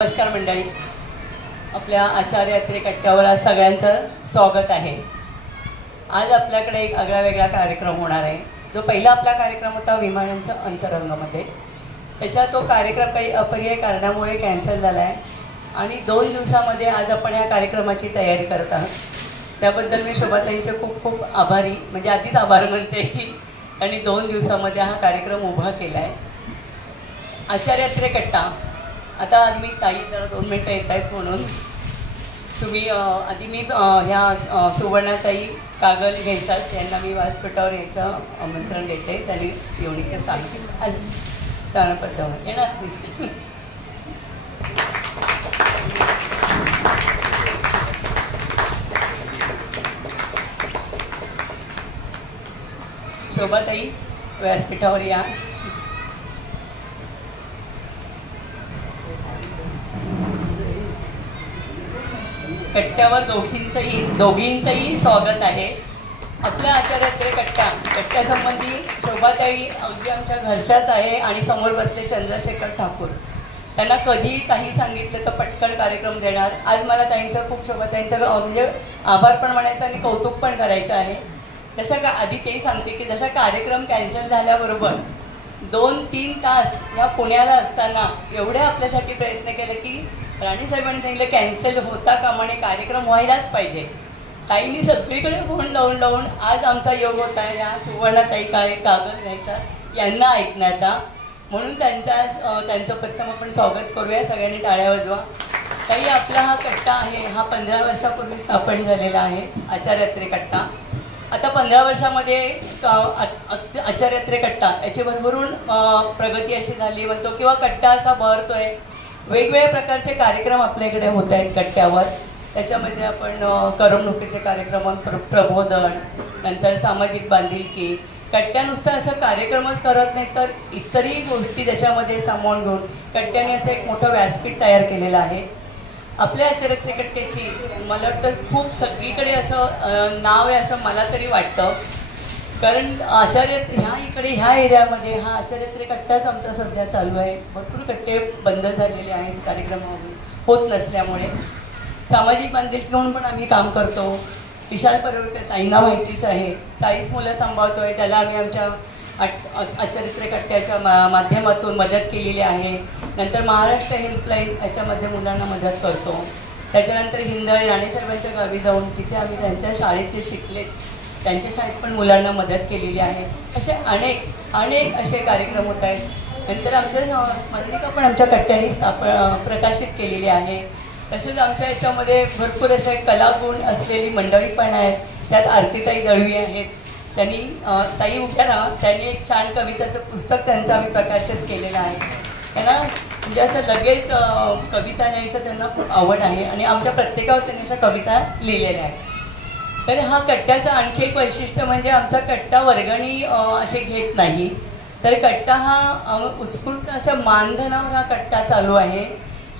नमस्कार मंडळी, आपल्या आचार्य यात्रे कट्ट्यावर आज सगळ्यांचं स्वागत आहे। आज आपल्याकडे एक आगळा वेगळा कार्यक्रम होणार आहे। जो पहिला आपला कार्यक्रम होता विमानांचं अंतरंगमध्ये, त्याचा तो कार्यक्रम काही अपरिहार्य कारणामुळे कॅन्सल झाला आहे आणि 2 दिवसामध्ये आज आपण या कार्यक्रमाची तयारी करत आहोत। त्याबद्दल मी शोभाताईंचे खूप खूप आभारी, म्हणजे आधीच आभार म्हणते की त्यांनी 2 दिवसामध्ये हा कार्यक्रम उभा केला आहे। आचार्य यात्रे कट्टा आता आधी मी ताई जरा 2 मिनटं येत आहेत म्हणून तुम्ही आधी मी ह्या सुवर्णाताई कागल घैसास यांना मी व्यासपीठावर यायचं आमंत्रण देते। त्यांनी येऊन इथे स्थानबद्ध येणार प्लीज। शोभाताई व्यासपीठावर या। कट्ट्यावर दोघींचंही स्वागत आहे। आपल्या आचार्य यात्रे कट्ट्यासंबंधी शोभाताई अगदी आमच्या घरच्याच आहे आणि समोर बसले चंद्रशेखर ठाकूर, त्यांना कधी काही सांगितलं तर पटकन कार्यक्रम देणार। आज मला ताईंचं खूप शोभाताईंचं म्हणजे आभार पण म्हणायचं आणि कौतुक पण करायचं आहे। जसं का आधी तेही सांगते की जसा कार्यक्रम कॅन्सल झाल्याबरोबर 2-3 तास या पुण्याला असताना एवढे आपल्यासाठी प्रयत्न केले की राणीसाहेबांनी सांगितलं कॅन्सल होता कामा नये, कार्यक्रम व्हायलाच पाहिजे। ताईंनी सगळीकडे फोन लावून आज आमचा योग होता या सुवर्णाताई कागल घैसास यांना ऐकण्याचा, म्हणून त्यांचं प्रथम आपण स्वागत करूया। सगळ्यांनी टाळ्या वाजवा। ताई, आपला हा कट्टा आहे हा 15 वर्षापूर्वी स्थापन झालेला आहे आचार्य यात्रे कट्टा। आता 15 वर्षामध्ये आचार्य यात्रे कट्टा याची भरभरून प्रगती अशी झाली म्हणतो किंवा कट्टा असा बहरतोय। वेगवेगळ्या प्रकारचे कार्यक्रम आपल्याकडे होत आहेत कट्ट्यावर। त्याच्यामध्ये आपण करमणुकीचे कार्यक्रम, प्रबोधन, नंतर सामाजिक बांधिलकी, कट्ट्या नुसतं असं कार्यक्रमच करत नाही तर इतरही गोष्टी त्याच्यामध्ये सामावून घेऊन कट्ट्याने असं एक मोठं व्यासपीठ तयार केलेलं आहे। आपल्या आचार्य यात्रे कट्ट्याची मला वाटतं खूप सगळीकडे असं नाव आहे असं मला तरी वाटतं, कारण आचार्य ह्या एरियामध्ये हा आचार्य यात्रे कट्टाच आमचा सध्या चालू आहे। भरपूर कट्टे बंद झालेले आहेत कार्यक्रम होत नसल्यामुळे। सामाजिक बांधिलकी म्हणून पण आम्ही काम करतो। विशाल परवडकर ताईंना माहितीच आहे, 40 मुलं सांभाळतो आहे, त्याला आम्ही आमच्या आचार्य यात्रे कट्ट्याच्या माध्यमातून मदत केलेली आहे। नंतर महाराष्ट्र हेल्पलाईन याच्यामध्ये मुलांना मदत करतो। त्याच्यानंतर हिंदळे राणीसाहेबांच्या गावी जाऊन तिथे आम्ही त्यांच्या शाळेत जे शिकले त्यांच्या शाळेत पण मुलांना मदत केलेली आहे। असे अनेक असे कार्यक्रम होत आहेत। नंतर आमच्या स्मरणिका पण आमच्या कट्ट्याने प्रकाशित केलेली आहे। तसेच आमच्या याच्यामध्ये भरपूर असे कलागुण असलेली मंडळी पण आहेत। त्यात आरतीताई दळवी आहेत, त्यांनी ताई उभ्या राहा, त्यांनी एक छान कविताचं पुस्तक त्यांचं आम्ही प्रकाशित केलेलं आहे। त्यांना म्हणजे असं लगेच कविता लिहायचं त्यांना खूप आवड आहे आणि आमच्या प्रत्येकावर त्यांनी अशा कविता लिहिलेल्या आहेत। तर हा कट्ट्याचं आणखी एक वैशिष्ट्य म्हणजे आमचा कट्टा वर्गणी असे घेत नाही, तर कट्टा हा उत्स्फूर्त असं मानधनावर हा कट्टा चालू आहे।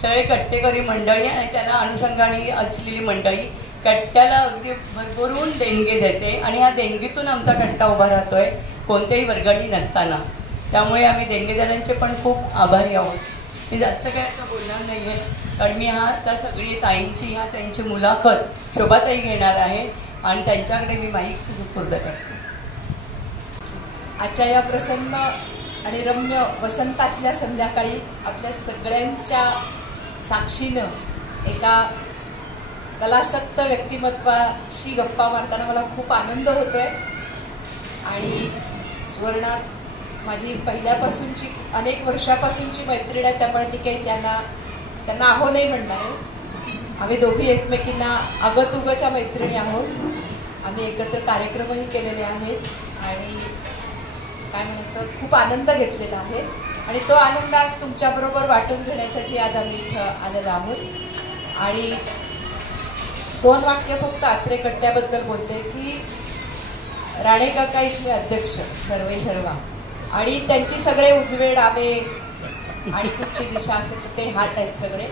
सगळे कट्टेकरी मंडळी आणि त्याला अनुषंगाने असलेली मंडळी कट्ट्याला अगदी भरभरून देणगी देते आणि ह्या देणगीतून आमचा कट्टा उभा राहतोय कोणत्याही वर्गणी नसताना। त्यामुळे आम्ही देणगीदारांचे पण खूप आभारी आहोत। मी जास्त काय आता बोलणार नाही आहे, कारण मी ह्या ताईंची मुलाखत शोभाताई घेणार आहे आणि त्यांच्याकडे मी माईक सुपूर्द करते। आजच्या या प्रसन्न आणि रम्य वसंतातल्या संध्याकाळी आपल्या सगळ्यांच्या साक्षीनं एका कलासक्त व्यक्तिमत्वाशी गप्पा मारताना मला खूप आनंद होतोय। आणि सुवर्णात माझी पहिल्यापासूनची अनेक वर्षापासूनची मैत्रीण आहे, त्यामुळे मी काही त्यांना आहो नाही म्हणणार आहे। आम्ही दोघी एकमेकींना अगतुगच्या मैत्रिणी आहोत। आम्ही एकत्र कार्यक्रमही केलेले आहेत आणि काय म्हणायचं खूप आनंद घेतलेला आहे आणि तो आनंद आज तुमच्याबरोबर वाटून घेण्यासाठी आज आम्ही इथं आलेलो आहोत। आणि 2 वाक्य फक्त आत्रे कट्ट्याबद्दल बोलते की राणेकाका इथले अध्यक्ष सर्वा आणि त्यांची सगळे उजवे डावे आणि कुठची दिशा असेल तर ते हात आहेत सगळे,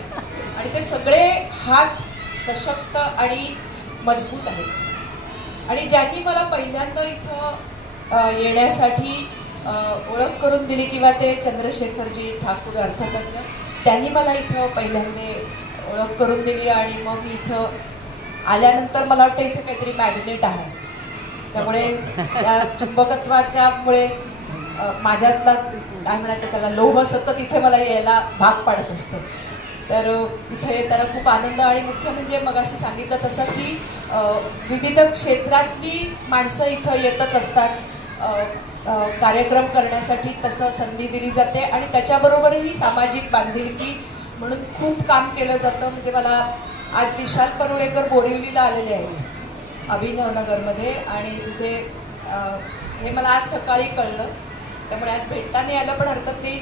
आणि ते सगळे हात सशक्त आणि मजबूत आहेत। आणि ज्यांनी मला पहिल्यांदा इथं येण्यासाठी ओळख करून दिली किंवा ते चंद्रशेखरजी ठाकूर अर्थतज्ञ त्यांनी मला इथं पहिल्यांदा ओळख करून दिली आणि मग मी इथं आल्यानंतर मला वाटतं इथे काहीतरी मॅग्नेट आहे, त्यामुळे त्या चुंबकत्वाच्यामुळे माझ्यातला काय म्हणायचं त्याला लोह सतत इथे मला यायला भाग पाडत असतं. तर इथे येताना खूप आनंद आणि मुख्य म्हणजे मगाशी सांगितलं तसं की विविध क्षेत्रातली माणसं इथं येतच असतात, कार्यक्रम करण्यासाठी तसं संधी दिली जाते आणि त्याच्याबरोबरही सामाजिक बांधिलकी म्हणून खूप काम केलं जातं. म्हणजे मला आज विशाल परुळेकर बोरिवलीला आलेले आहेत अभिनवनगरमध्ये आणि तिथे हे मला आज सकाळी कळलं, त्यामुळे आज भेटता नाही आलं पण हरकत नाही.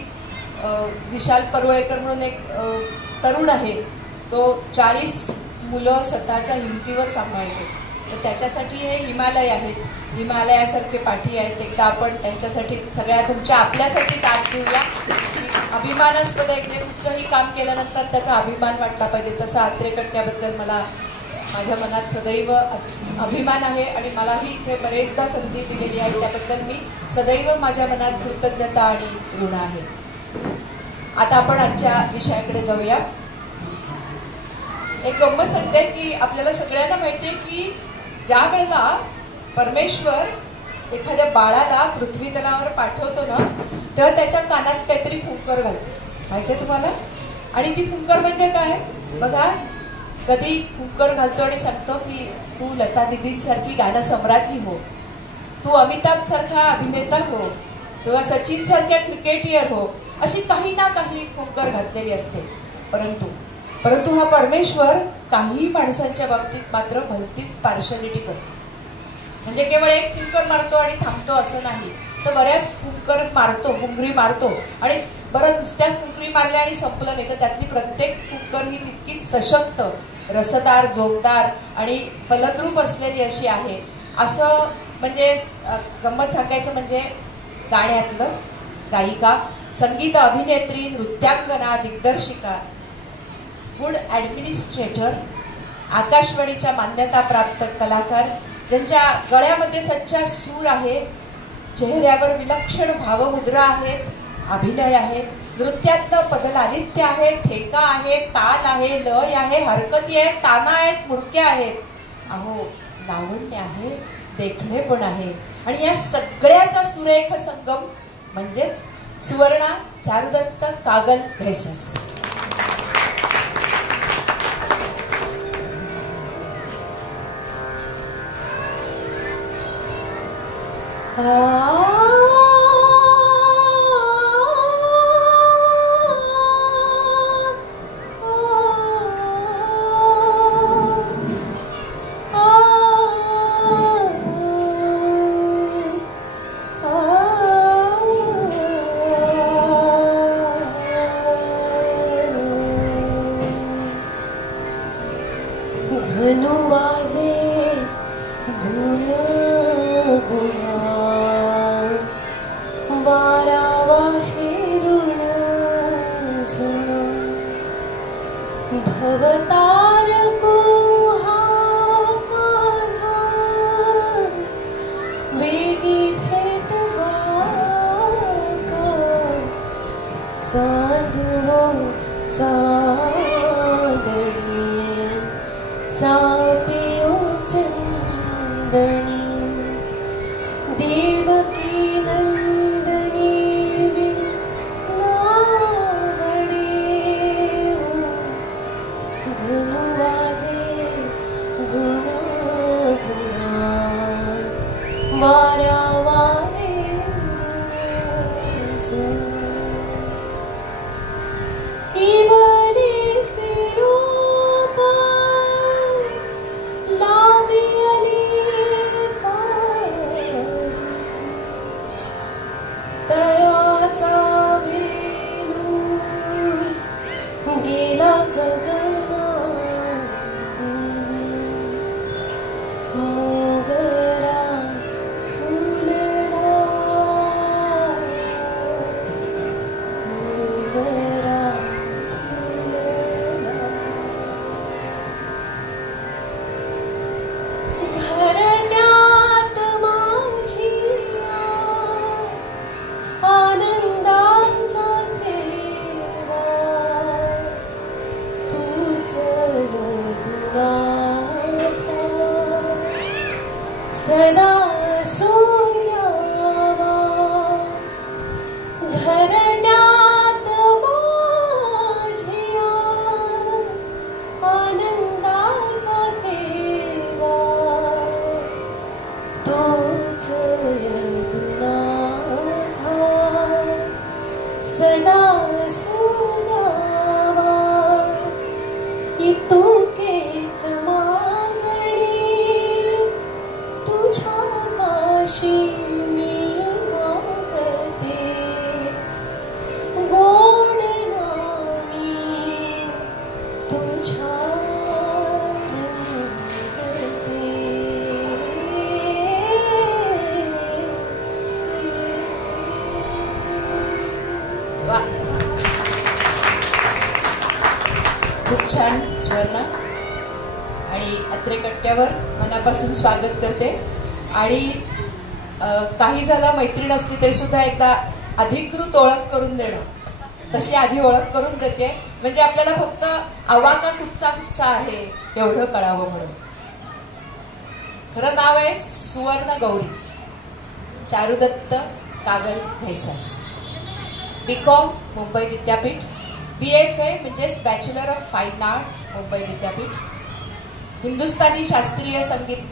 विशाल परुळेकर म्हणून एक तरुण आहे, तो 40 मुलं स्वतःच्या हिमतीवर सांभाळतो. तर त्याच्यासाठी हे हिमालय आहेत, हिमालयासारखे पाठी आहेत. एकदा आपण त्यांच्यासाठी सगळ्या तुमच्या आपल्यासाठी दाद देऊया की अभिमानास्पद एक कुठचंही काम केल्यानंतर त्याचा अभिमान वाटला पाहिजे. तसं आत्रे कट्ट्याबद्दल मला माझ्या मनात सदैव अभिमान आहे आणि मलाही इथे बरेचदा संधी दिलेली आहे, त्याबद्दल मी सदैव माझ्या मनात कृतज्ञता आणि ऋण आहे. आता आपण आजच्या विषयाकडे जाऊया. एक गंमत सांगते की आपल्याला सगळ्यांना माहिती आहे की ज्या वेळेला परमेश्वर एखाद्या बाळाला पृथ्वी तलावर पाठवतो ना, तेव्हा त्याच्या कानात काहीतरी फुंकर घालतो, माहिती आहे तुम्हाला? आणि ती फुंकर म्हणजे काय बघा, कधी फुंकर घालतो आणि सांगतो की तू लता दीदींसारखी गाणं सम्राज्ञी हो, तू अमिताभ सारखा अभिनेता हो किंवा सचिन सारख्या क्रिकेटियर हो, अशी काही ना काही फुंकर घातलेली असते. परंतु हा परमेश्वर काही माणसांच्या बाबतीत मात्र भलतीच पार्शलिटी करतो. म्हणजे केवळ एक फुंकर मारतो आणि थांबतो असं नाही, तर बऱ्याच फुंकर मारतो, फुंकरी मारतो आणि बरं नुसत्या फुंकरी मारल्या आणि संपलं नाही, तर त्यातली प्रत्येक फुंकर ही तितकी सशक्त, रसदार, जोमदार आणि फलद्रूप असलेली अशी आहे. असं म्हणजे गंमत सांगायचं म्हणजे गाण्यातलं गायिका, संगीत अभिनेत्री, नृत्यांगना, दिग्दर्शिका, गुड ॲडमिनिस्ट्रेटर, आकाशवाणीच्या मान्यताप्राप्त कलाकार, ज्यांच्या गळ्यामध्ये सच्चा सूर आहे, चेहऱ्यावर विलक्षण भावमुद्रा आहेत, अभिनय आहे, नृत्यातलं पदलालित्य आहे, ठेका आहे, ताल आहे, लय आहे, हरकती आहेत, ताना आहेत, मुरक्या आहेत, अहो लावण्य आहे, देखणे पण आहे आणि या सगळ्याचा सुरेख संगम म्हणजेच सुवर्णा चारुदत्त कागल भेसस. आनंदाचा ठेवा सदा सोनावा घरट्यात माझ्या आनंदाचा ठेवा तोच यदुनाथा सदा सोनावा इतुकेच तुझ्यापाशी मी मागते गोड नामी तुझ्या रंगते. वा, खूप छान स्वर्णा. आणि अत्रे कट्ट्यावर मनापासून स्वागत करते. आणि काही झालं मैत्रीण असली तरी सुद्धा एकदा अधिकृत ओळख करून देणं, तशी आधी ओळख करून देते म्हणजे आपल्याला फक्त आवाका कुठचा कुठचा आहे एवढं कळावं म्हणून. खरं नाव आहे सुवर्ण गौरी चारुदत्त कागल घैसास. BCom मुंबई विद्यापीठ, BFA म्हणजेच bachelor of fine arts Mumbai विद्यापीठ, हिंदुस्थानी शास्त्रीय संगीत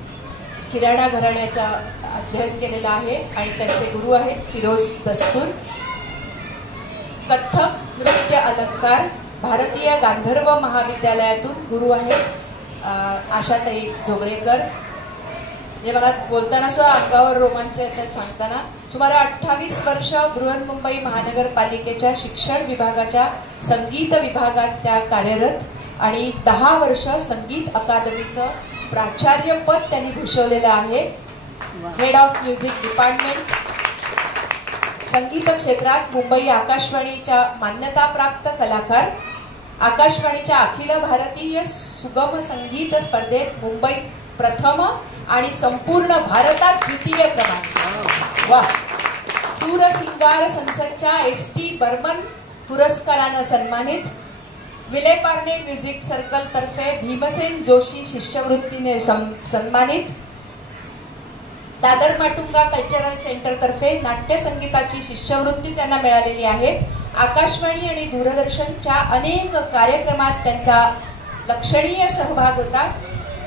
किराणा घराण्याचा अध्ययन केलेला आहे आणि त्यांचे गुरु आहेत फिरोज दस्तूर. कथ्थक नृत्य अलंकार भारतीय गांधर्व महाविद्यालयातून गुरु आहेत आशाताई जोगळेकर. हे मला बोलताना सुद्धा अंगावर रोमांच येतात सांगताना. सुमारे 28 वर्ष बृहन्मुंबई महानगरपालिकेच्या शिक्षण विभागाच्या संगीत विभागात त्या कार्यरत आणि 10 वर्ष संगीत अकादमीचं प्राचार्यपद त्यांनी भूषवलेलं आहे. Head of music department. संगीत क्षेत्रात मुंबई आकाशवाणीच्या मान्यताप्राप्त कलाकार. आकाशवाणीच्या अखिल भारतीय सुगम संगीत स्पर्धेत मुंबईत प्रथम आणि संपूर्ण भारतात द्वितीय क्रमांक. वा. सूरसिंगार संसदच्या ST बर्मन पुरस्कारानं सन्मानित. विले पार्ले म्युझिक सर्कल तर्फे भीमसेन जोशी शिष्यवृत्तीने सन्मानित. दादर माटुंगा कल्चरल सेंटर तर्फे नाट्य संगीताची शिष्यवृत्ती त्यांना मिळालेली आहे. आकाशवाणी आणि दूरदर्शनच्या अनेक कार्यक्रमात त्यांचा लक्षणीय सहभाग होता.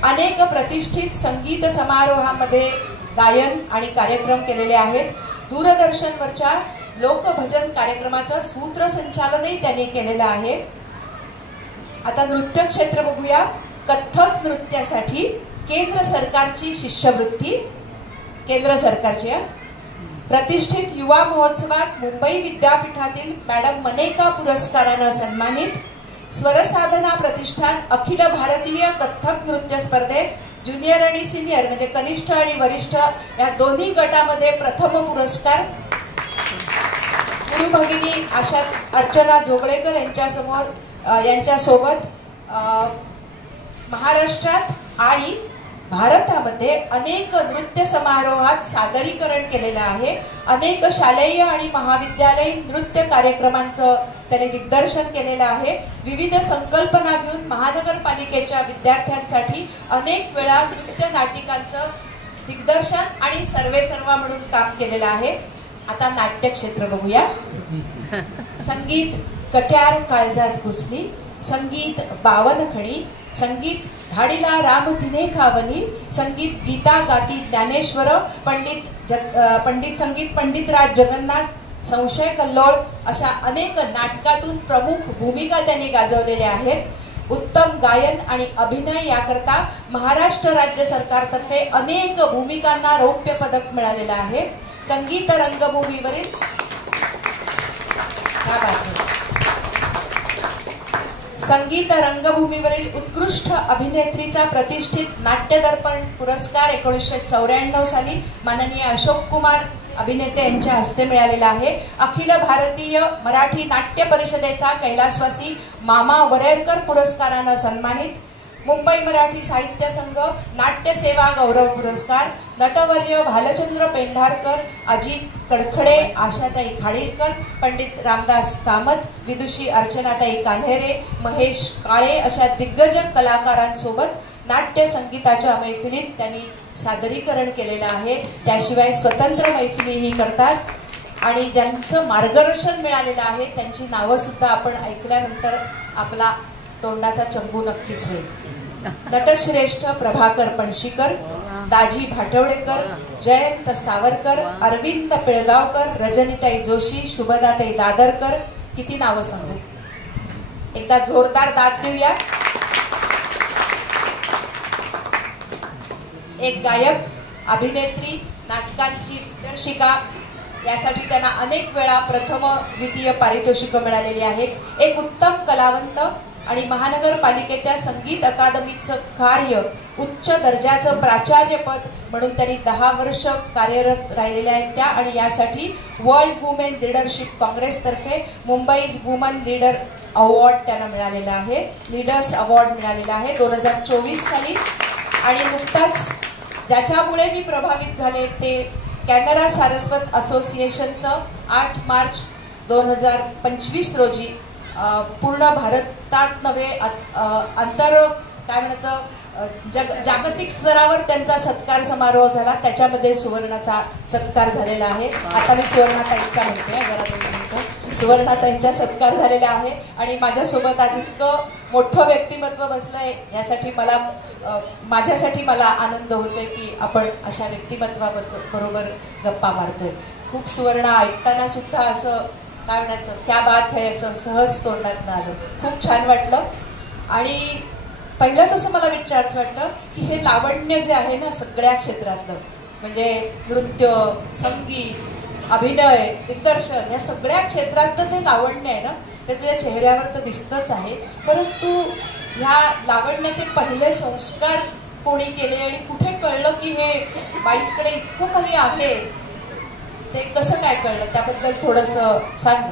अनेक प्रतिष्ठित संगीत समारोहामध्ये गायन आणि कार्यक्रम केलेले आहेत. दूरदर्शनवरच्या लोकभजन कार्यक्रमाचं सूत्रसंचालनही त्यांनी केलेलं आहे. आता नृत्य क्षेत्र बघूया. कथ्थक नृत्यासाठी केंद्र सरकारची शिष्यवृत्ती, केंद्र सरकारची प्रतिष्ठित युवा महोत्सवात मुंबई विद्यापीठातील मॅडम मनेका पुरस्कारानं सन्मानित. स्वरसाधना प्रतिष्ठान अखिल भारतीय कथ्थक नृत्य स्पर्धेत ज्युनियर आणि सिनियर म्हणजे कनिष्ठ आणि वरिष्ठ या दोन्ही गटामध्ये प्रथम पुरस्कार. गुरु भगिनी आशा अर्चना जोगळेकर यांच्यासोबत महाराष्ट्रात आणि भारतामध्ये अनेक नृत्य समारोहात सादरीकरण केलेलं आहे. अनेक शालेय आणि महाविद्यालयीन नृत्य कार्यक्रमांचं त्यांनी दिग्दर्शन केलेलं आहे. विविध संकल्पना घेऊन महानगरपालिकेच्या विद्यार्थ्यांसाठी अनेक वेळा नृत्य नाटिकांचं दिग्दर्शन आणि सर्वेसर्वा म्हणून काम केलेलं आहे. आता नाट्य क्षेत्र बघूया. संगीत कट्यार काळजात घुसली, संगीत बावनखणी, संगीत धाडीला राम तिने खावनी, संगीत गीता गाती ज्ञानेश्वर, पंडित संगीत पंडितराज जगन्नाथ, संशय कल्लोळ अशा अनेक नाटकातून प्रमुख भूमिका त्यांनी गाजवलेल्या आहेत. उत्तम गायन आणि अभिनय याकरता महाराष्ट्र राज्य सरकारतर्फे अनेक भूमिकांना रौप्य पदक मिळालेलं आहे. संगीत रंगभूमीवरील संगीत रंगभूमीवरील उत्कृष्ट अभिनेत्रीचा प्रतिष्ठित नाट्य दर्पण पुरस्कार 1994 साली माननीय अशोक कुमार अभिनेते यांच्या हस्ते मिळालेला आहे. अखिल भारतीय मराठी नाट्य परिषदेचा कैलासवासी मामा वरेरकर पुरस्कारानं सन्मानित. मुंबई मराठी साहित्य संघ नाट्य सेवा गौरव पुरस्कार. नटवर्य भालचंद्र पेंढारकर, अजित कडखडे, आशाताई खाडीलकर, पंडित रामदास कामत, विदुषी अर्चनाताई कान्हेरे, महेश काळे अशा दिग्गज कलाकारांसोबत नाट्य संगीताच्या मैफिलीत त्यांनी सादरीकरण केलेलं आहे. त्याशिवाय स्वतंत्र मैफिलीही करतात आणि ज्यांचं मार्गदर्शन मिळालेलं आहे त्यांची नावं सुद्धा आपण ऐकल्यानंतर आपला तोंडाचा चंबू नक्कीच होईल. नटश्रेष्ठ प्रभाकर पणशीकर, दाजी भाटवडेकर, जयंत सावरकर, अरविंद पिळगावकर, रजनीताई जोशी, शुभदाताई दादरकर. किती नावं सांगू, एकदा जोरदार दाद देऊया. एक गायक, अभिनेत्री, नाटकांची दिग्दर्शिका, यासाठी त्यांना अनेक वेळा प्रथम द्वितीय पारितोषिकं मिळालेली आहेत. एक उत्तम कलावंत आणि महानगरपालिकेच्या संगीत अकादमीचं कार्य, उच्च दर्जाचं प्राचार्यपद म्हणून त्यांनी 10 वर्ष कार्यरत राहिलेल्या आहेत त्या. आणि यासाठी वर्ल्ड वुमेन लीडरशिप काँग्रेसतर्फे मुंबईज वुमन लीडर अवॉर्ड त्यांना मिळालेला आहे, लीडर्स अवॉर्ड मिळालेला आहे 2024 साली. आणि नुकताच ज्याच्यामुळे मी प्रभावित झाले ते कॅनरा सारस्वत असोसिएशनचं 8 मार्च 2025 रोजी पूर्ण भारतात नव्हे काय म्हणायचं जागतिक स्तरावर त्यांचा सत्कार समारोह झाला. त्याच्यामध्ये सुवर्णाचा सत्कार झालेला आहे. आता मी सुवर्णाताईंचा म्हणते, जरा सुवर्णाताईंचा सत्कार झालेला आहे. आणि माझ्यासोबत आज इतकं मोठं व्यक्तिमत्व बसलंय यासाठी माझ्यासाठी मला आनंद होतोय की आपण अशा व्यक्तिमत्वाबरोबर गप्पा मारतोय. खूप सुवर्ण ऐकताना सुद्धा असं काय म्हणायचं, क्या बात है, असं सहज तोंडात आलं. खूप छान वाटलं. आणि पहिलंच असं मला विचारायचं वाटतं की हे लावण्य जे आहे ना सगळ्या क्षेत्रातलं, म्हणजे नृत्य, संगीत, अभिनय, दिग्दर्शन, या सगळ्या क्षेत्रातलं जे लावण्य आहे ना ते तुझ्या चेहऱ्यावर तर दिसतच आहे. परंतु ह्या लावण्याचे पहिले संस्कार कोणी केले आणि कुठे कळलं की हे बाईकडे इतकं काही आहे, ते कसं काय कळलं, त्याबद्दल थोडंसं सांग ना.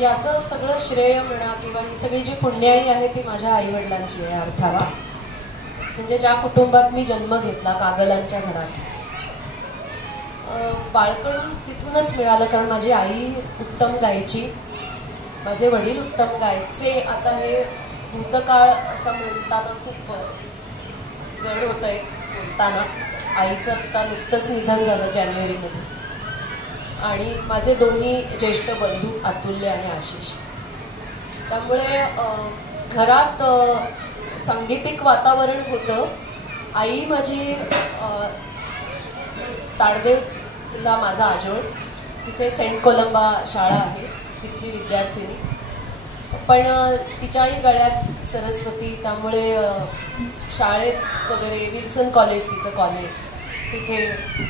याचं सगळं श्रेय म्हणा किंवा ही सगळी जी पुण्याई आहे ती माझ्या आईवडिलांची आहे अर्थावा. म्हणजे ज्या कुटुंबात मी जन्म घेतला, कागलांच्या घरात, बाळकडून तिथूनच मिळालं. कारण माझी आई उत्तम गायची, माझे वडील उत्तम गायचे. आता हे भूतकाळ असं म्हणताना खूप जड होत आहे बोलताना. आईचं आत्ता नुकतंच निधन झालं जानेवारीमध्ये. आणि माझे दोन्ही ज्येष्ठ बंधू अतुल्य आणि आशिष. त्यामुळे घरात सांगीतिक वातावरण होतं. आई माझी ताडदेवला माझा आजोळ, तिथे सेंट कोलंबा शाळा आहे, तिथली विद्यार्थिनी. पण तिच्याही गळ्यात सरस्वती, त्यामुळे शाळेत वगैरे विल्सन कॉलेज तिचं कॉलेज तिथे.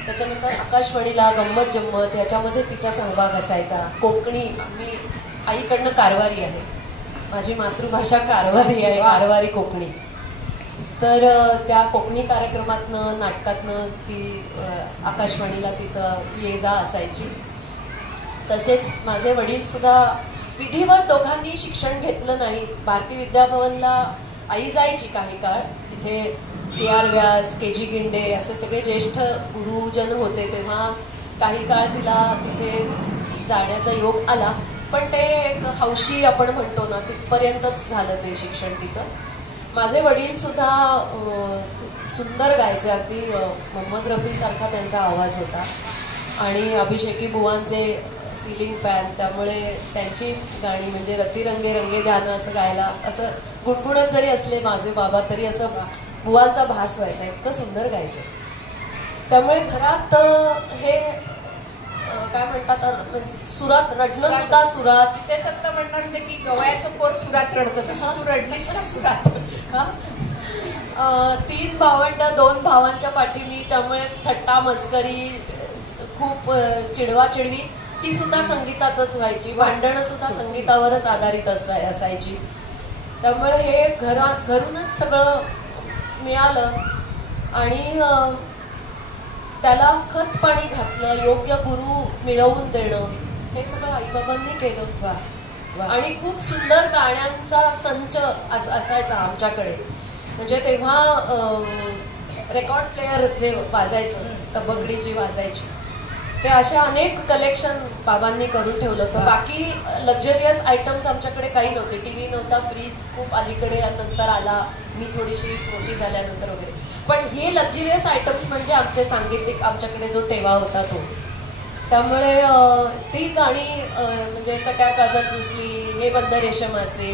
त्याच्यानंतर आकाशवाणीला गंमत जम्मत ह्याच्यामध्ये तिचा सहभाग असायचा. कोकणी, मी आईकडनं कारवारी आहे, माझी मातृभाषा कारवारी आहे, कारवारी कोकणी. तर त्या कोकणी कार्यक्रमातनं नाटकातनं ती आकाशवाणीला तिचं ये जा असायची. तसेच माझे वडील सुद्धा विधिवत दोघांनी शिक्षण घेतलं नाही. भारती विद्याभवनला आई जायची काही काळ, तिथे CR व्यास, KG गिंडे असे सगळे ज्येष्ठ गुरुजन होते, तेव्हा काही काळ तिला तिथे जाण्याचा योग आला. पण ते एक हौशी आपण म्हणतो ना, तिथपर्यंतच झालं ते शिक्षण तिचं. माझे वडील सुद्धा सुंदर गायचे, अगदी मोहम्मद रफी सारखा त्यांचा आवाज होता. आणि अभिषेकी बुवांचे सिलिंग फॅन, त्यामुळे त्यांची गाणी म्हणजे रतिरंगे रंगे ध्यान असं गायला, असं गुणगुणत जरी असले माझे बाबा तरी असं बुवांचा भास व्हायचा, इतकं सुंदर गायचं. त्यामुळे घरात हे काय म्हणतात सुरात रडणं सुद्धा सुरात. ते सत्ता म्हणणार होते की गवयाचं पोर सुरात रडतं, तशी तू रडलीस का सुरात? 3 भावंड, 2 भावांच्या पाठी मी, त्यामुळे थट्टा मस्करी खूप चिडवा चिडवी ती सुद्धा संगीतातच व्हायची. भांडणं सुद्धा संगीतावरच आधारित असायची. त्यामुळे हे घरूनच सगळं मिळालं. आणि त्याला खत पाणी घातलं, योग्य गुरु मिळवून देणं, हे सगळं आईबाबांनी केलं. आणि खूप सुंदर गाण्यांचा संच असायचा आमच्याकडे. म्हणजे तेव्हा रेकॉर्ड प्लेअर जे वाजायचं, तबकडी जी वाजायची, ते अशा अनेक कलेक्शन बाबांनी करून ठेवलं होतं. बाकी लक्झरियस आयटम्स आमच्याकडे काही नव्हते. टीव्ही नव्हता, फ्रीज खूप अलीकडे नंतर आला, मी थोडीशी मोठी झाल्यानंतर वगैरे. पण हे लक्झरियस आयटम्स म्हणजे आमचे सांगीतिक, आमच्याकडे जो टेवा होता तो. त्यामुळे ती गाणी म्हणजे कट्यार काळजात घुसली, हे बंद रेशमाचे,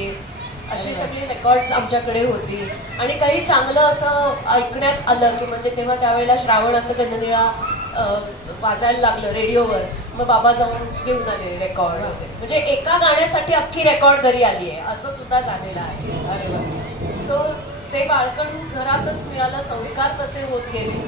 अशी सगळी रेकॉर्ड्स आमच्याकडे होती. आणि काही चांगलं असं ऐकण्यात आलं की म्हणजे तेव्हा त्यावेळेला श्रावणात गणनिळा वाजायला लागलं रेडिओवर, मग बाबा जाऊन घेऊन आले रेकॉर्ड वगैरे. म्हणजे एका गाण्यासाठी अख्खी रेकॉर्ड घरी आली आहे असं सुद्धा झालेलं आहे. अरे वा. सो ते बाळकडू घरातच मिळालं, संस्कार तसे होत गेले.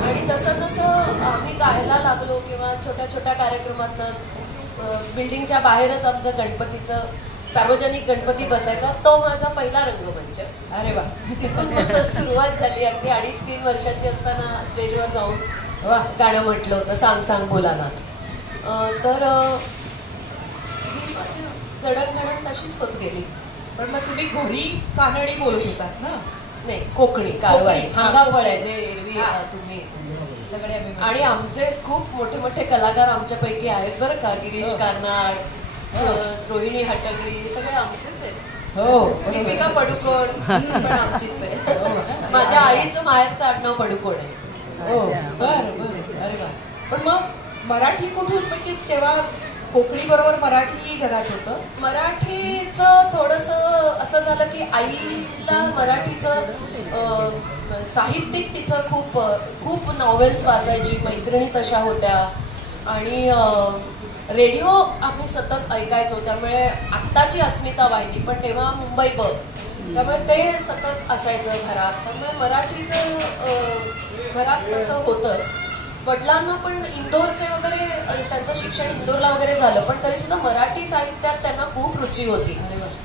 आणि जसं जसं आम्ही गायला लागलो किंवा छोट्या छोट्या कार्यक्रमातनं बिल्डिंगच्या बाहेरच आमचं गणपतीचं सार्वजनिक गणपती बसायचा, तो माझा पहिला रंगमंच. अरे वा. तिथून सुरुवात झाली. अगदी 2.5-3 वर्षाची असताना स्टेजवर जाऊन गाणं म्हटलं होतं, सांग सांग भोलानाथ. तर ही माझी जडणघडण तशीच होत गेली. पण मग तुम्ही घरी कानडी बोलत होतात ना? नाही, कोकणी, कारवारी, हांगाफळ आहे जे एरवी तुम्ही सगळे आम्ही. आणि आमचे खूप मोठे मोठे कलाकार आमच्यापैकी आहेत बरं का. गिरीश कार्नाड, रोहिणी हट्टंगडी, सगळे आमचेच आहेत. हो. दीपिका पडुकोण पण आमचीच आहे. माझ्या आईचं माहेरचं आडनाव पडुकोण आहे. हो, बर बर. अरे वा. पण मग मराठी कुठून, म्हणजे तेव्हा कोकणी बरोबर मराठी घरात होतं? मराठीचं थोडंसं असं झालं की आईला मराठीचं साहित्यिक तिचं खूप खूप नॉवेल्स वाचायची, मैत्रिणी तशा होत्या. आणि रेडिओ आम्ही सतत ऐकायचो. त्यामुळे आत्ताची अस्मिता वाहिनी, पण तेव्हा मुंबई ब, त्यामुळे ते सतत असायचं घरात. त्यामुळे मराठीचं घरात तसं होतंच. वडिलांना पण इंदोरचे वगैरे, त्यांचं शिक्षण इंदोरला वगैरे झालं, पण तरी सुद्धा मराठी साहित्यात त्यांना खूप रुची होती.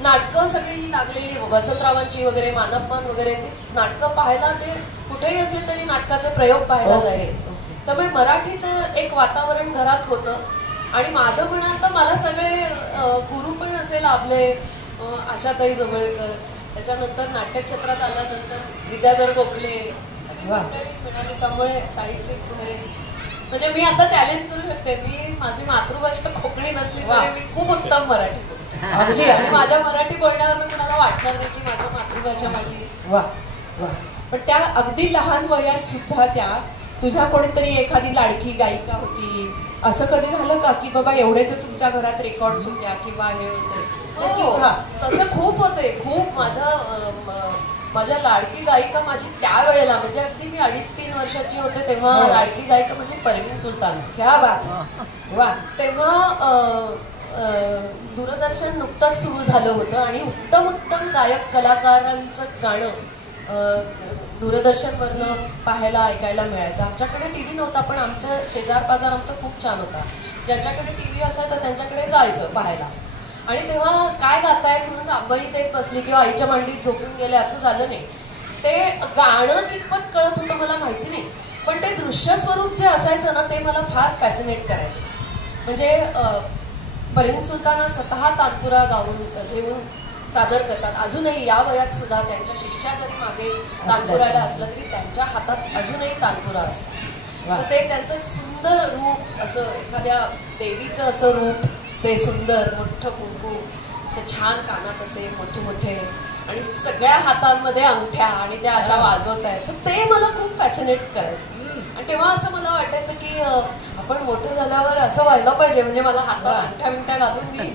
नाटकं सगळी लागलेली, वसंतरावांची वगैरे, मानपमान वगैरे, ती नाटकं पाहायला ते कुठेही असले तरी नाटकाचे प्रयोग पाहायला जायचे. त्यामुळे मराठीचं एक वातावरण घरात होतं. आणि माझं म्हणाल तर मला सगळे गुरु पण असे लाभले. आशाताई जवळकर, त्याच्यानंतर नाट्यक्षेत्रात आल्यानंतर विद्याधर गोखले, सगळी मंडळी मिळाली. त्यामुळे साहित्यिक म्हणजे मी आता चॅलेंज करू शकते, मी माझी मातृभाषा कोकणी नसली तरी मी खूप उत्तम मराठी बोलते. आणि माझ्या मराठी बोलण्यावर मी कुणाला वाटणार नाही की माझं मातृभाषा माझी. वा वा. पण त्या अगदी लहान वयात सुद्धा त्या तुझ्या कोणीतरी एखादी लाडकी गायिका होती, असं कधी झालं का की बाबा एवढेच तुमच्या घरात रेकॉर्ड्स होत्या किंवा हे होते? तसं खूप होते, खूप. माझ्या लाडकी गायिका माझी त्यावेळेला, म्हणजे अगदी मी 2.5-3 वर्षाची होते तेव्हा लाडकी गायिका म्हणजे परवीन सुलतान. क्या बात. वा. तेव्हा दूरदर्शन नुकतंच सुरू झालं होतं आणि उत्तम उत्तम गायक कलाकारांचं गाणं दूरदर्शनवरनं पाहायला ऐकायला मिळायचं. आमच्याकडे टीव्ही नव्हता, पण आमच्या शेजार पाजार आमचा खूप छान होता. ज्यांच्याकडे टीव्ही असायचा त्यांच्याकडे जायचं पाहायला. आणि तेव्हा काय गातायत म्हणून आंबाई देत बसली किंवा आईच्या मांडीत झोपून गेले असं झालं नाही. ते गाणं कितपत कळत होतं मला माहिती नाही, पण ते दृश्य स्वरूप जे असायचं ना ते मला फार फॅसिनेट करायचं. म्हणजे परवीन सुलताना स्वतः तानपुरा घेऊन सादर करतात. अजूनही या वयात सुद्धा त्यांच्या शिष्या जरी मागे तानपुराला असलं तरी त्यांच्या हातात अजूनही तानपुरा असतो. तर ते त्यांचं सुंदर रूप, असं एखाद्या देवीचं असं रूप, ते सुंदर मोठं कुंकू, असं छान कानात असे मोठे मोठे, आणि सगळ्या हातांमध्ये अंगठ्या, आणि त्या अशा वाजवत आहेत. तर ते मला खूप फॅसिनेट करायचं. आणि तेव्हा असं मला वाटायचं की आपण मोठं झाल्यावर असं व्हायला पाहिजे, म्हणजे मला हातात अंगठ्या बिंगठ्या घालून मी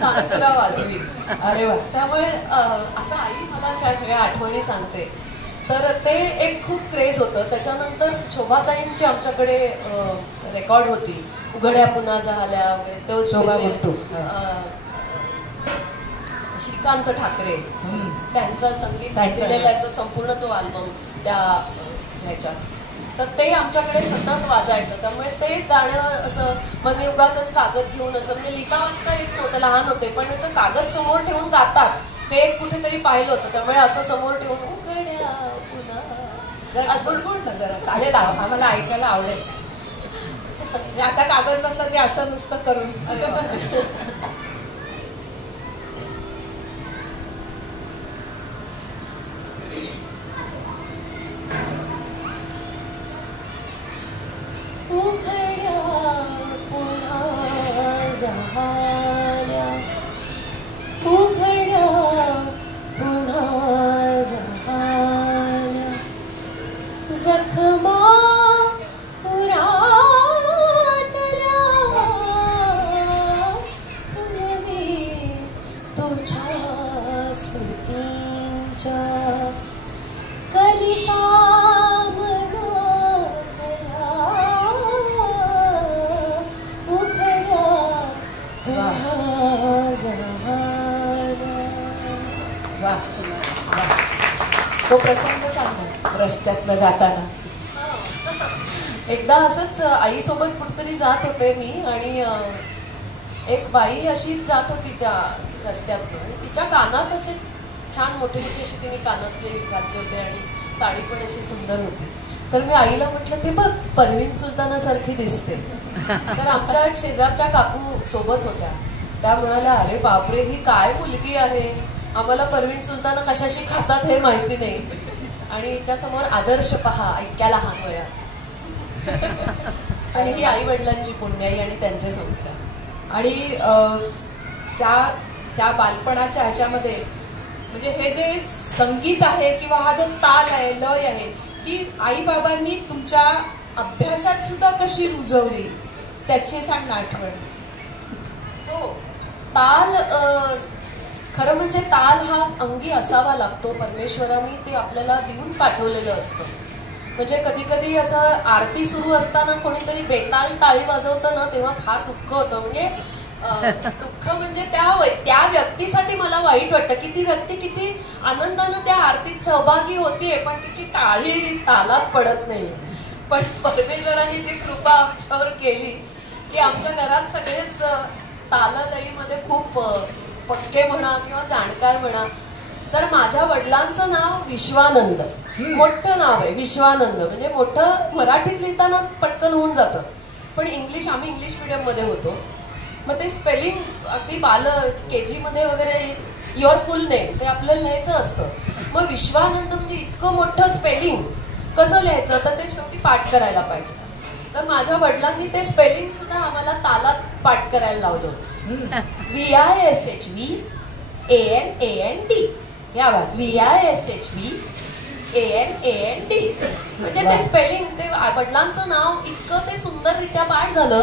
तानपुरा वाजवी. अरे वा. त्यामुळे असं आई मला अशा सगळ्या आठवणी सांगते. तर ते एक खूप क्रेज होतं. त्याच्यानंतर शोभाताईंची आमच्याकडे रेकॉर्ड होती, उघड्या पुन्हा झाल्या वगैरे. तो श्रीकांत ठाकरे त्यांचं संगीत दिलेल्याचं संपूर्ण तो अल्बम त्या ह्याच्यात. तर ते आमच्याकडे सतत वाजायचं. त्यामुळे ते गाणं असं, मग मी उगाचच कागद घेऊन असं, म्हणजे लिहिता वाचता येत नव्हतं, लहान होते, पण असं कागद समोर ठेवून गातात ते कुठेतरी पाहिलं होतं. त्यामुळे असं समोर ठेवून उघड्या पुन्हा असं गुणगुण ना जरा चालेल, आम्हाला ऐकायला आवडेल. आता कागद नसला तरी असं नुसतं करून. उघड्या झाल्या उघड्या पुन्हा झाल्या जखमा उराटल्या फुलवी तुझ्या स्मृतींच्या कलिका मनातल्या उघड्या पुन्हा झाल्या. वा वा. तो प्रसंग सांगा रस्त्यातनं जाताना. एकदा असंच आईसोबत कुठेतरी जात होते मी आणि एक बाई अशीच जात होती त्या रस्त्यातनं आणि तिच्या कानात असे छान मोठी मोठी अशी तिने कानातले घातले होते आणि साडी पण अशी सुंदर होती. तर मी आईला म्हटलं ते बघ परवीन सुलतानासारखी दिसते. तर आमच्या एक शेजारच्या काकू सोबत होत्या. त्या म्हणाल्या अरे बापरे ही काय मुलगी आहे, आम्हाला परवीन सुलताना कशाशी खातात हे माहिती नाही आणि हिच्या समोर आदर्श पहा इतक्या लहान वयात. आणि ही आई वडिलांची पुण्याई आणि त्यांचे संस्कार. आणि त्या बालपणाच्या ह्याच्यामध्ये म्हणजे हे जे संगीत आहे किंवा हा जो ताल आहे लय आहे ती आई बाबांनी तुमच्या अभ्यासात सुद्धा कशी रुजवली त्याची सांग ना आठवण. हो ताल खरं म्हणजे ताल हा अंगी असावा लागतो. परमेश्वरांनी ते आपल्याला देऊन पाठवलेलं असतं. म्हणजे कधी कधी असं आरती सुरू असताना कोणीतरी बेताल टाळी वाजवतं ना तेव्हा फार दुःख होतं. म्हणजे दुःख म्हणजे त्या व्यक्तीसाठी मला वाईट वाटतं की ती व्यक्ती किती आनंदानं त्या आरतीत सहभागी होतीये पण तिची टाळी तालात पडत नाही. पण परमेश्वरांनी जी कृपा आमच्यावर केली की आमच्या घरात सगळेच ताललयीमध्ये खूप पक्के म्हणा किंवा जाणकार म्हणा. तर माझ्या वडिलांचं नाव विश्वानंद, मोठं नाव आहे विश्वानंद. म्हणजे मोठं मराठीत लिहिताना पटकन होऊन जातं पण आम्ही इंग्लिश मीडियम मध्ये होतो. मग ते स्पेलिंग अगदी KG मध्ये वगैरे युअर फुल नेम ते आपल्याला लिहायचं असतं. मग विश्वानंद म्हणजे इतकं मोठं स्पेलिंग कसं लिहायचं तर ते शेवटी पाठ करायला पाहिजे. तर माझ्या वडिलांनी ते स्पेलिंग सुद्धा आम्हाला तालात पाठ करायला लावलं होतं. VISHVANAND या बात VISHVANAND म्हणजे ते स्पेलिंग ते वडिलांचं नाव इतकं ते सुंदररित्या पाठ झालं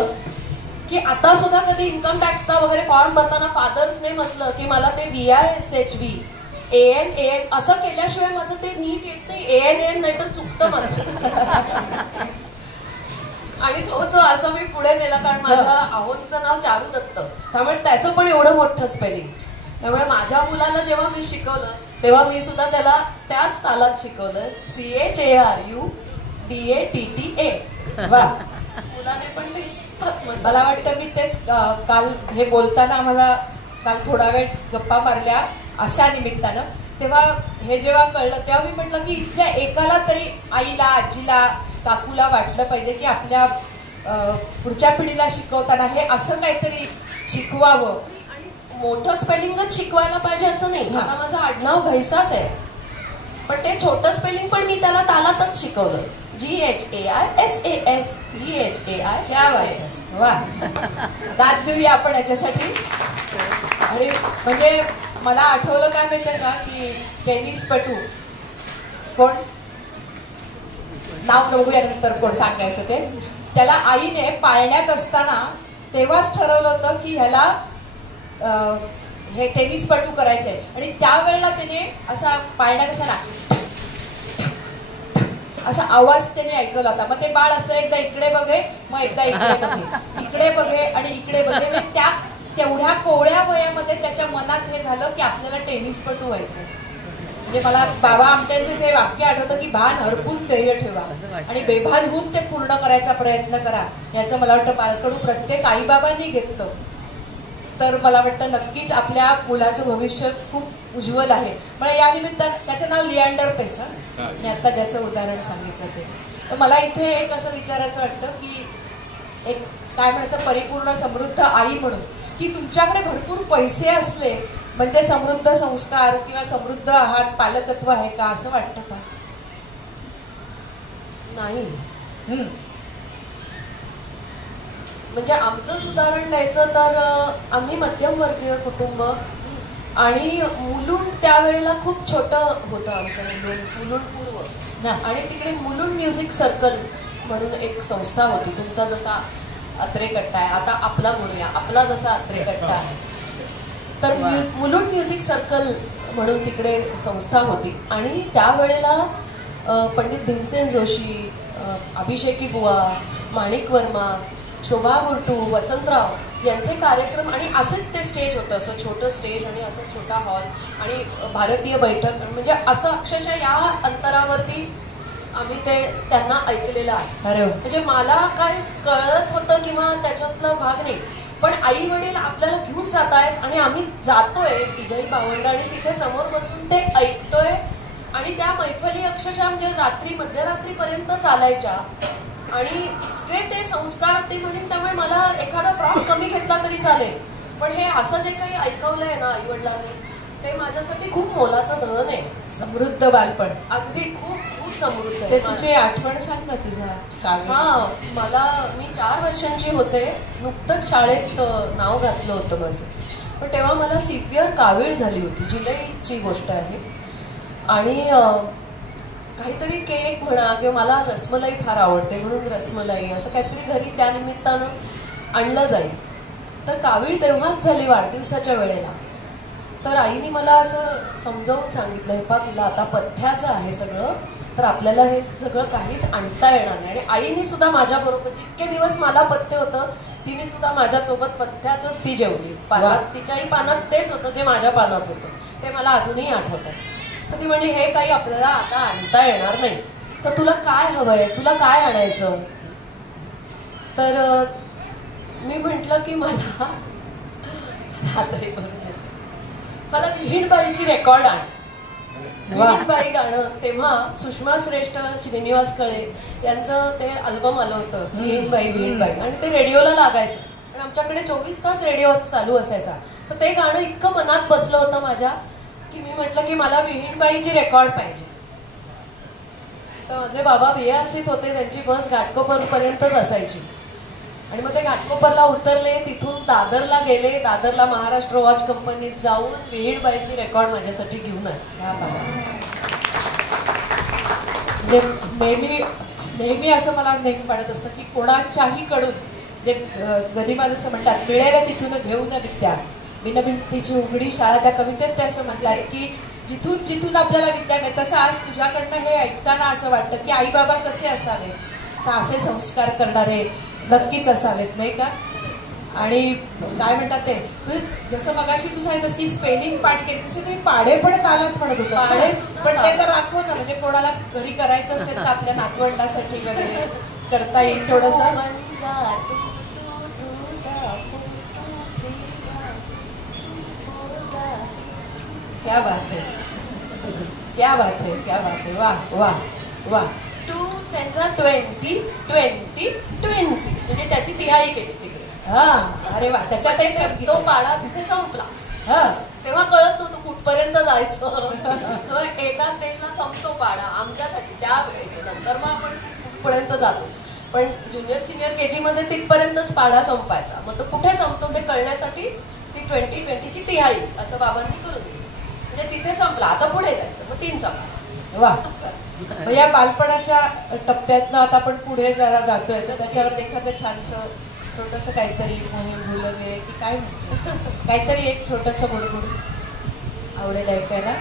की आता सुद्धा कधी इन्कम टॅक्सचा वगैरे फॉर्म भरताना फादर्स नेम असलं की मला ते VISHVANAN असं केल्याशिवाय माझं ते नीट येत नाही. ANAN नाहीतर चुकतं माझं. आणि तोच असं मी पुढे नेला कारण माझ्या आहोंचं नाव चारू दत्त त्यामुळे त्याचं पण एवढं मोठं स्पेलिंग. त्यामुळे माझ्या मुलाला जेव्हा मी शिकवलं तेव्हा मी सुद्धा त्याला त्याच तालात शिकवलं CHARUDATTA. वा. मुलाने पण तेच. मला वाटतं मी तेच काल हे बोलताना आम्हाला काल थोडा वेळ गप्पा मारल्या अशा निमित्तानं तेव्हा हे जेव्हा कळलं तेव्हा मी म्हटलं की इथल्या एकाला तरी आईला आजीला काकूला वाटलं पाहिजे की आपल्या पुढच्या पिढीला शिकवताना हे असं काहीतरी शिकवावं. आणि मोठं स्पेलिंगच शिकवायला पाहिजे असं नाही. आता माझं आडनाव घैसास आहे पण ते छोटं स्पेलिंग पण मी त्याला तालातच शिकवलं. GHAISAS GHAISAS. वा. दाद देऊया आपण याच्यासाठी. आणि म्हणजे मला आठवलं काय माहितीये का की टेनिसपटू कोण नाव बघूया नंतर कोण सांगायचं ते त्याला आईने पाळण्यात असताना तेव्हाच ठरवलं होतं की ह्याला हे टेनिसपटू करायचंय. आणि त्यावेळेला त्याने असा पाळण्यात असताना असा आवाज त्याने ऐकवला होता. मग ते बाळ असं एकदा इकडे बघे मग एकदा इकडे बघे इकडे बघे आणि इकडे बघे. म्हणजे त्या तेवढ्या कोवळ्या वयामध्ये त्याच्या मनात हे झालं की आपल्याला टेनिसपटू व्हायचं. म्हणजे मला बाबा आमट्यांचं ते वाक्य आठवतं की भान हरपून ध्येय ठेवा आणि बेभान होऊन ते पूर्ण करायचा प्रयत्न करा. याचं मला वाटतं बाळकडू प्रत्येक आईबाबांनी घेतलं तर मला वाटतं नक्कीच आपल्या मुलाचं भविष्य खूप उज्ज्वल आहे. मला या निमित्तानं त्याचं नाव लिअँडर पेस. मी आता ज्याचं उदाहरण सांगितलं ते. तर मला इथे एक असं विचारायचं वाटतं की एक काय म्हणायचं परिपूर्ण समृद्ध आई म्हणून की तुमच्याकडे भरपूर पैसे असले म्हणजे समृद्ध संस्कार किंवा समृद्ध आहात पालकत्व आहे का असं वाटतं का? नाही. म्हणजे आमचंच उदाहरण द्यायचं तर आम्ही मध्यमवर्गीय कुटुंब आणि मुलुंड त्यावेळेला खूप छोटं होतं आमचं मुलुंड पूर्व आणि तिकडे मुलुंड म्युझिक सर्कल म्हणून एक संस्था होती. तुमचा जसा अत्रे कट्टा आहे आता आपला म्हणूया, आपला जसा अत्रे कट्टा आहे तर मुलुंड म्युझिक सर्कल म्हणून तिकडे संस्था होती. आणि त्यावेळेला पंडित भीमसेन जोशी, अभिषेकी बुवा, माणिक वर्मा, शोभा गुरटू, वसंतराव यांचे कार्यक्रम आणि असंच ते स्टेज होतं, असं छोटं स्टेज आणि असं छोटा हॉल आणि भारतीय बैठक म्हणजे असं अक्षरशः या अंतरावरती आम्ही ते त्यांना ऐकलेलं आहे. अरे म्हणजे मला काय कळत होतं किंवा त्याच्यातला भाग नाही, पण आई वडील आपल्याला घेऊन जात आहेत आणि आम्ही जातोय तिघही भावंड आणि तिथे समोर बसून ते ऐकतोय आणि त्या मैफली अक्षरशः म्हणजे रात्री मध्यरात्रीपर्यंत चालायच्या आणि इतके ते संस्कार ते म्हणेन. त्यामुळे मला एखादा फ्रॉक कमी घेतला तरी चालेल, पण हे असं जे काही ऐकवलंय ना आई वडिलांनी ते माझ्यासाठी खूप मोलाचं धन आहे. समृद्ध बालपण, अगदी खूप खूप समृद्ध आहे. ते तुझी आठवण सांग ना तुझ्या. मी 4 वर्षांची होते, नुकतंच शाळेत नाव घातलं होतं माझं, पण तेव्हा मला सिव्हिअर कावीळ झाली होती. जुलैची गोष्ट आहे आणि काहीतरी केक म्हणा किंवा मला रसमलाई फार आवडते म्हणून रसमलाई असं काहीतरी घरी त्या निमित्तानं आणलं जाईल. तर कावीळ तेव्हाच झाली वाढदिवसाच्या वेळेला. तर आईने मला असं समजावून सांगितलं, हे पा तुला आता पथ्याचं आहे सगळं, तर आपल्याला हे सगळं काहीच आणता येणार नाही. आणि आईने सुद्धा माझ्याबरोबर जितके दिवस मला पथ्य होतं तिने सुद्धा माझ्यासोबत पथ्याचंच ती जेवली. पानात तिच्याही पानात तेच होतं जे माझ्या पानात होतं, ते मला अजूनही आठवतं. तर ती म्हणजे हे काही आपल्याला आता आणता येणार नाही, तर तुला काय हवंय, तुला काय आणायचं. तर मी म्हटलं की मला विहीणबाईची रेकॉर्ड आण. विहीणबाई गाणं तेव्हा सुषमा श्रेष्ठ, श्रीनिवास कळे यांचं ते अल्बम आलं होतं विहीणबाई विहीणबाई, आणि ते रेडिओला लागायचं आणि आमच्याकडे 24 तास रेडिओ चालू असायचा. तर ते गाणं इतकं मनात बसलं होतं माझ्या की मी म्हटलं की मला विहीणबाईची रेकॉर्ड पाहिजे. तर माझे बाबा बियासीत होते, त्यांची बस घाटकोपर पर्यंतच असायची आणि मग ते घाटकोपरला उतरले, तिथून दादरला गेले, दादरला महाराष्ट्र वॉच कंपनीत जाऊन विहीणबाईची रेकॉर्ड माझ्यासाठी घेऊन आले. म्हणजे नेहमी असं मला नेहमी वाटत असतं की कोणाच्याही कडून जे गदिमा जसं म्हणतात मिळेल तिथून घेऊन विद्या, बिनभिंतीची उघडी शाळा, त्या कवितेत ते असं म्हटलं आहे की जिथून जिथून आपल्याला विद्या मिळते. तसं आज तुझ्याकडनं हे ऐकताना असं वाटतं की आई बाबा कसे असावे, तर असे संस्कार करणारे नक्कीच असावेत, नाही का. आणि काय म्हणतात ते तू जसं मगाशी तू सांगितलंस की स्पेलिंग पाठ केली, तसे तुम्ही पाढे पण तालात म्हणत होता, पण ते तर राखव ना, म्हणजे कोणाला घरी करायचं असेल तर आपल्या नातवंडासाठी वगैरे करता येईल थोडस. क्या बात है, क्या बात है, क्या बात है. वाह वाह वाह. 2 त्यांचा 20 20 20 म्हणजे त्याची तिहाई केली तिकडे. हा अरे वा. त्याच्यात तो पाडा तिथे संपला. तेव्हा कळत नव्हतं कुठपर्यंत जायचं. एका स्टेजला संपतो पाडा आमच्यासाठी त्यावेळी, नंतर मग आपण कुठपर्यंत जातो, पण ज्युनियर सिनियर केजी मध्ये तिथपर्यंतच पाडा संपायचा. मग तो कुठे संपतो ते कळण्यासाठी ती 20-20ची तिहाई असं बाबांनी करून दिली. म्हणजे तिथे संपला, आता पुढे जायचं, मग 3चा पाडा. वा. या बालपणाच्या टप्प्यातनं आता आपण पुढे जरा जातोय, तर त्याच्यावर एखादं छानसं छोटंसं काहीतरी भुलं गे की काय म्हणतो, काहीतरी एक छोटंसं बुडबुड आवडेल ऐकायला.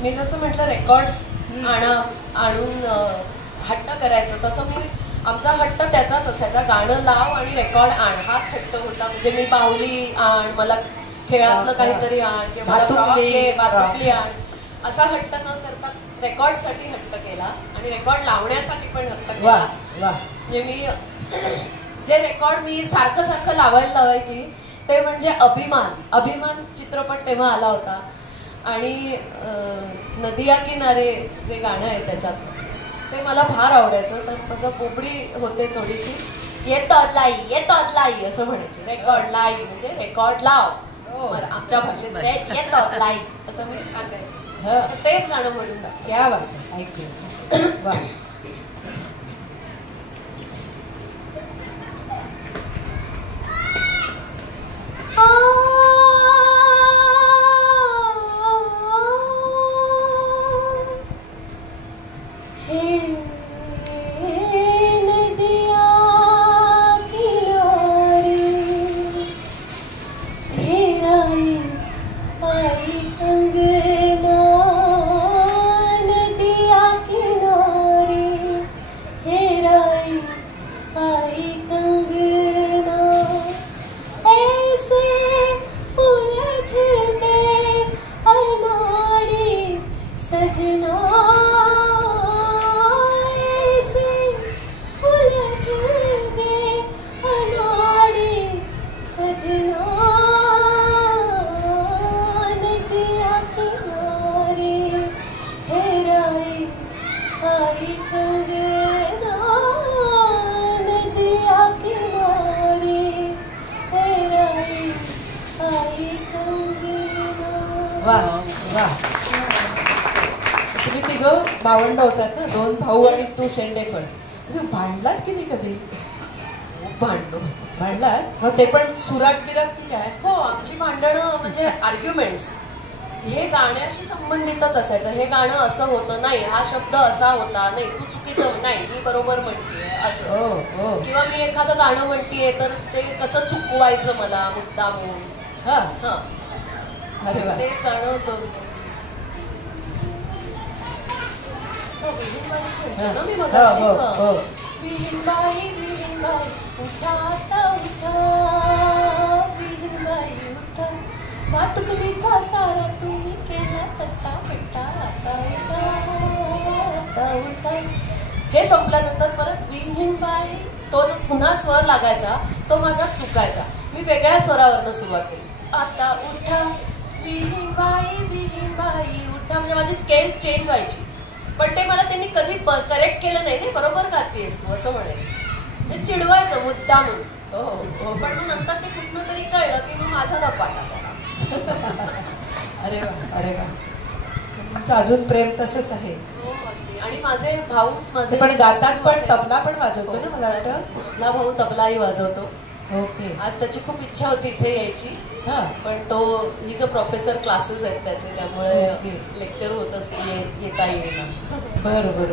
मी जसं म्हटलं रेकॉर्ड्स आणून हट्ट करायचं, तसं मी आमचा हट्ट त्याचाच असायचा. गाणं लाव आणि रेकॉर्ड आण हाच हट्ट होता. म्हणजे मी बाहुली आण, मला खेळातलं काहीतरी आण किंवा भातुकली आण, असा हट्ट न करता रेकॉर्डसाठी हट्ट केला आणि रेकॉर्ड लावण्यासाठी पण हट्ट केला. म्हणजे मी जे रेकॉर्ड मी सारखं लावायची ते म्हणजे अभिमान चित्रपट तेव्हा आला होता आणि नदिया किनारे जे गाणं आहे त्याच्यातलं ते मला फार आवडायचं. तर माझं बोबडी होते थोडीशी, येतोच लाई असं म्हणायचे. रेकॉर्ड लाई म्हणजे रेकॉर्ड लाव, आमच्या भाषेत येतोच लाई असं मी सांगायचं. तेच गाणं म्हणून टाक. क्या बात आहे, ऐकू वा. तुम्ही तिघं भावंड होतात ना, 2 भाऊ आणि तू शेंडेफळ. भांडलात किती कधी? भांडलात मग ते पण सुरात बिरात की काय? हो, आमची भांडणं म्हणजे आर्ग्युमेंट्स हे गाण्याशी संबंधितच असायचं. हे गाणं असं होतं नाही, हा शब्द असा होता नाही, तू चुकीचं नाही, मी बरोबर म्हणतेय असं. किंवा मी एखादं गाणं म्हणतेय तर ते कसं चुकवायचं मला मुद्दामून. ते गाणं होतं मी मगाशी. विहीणबाई उठा आता उठा, विहीणबाई उठा, भातुकलीचा सारा तुम्ही केला चट्टा पट्टा, आता उठा. हे संपल्यानंतर परत विहीणबाई, तो जो पुन्हा स्वर लागायचा तो माझा चुकायचा. मी वेगळ्या स्वरावरनं सुरुवात केली. आता उठा विहीणबाई उठा, म्हणजे माझी स्केल चेंज व्हायची. पण ते मला त्यांनी कधी करेक्ट केलं नाही, बरोबर गातेस तू असं म्हणायचं. चिडवायचं मुद्दा म्हणून. पण मग नंतर ते कुठनं तरी कळलं की मग माझा धपाटा. अरे वा, तुमचं अजून प्रेम तसंच आहे. हो, आणि माझे भाऊच माझे पण गातात पण तबला पण वाजवतो ना, मला वाटतं. मधला भाऊ तबलाही वाजवतो. ओके. आज त्याची खूप इच्छा होती इथे यायची, पण तो ही जो प्रोफेसर क्लासेस आहेत त्याचे, त्यामुळे लेक्चर होत येता येईल. बरोबर.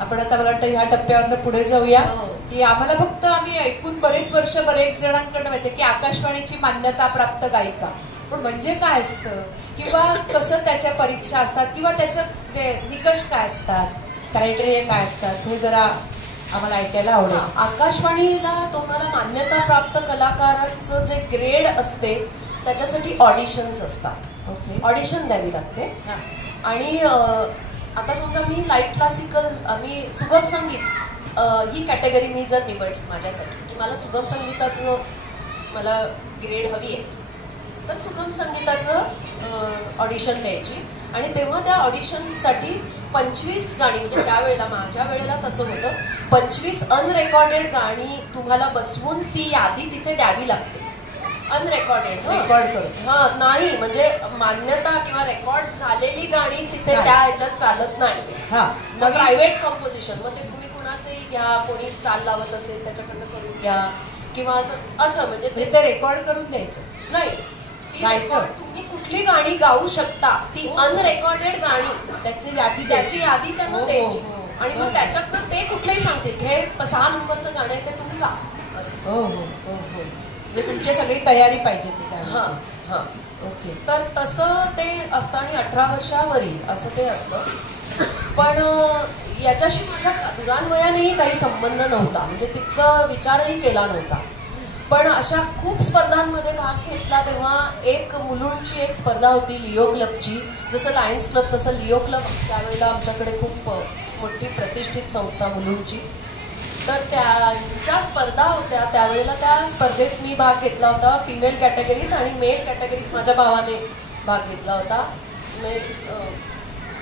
आपण आता मला वाटतं ह्या टप्प्यावर पुढे जाऊया की आम्हाला फक्त आम्ही ऐकून बरेच जणांकडे माहिती की आकाशवाणीची मान्यता प्राप्त गायिका, पण म्हणजे काय असतं किंवा कसं त्याच्या परीक्षा असतात किंवा त्याचं जे निकष काय असतात, क्रायटेरिया काय असतात, हे जरा आम्हाला ऐकायला आवडेल. आकाशवाणीला तुम्हाला मान्यता प्राप्त कलाकारांचं जे ग्रेड असते त्याच्यासाठी ऑडिशन्स असतात. ओके. ऑडिशन द्यावी लागते. आणि आता समजा मी लाईट क्लासिकल, मी सुगम संगीत ही कॅटेगरी मी जर निवडली माझ्यासाठी की मला सुगम संगीताचं मला ग्रेड हवी आहे, तर सुगम संगीताचं ऑडिशन द्यायची. आणि तेव्हा त्या ऑडिशन्ससाठी 25 गाणी, म्हणजे त्यावेळेला माझ्या वेळेला तसं होतं, 25 अनरेकॉर्डेड गाणी तुम्हाला बसवून ती यादी तिथे द्यावी लागते. अनरेकॉर्डेड, रेकॉर्ड करून. नाही, म्हणजे मान्यता किंवा रेकॉर्ड झालेली गाणी तिथे त्या ह्याच्यात चालत नाही. प्रायव्हेट कंपोजिशन, मग ते तुम्ही कुणाचंही घ्या, कोणी चाल लावत असेल त्याच्याकडनं करून घ्या किंवा असं म्हणजे ते रेकॉर्ड करून द्यायचं नाही. तुम्ही कुठली गाणी गाऊ शकता ती अनरेकॉर्डेड गाणी त्याची यादी त्यांना द्यायची. आणि मग त्याच्यातनं ते कुठलेही सांगतील हे 6 नंबरचं गाणं आहे ते तुम्ही गा असं. हो. म्हणजे तुमची सगळी तयारी पाहिजे ती काय. ओके. तर तसं ते असतं आणि 18 वर्षावरील असं ते असतं. पण याच्याशी माझा दुरान्वयानेही काही संबंध नव्हता, म्हणजे तितकं विचारही केला नव्हता. पण अशा खूप स्पर्धांमध्ये भाग घेतला तेव्हा एक मुलुंडची एक स्पर्धा होती लिओ क्लबची. जसं लायन्स क्लब तसं लिओ क्लब त्यावेळेला आमच्याकडे खूप मोठी प्रतिष्ठित संस्था मुलुंडची. तर त्यांच्या स्पर्धा होत्या त्यावेळेला त्या स्पर्धेत मी भाग घेतला होता फिमेल कॅटेगरीत आणि मेल कॅटेगरीत माझ्या भावाने भाग घेतला होता.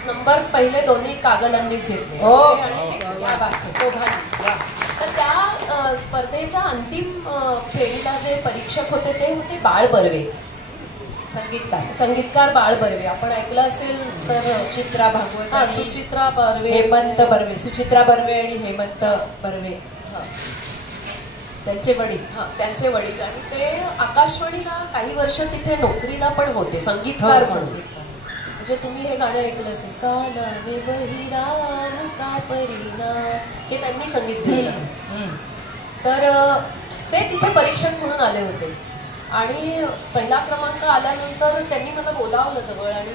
नंबर पहिले दोन्ही कागलांनीच घेतले आणि तर त्या स्पर्धेच्या अंतिम फेरीला जे परीक्षक होते ते होते बाळ बर्वे, संगीतकार बाळ बर्वे. आपण ऐकलं असेल तर सुचित्रा भागवत, सुचित्रा बर्वे, हेमंत बर्वे, सुचित्रा बर्वे आणि हेमंत बर्वे त्यांचे वडील. त्यांचे वडील आणि ते आकाशवाणीला काही वर्ष तिथे नोकरीला पण होते संगीतकार म्हणून. म्हणजे तुम्ही हे गाणं ऐकलं असेल, कानाने बहिराम का परिणा, हे त्यांनी संगीत दिलं. तर ते तिथे परीक्षक म्हणून आले होते आणि पहिला क्रमांक आल्यानंतर त्यांनी मला बोलावलं जवळ आणि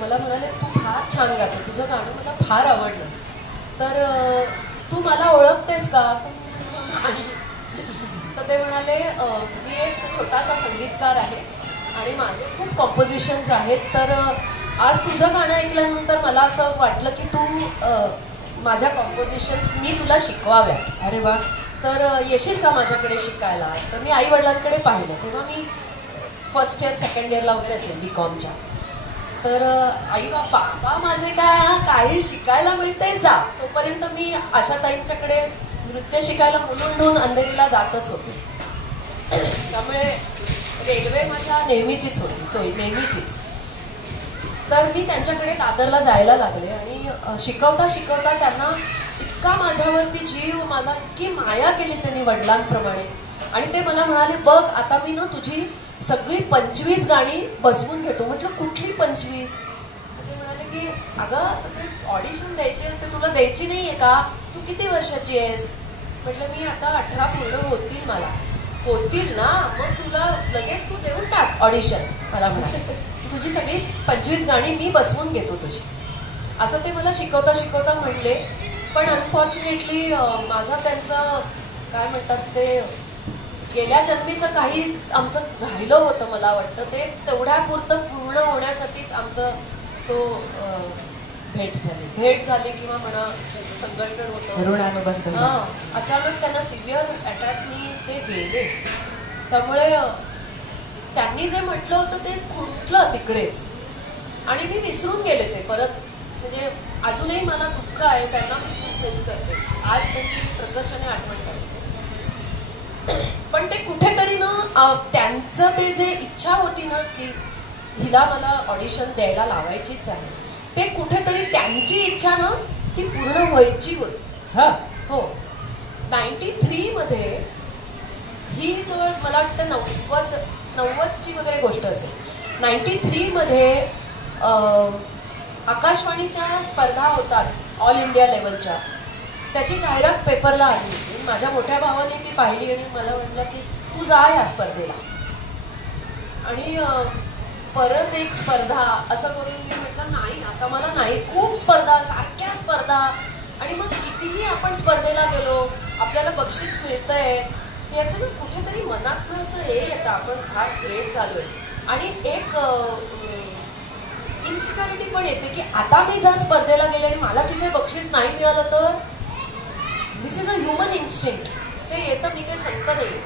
मला म्हणाले तू फार छान गाते, तुझं गाणं मला फार आवडलं, तर तू मला ओळखतेस का? तर ते म्हणाले मी एक छोटासा संगीतकार आहे आणि माझे खूप कॉम्पोजिशन्स आहेत, तर आज तुझं गाणं ऐकल्यानंतर मला असं वाटलं की तू माझ्या कॉम्पोजिशन्स मी तुला शिकवाव्यात. अरे वा. तर येशील का माझ्याकडे शिकायला? तर मी आई वडिलांकडे पाहिलं तेव्हा मी फर्स्ट इयर सेकंड इयरला वगैरे असेल BComच्या. तर आई बाबा माझे काही शिकायला मिळते जा, तोपर्यंत मी आशाताईंच्याकडे नृत्य शिकायला मुलुंडून अंधेरीला जातच होते. त्यामुळे रेल्वे माझ्या नेहमीचीच होती सोय, नेहमीचीच. तर मी त्यांच्याकडे दादरला जायला लागले आणि शिकवता शिकवता त्यांना इतका माझ्यावरती जीव, मला इतकी माया केली त्यांनी वडिलांप्रमाणे. आणि ते मला म्हणाले बघ आता मी ना तुझी सगळी 25 गाणी बसवून घेतो. म्हटलं कुठली 25? ते म्हणाले की अगं असं ते ऑडिशन द्यायची असते, तुला द्यायची नाहीये का? तू किती वर्षाची आहेस? म्हटलं मी आता 18 पूर्ण होतील मला. होतील ना, मग तुला लगेच तू देऊन टाक ऑडिशन. मला म्हणाले तुझी सगळी 25 गाणी मी बसवून घेतो तुझी. असं ते मला शिकवता शिकवता म्हणले. पण अनफॉर्च्युनेटली माझं त्यांचं काय म्हणतात ते गेल्या जन्मीचं काही आमचं राहिलं होतं मला वाटतं. ते तेवढ्यापुरतं पूर्ण होण्यासाठीच आमचं तो भेट झाली किंवा म्हणा संघर्षण होतं. अचानक त्यांना सिव्हिअर अटॅकनी ते गेले. त्यामुळे त्यांनी जे म्हटलं होतं ते खुंटलं तिकडेच आणि मी विसरून गेले ते परत. म्हणजे अजूनही मला दुःख आहे, त्यांना मी खूप मिस करते. आज त्यांची मी प्रकर्षाने आठवण करते. पण ते कुठेतरी ना त्यांचं ते जे इच्छा होती ना की हिला मला ऑडिशन द्यायला लावायचीच आहे, ते कुठेतरी त्यांची इच्छा ना ती पूर्ण व्हायची होती. हो. 93 मध्ये ही जवळ मला वाटतं 90ची वगैरे गोष्ट असेल. 93 मध्ये आकाशवाणीच्या स्पर्धा होतात ऑल इंडिया लेवलच्या, त्याची जाहिरात पेपरला आली होती. माझ्या मोठ्या भावाने ती पाहिली आणि मला म्हटलं की तू जा या स्पर्धेला. आणि परत एक स्पर्धा असं करून मी म्हटलं नाही आता मला नाही. खूप स्पर्धा, सारख्या स्पर्धा, आणि मग कितीही आपण स्पर्धेला गेलो आपल्याला बक्षीस मिळतंय याचं ना कुठेतरी मनात ना असं हे येतं आपण फार ग्रेट झालोय. आणि एक इन्सिक्युरिटी पण येते की आता मी जर स्पर्धेला गेले आणि मला तिथे बक्षीस नाही मिळालं तर दिस इज अ ह्युमन इन्स्टिंक्ट, ते येतं. मी काही सांगत नाही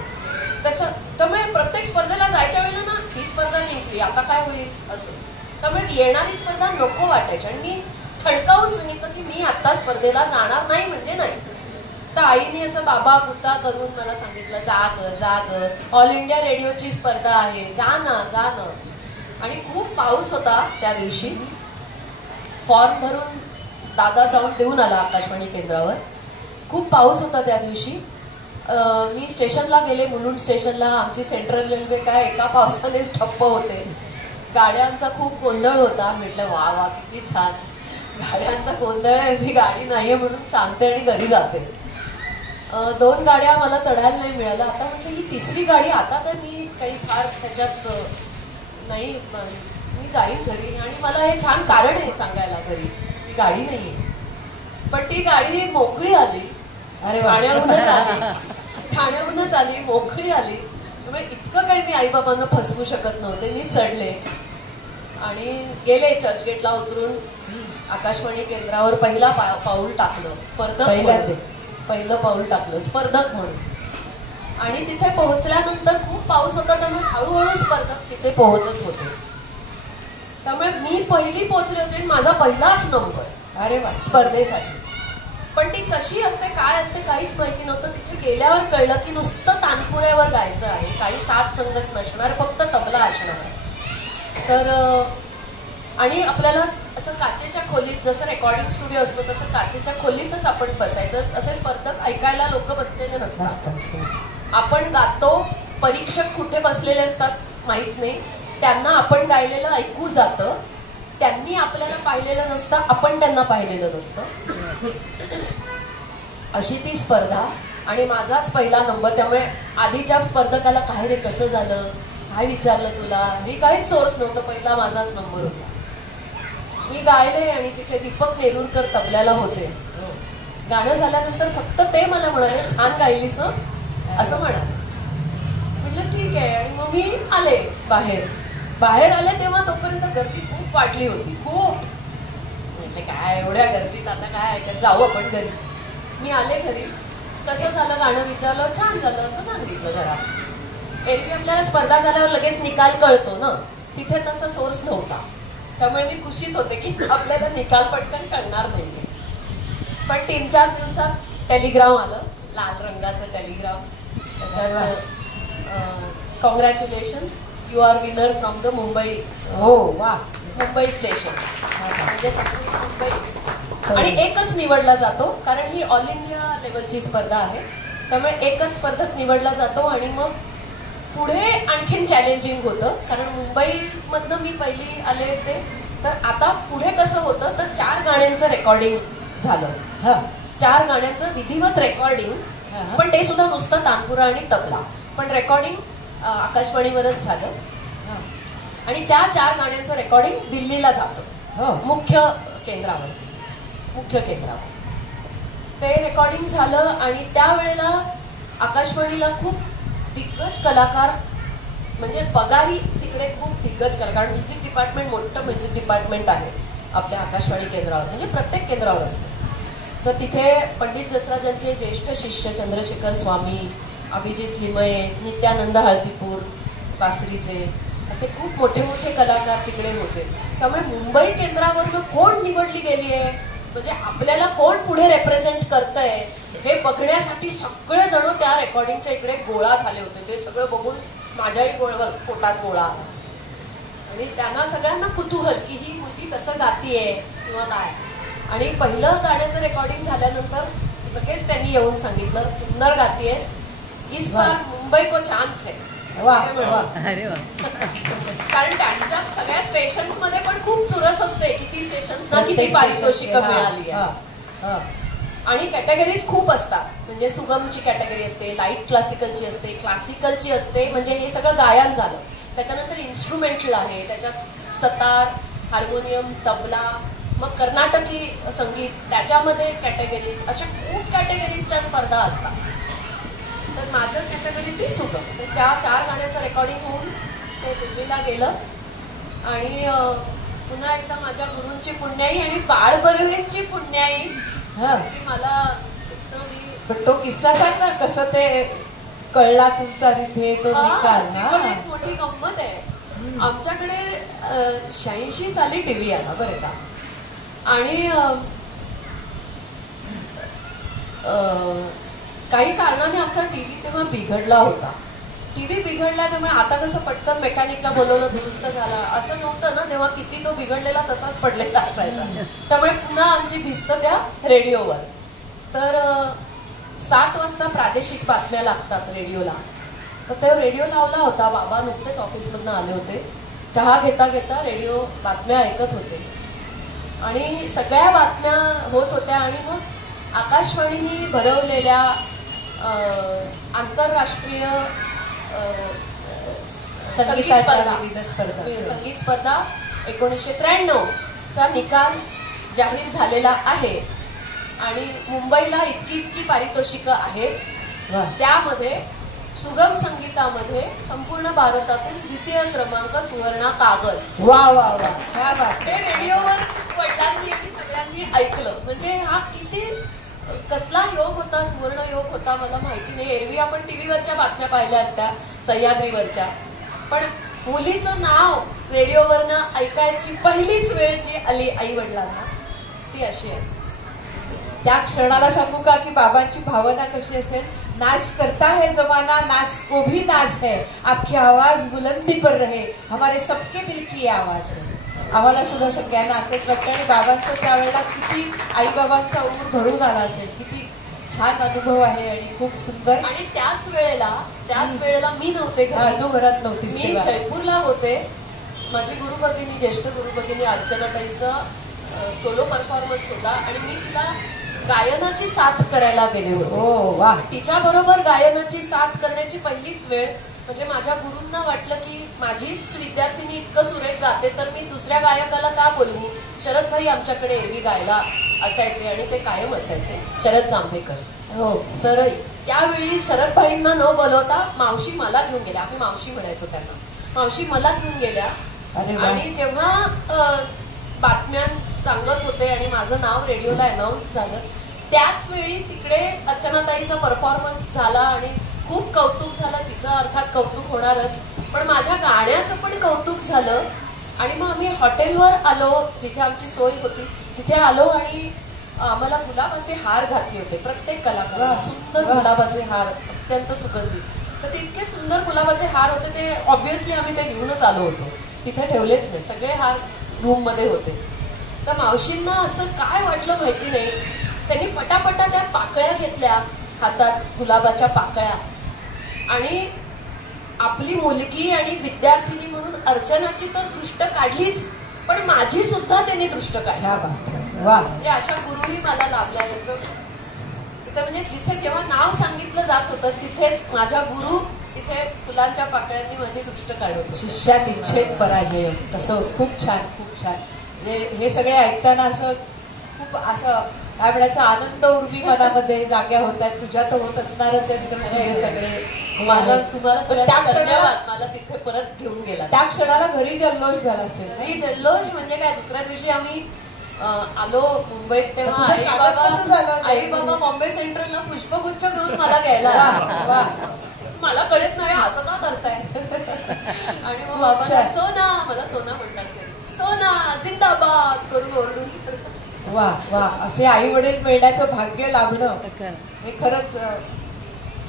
त्याचं. त्यामुळे प्रत्येक स्पर्धेला जायच्या वेळेला ना ती स्पर्धा जिंकली आता काय होईल असं. त्यामुळे येणारी स्पर्धा नको वाटायची आणि मी ठणकावून सांगितलं की मी आता स्पर्धेला जाणार नाही म्हणजे नाही. तर आईने असं बाबा पुता करून मला सांगितलं जाग ऑल इंडिया रेडिओची स्पर्धा आहे, जा ना. आणि खूप पाऊस होता त्या दिवशी. फॉर्म भरून दादा जाऊन देऊन आला आकाशवाणी केंद्रावर. खूप पाऊस होता त्या दिवशी. मी स्टेशनला गेले, मुलुंड स्टेशनला. आमची सेंट्रल रेल्वे काय एका पावसानेच ठप्प होते. गाड्यांचा खूप गोंधळ होता. म्हटलं वा किती छान, गाड्यांचा गोंधळ आहे, मी गाडी नाहीये म्हणून सांगते आणि घरी जाते. 2 गाड्या मला चढायला नाही मिळाल्या. आता म्हटलं ही 3री गाडी, आता तर मी काही फार त्याच्यात नाही, मी जाईन घरी. आणि मला हे छान कारण आहे सांगायला घरी की गाडी नाहीये. पण ती गाडी मोकळी आली. अरे ठाण्याहूनच आली, मोकळी आली. त्यामुळे इतकं काही मी आईबाबांना फसवू शकत नव्हते. मी चढले आणि गेले चर्चगेटला उतरून आकाशवाणी केंद्रावर पहिला पाऊल टाकलं. स्पर्धक पहिलं पाऊल टाकलं स्पर्धक म्हणून. आणि तिथे पोहोचल्यानंतर खूप पाऊस होता, त्यामुळे हळूहळू स्पर्धक तिथे पोहोचत होते. त्यामुळे मी पहिली पोहोचले होते आणि माझा पहिलाच नंबर. अरे वा. स्पर्धेसाठी. पण ती कशी असते काय असते काहीच माहिती नव्हतं. तिथे गेल्यावर कळलं की नुसतं तानपुऱ्यावर गायचं आहे, काही साथ संगत नसणार, फक्त तबला असणार आहे. तर आणि आपल्याला असं काचेच्या खोलीत, जसं रेकॉर्डिंग स्टुडिओ असतो तसं काचेच्या खोलीतच आपण बसायचं. असे स्पर्धक ऐकायला लोक बसलेले नसतात. आपण गातो, परीक्षक कुठे बसलेले असतात माहित नाही, त्यांना आपण गायलेलं ऐकू जातं, त्यांनी आपल्याला पाहिलेलं नसतं, आपण त्यांना पाहिलेलं नसतं. अशी ती स्पर्धा आणि माझाच पहिला नंबर. त्यामुळे आधीच्या स्पर्धकाला काय रे कसं झालं, काय विचारलं तुला, हे काहीच सोर्स नव्हतं. पहिला माझाच नंबर होता. मी गायले आणि तिथे दीपक नेरुरकर तबल्याला होते. गाणं झाल्यानंतर फक्त ते मला म्हणाले छान गायलीस असं म्हणाले. म्हटलं ठीक आहे. आणि मग मी आले बाहेर आले तेव्हा तोपर्यंत गर्दी खूप वाढली होती, खूप. म्हटलं काय एवढ्या गर्दीत आता काय ऐकत, जाऊ आपण घरी. मी आले घरी. कसं झालं गाणं विचारलं, छान झालं असं सांगितलं घरात. एरवी आपल्याला स्पर्धा झाल्यावर लगेच निकाल कळतो ना, तिथे तसा सोर्स नव्हता. त्यामुळे मी खुशीत होते की आपल्याला निकाल पटकन कळणार नाहीये. पण 3-4 दिवसात टेलिग्राम आलं, लाल रंगाचं टेलिग्राम. त्याच्यात congratulations, you are winner from the Mumbai. हो वा. मुंबई स्टेशन म्हणजे संपूर्ण मुंबई. आणि एकच निवडला जातो, कारण ही ऑल इंडिया लेवलची स्पर्धा आहे. त्यामुळे एकच स्पर्धक निवडला जातो. आणि मग पुढे आणखीन चॅलेंजिंग होतं, कारण मुंबईमधनं मी पहिली आले होते. तर आता पुढे कसं होतं तर 4 गाण्यांचं रेकॉर्डिंग झालं. 4 गाण्यांचं विधिवत रेकॉर्डिंग, पण ते सुद्धा नुसतं तानपुरा आणि तबला. पण रेकॉर्डिंग आकाशवाणीवरच झालं. आणि त्या 4 गाण्यांचं रेकॉर्डिंग दिल्लीला जातं, मुख्य केंद्रावर. ते रेकॉर्डिंग झालं. आणि त्यावेळेला आकाशवाणीला खूप दिग्गज कलाकार, म्हणजे पगारी तिकडे खूप दिग्गज कलाकार. म्युझिक डिपार्टमेंट, मोठं म्युझिक डिपार्टमेंट आहे आपल्या आकाशवाणी केंद्रावर, म्हणजे प्रत्येक केंद्रावर असतं. तर तिथे पंडित जसराजांचे ज्येष्ठ शिष्य चंद्रशेखर स्वामी, अभिजित लिमये, नित्यानंद हळदीपूर बासरीचे, असे खूप मोठे मोठे कलाकार तिकडे होते. त्यामुळे मुंबई केंद्रावरनं कोण निवडली गेली आहे, म्हणजे आपल्याला कोण पुढे रेप्रेझेंट करतंय हे बघण्यासाठी सगळे जण त्या रेकॉर्डिंगच्या इकडे गोळा झाले होते. ते सगळं बघून माझ्याही पोटात गोळा आला. आणि त्यांना सगळ्यांना कुतूहल की ही मुलगी कसं गातीये किंवा काय. आणि पहिलं गाण्याचं रेकॉर्डिंग झाल्यानंतर लगेच त्यांनी येऊन सांगितलं सुंदर गातीयेस, इस बार मुंबई को चान्स है. कारण त्यांच्या सगळ्या स्टेशन्स मध्ये पण खूप चुरस असते, किती स्टेशन्सना किती पारितोषिकं मिळाली आहे. आणि कॅटेगरीज खूप असतात, म्हणजे सुगमची कॅटेगरी असते, लाईट क्लासिकलची असते, क्लासिकलची असते, म्हणजे हे सगळं गायन झालं. त्याच्यानंतर इन्स्ट्रुमेंटल आहे, त्याच्यात सतार, हार्मोनियम, तबला, मग कर्नाटकी संगीत, त्याच्यामध्ये कॅटेगरीज, अशा खूप कॅटेगरीजच्या स्पर्धा असतात. तर माझं कॅटेगरी ती सुगम. तर त्या 4 गाण्याचं रेकॉर्डिंग होऊन ते दिल्लीला गेलं. आणि पुन्हा एकदा माझ्या गुरूंची पुण्याई आणि बाळ बर्वेंची पुण्याई की मला पण तो किस्सा सांग ना, कसं ते कळला तुमचा तिथे तो निकाल ना. एक मोठी गंमत आहे. आमच्याकडे 86 साली टीव्ही आला बरं का. आणि काही कारणाने आमचा टीव्ही तेव्हा बिघडला होता. टीव्ही बिघडला त्यामुळे आता कसं पटकन मेकॅनिकला बोलवलं, दुरुस्त झाला, असं नव्हतं ना तेव्हा. किती तो बिघडलेला तसाच पडलेला असायचा. त्यामुळे पुन्हा आमची भिस्त त्या रेडिओवर. तर 7 वाजता प्रादेशिक बातम्या लागतात रेडिओला. तर तो रेडिओ लावला होता. बाबा नुकतेच ऑफिसमधनं आले होते. चहा घेता घेता रेडिओ बातम्या ऐकत होते. आणि सगळ्या बातम्या होत होत्या. आणि मग आकाशवाणीने भरवलेल्या आंतरराष्ट्रीय संगीताच्या विविध स्पर्धा, संगीत स्पर्धा 1993 चा निकाल जाहीर झालेला आहे. आणि मुंबईला इतकी पारितोषिकं आहेत. त्यामध्ये सुगम संगीतामध्ये संपूर्ण भारतातून 2य क्रमांक सुवर्णा कागल. वा वा वा, काय बात. हे रेडिओवर वडिलांनी आणि सगळ्यांनी ऐकलं. म्हणजे हा किती कसला योग होता, सुवर्ण योग होता मला माहिती नाही. एरवी आपण टीव्हीवरच्या बातम्या पाहिल्या असत्या सह्याद्रीवरच्या, पण मुलीचं नाव रेडिओवरनं ऐकायची पहिलीच वेळ जी आली आई वडिलांना ती अशी आहे. त्या क्षणाला सांगू का की बाबांची भावना कशी असेल, नाच करता है जमाना, नाच को भी नाच है, आपकी आवाज बुलंदी पर रहे, हमारे सबके दिल की आवाज है. आम्हाला सुद्धा सगळ्यांना असंच वाटतं. आणि बाबांचं त्यावेळेला किती आईबाबांचा ऊर भरून आला असेल, किती छान अनुभव आहे आणि खूप सुंदर. आणि त्याच वेळेला मी नव्हते तू घरात नव्हतीस, मी जयपूरला होते. माझी गुरुभगिनी, ज्येष्ठ गुरुभगिनी अर्चनाताईचा सोलो परफॉर्मन्स होता आणि मी तिला गायनाची साथ करायला गेले होते. हो वा. तिच्या बरोबर गायनाची साथ करण्याची पहिलीच वेळ. म्हणजे माझ्या गुरूंना वाटलं की माझीच विद्यार्थिनी इतकं सुरेख गाते तर मी दुसऱ्या गायकाला का बोलवू. शरद भाई आमच्याकडे एरवी गायला असायचे आणि ते कायम असायचे, शरद जांभेकर. हो. तर त्यावेळी शरद भाईंना न बोलवता मावशी मला घेऊन गेल्या. आम्ही मावशी म्हणायचो त्यांना. मावशी मला घेऊन गेल्या आणि जेव्हा बातम्या सांगत होते आणि माझं नाव रेडिओला अनाऊन्स झालं त्याच वेळी तिकडे अर्चनाताईचा परफॉर्मन्स झाला आणि खूप कौतुक झालं. तिचं अर्थात कौतुक होणारच, पण माझ्या गाण्याचं पण कौतुक झालं. आणि मग आम्ही हॉटेलवर आलो, जिथे आमची सोय होती तिथे आलो आणि आम्हाला गुलाबाचे हार घातले होते प्रत्येक कलाकाराला. सुंदर गुलाबाचे हार, अत्यंत सुगंधित. तर ते इतके सुंदर गुलाबाचे हार होते, ते ऑब्व्हियसली आम्ही ते घेऊनच आलो होतो, तिथे ठेवलेच नाही, सगळे हार रूम मध्ये होते. तर मावशींना असं काय वाटलं माहिती नाही, त्यांनी पटापटा त्या पाकळ्या घेतल्या हातात, गुलाबाच्या पाकळ्या, आणि आपली मुलगी आणि विद्यार्थिनी म्हणून अर्चनाची तर दृष्ट काढलीच, पण माझी सुद्धा त्यांनी दृष्ट काढली. वा. म्हणजे अशा गुरुही मला लाभल्या. याचं म्हणजे जिथे जेव्हा नाव सांगितलं जात होतं तिथेच माझ्या गुरु तिथे फुलांच्या पाकळ्यांनी माझी दृष्ट काढवली. शिष्यात इच्छेत पराजय. तसं खूप छान, खूप छान. म्हणजे हे सगळे ऐकताना असं खूप असं काय म्हणायचं, आनंद उर्मी मनामध्ये जाग्या होत आहेत. तुझ्या तर होत असणारच आहे. हे सगळे मला तुम्हाला त्या क्षणाला मला तिथे परत घेऊन गेला. त्या क्षणाला घरी जल्लोष झाला असेल. नाही जल्लोष म्हणजे काय, दुसऱ्या दिवशी आम्ही आलो मुंबईत तेव्हा आई बाबा बॉम्बे सेंट्रलला पुष्पगुच्छ घेऊन मला घ्यायला. मला कळत नाही असं का करताय. आणि मग बाबा सोना, मला सोना म्हणतात ते, सोना जिंदाबाद करून ओरडून. वा वा. असे आई वडील मिळण्याचं भाग्य लाभणं हे खरंच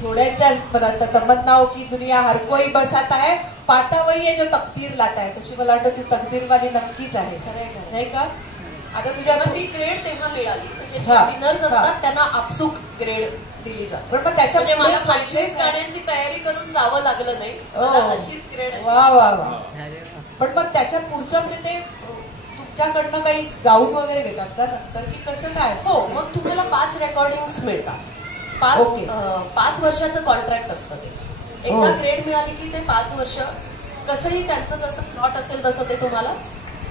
थोड्यांच्याच मला वाटतं तमन्नाओं की दुनिया हर कोई बसाता है, पाता वही है जो तकदीर लाता है. तशी मला वाटतं ती तकदीरवाली नक्कीच आहे. खरं नाही का. आता तुझ्या ती ग्रेड तेव्हा मिळाली, म्हणजे जे विनर्स असतात त्यांना आपसूक ग्रेड दिली जाते. पण त्याच्यामध्ये मला 25 गाण्यांची तयारी करून जावं लागलं नाही, अशीच ग्रेड. वा वा वा. पण मग त्याच्या पुढचं म्हणजे ते तुमच्याकडनं काही गाऊन वगैरे घेतात का नंतर की कसं काय. हो, मग तुम्हाला 5 रेकॉर्डिंग्स मिळतात. 5 वर्षाचं कॉन्ट्रॅक्ट असतं ते. एकदा ग्रेड मिळाली की ते 5 वर्ष कसंही त्यांचं जसं प्लॉट असेल तसं ते तुम्हाला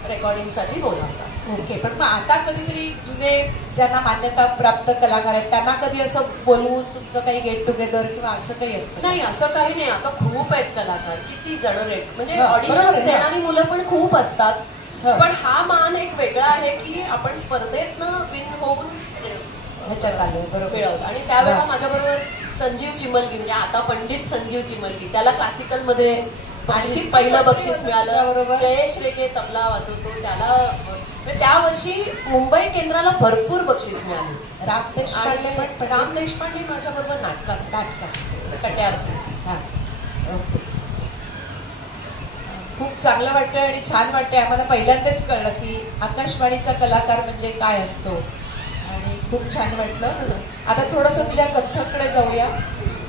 रेकॉर्डिंगसाठी बोलावतात. ओके. पण मग आता कधीतरी जुने ज्यांना मान्यता प्राप्त कलाकार आहेत त्यांना कधी असं बोलवून तुमचं काही गेट टुगेदर किंवा असं काही असतं? नाही, असं काही नाही. आता खूप आहेत कलाकार, किती जण रेट म्हणजे ऑडिशन देणारी मुलं पण खूप असतात. पण हा मान एक वेगळा आहे की आपण स्पर्धेतनं विन होऊन ह्याच्यात आलो बरोबर मिळवलं. आणि त्यावेळेला माझ्याबरोबर संजीव चिमलगी, म्हणजे आता पंडित संजीव चिमलगी, त्याला क्लासिकल मध्ये पहिलं बक्षीस मिळालं. जयेश रेगे तबला वाजवतो, त्याला त्या वर्षी मुंबई केंद्राला भरपूर बक्षीस मिळाली. राम देशपांडे माझ्या बरोबर नाटकात कट्यार. खूप चांगलं वाटतंय आणि छान वाटतंय. आम्हाला पहिल्यांदाच कळलं की आकाशवाणीचा कलाकार म्हणजे काय असतो आणि खूप छान वाटलं. आता थोडंसं तुझ्या कथ्थककडे जाऊया.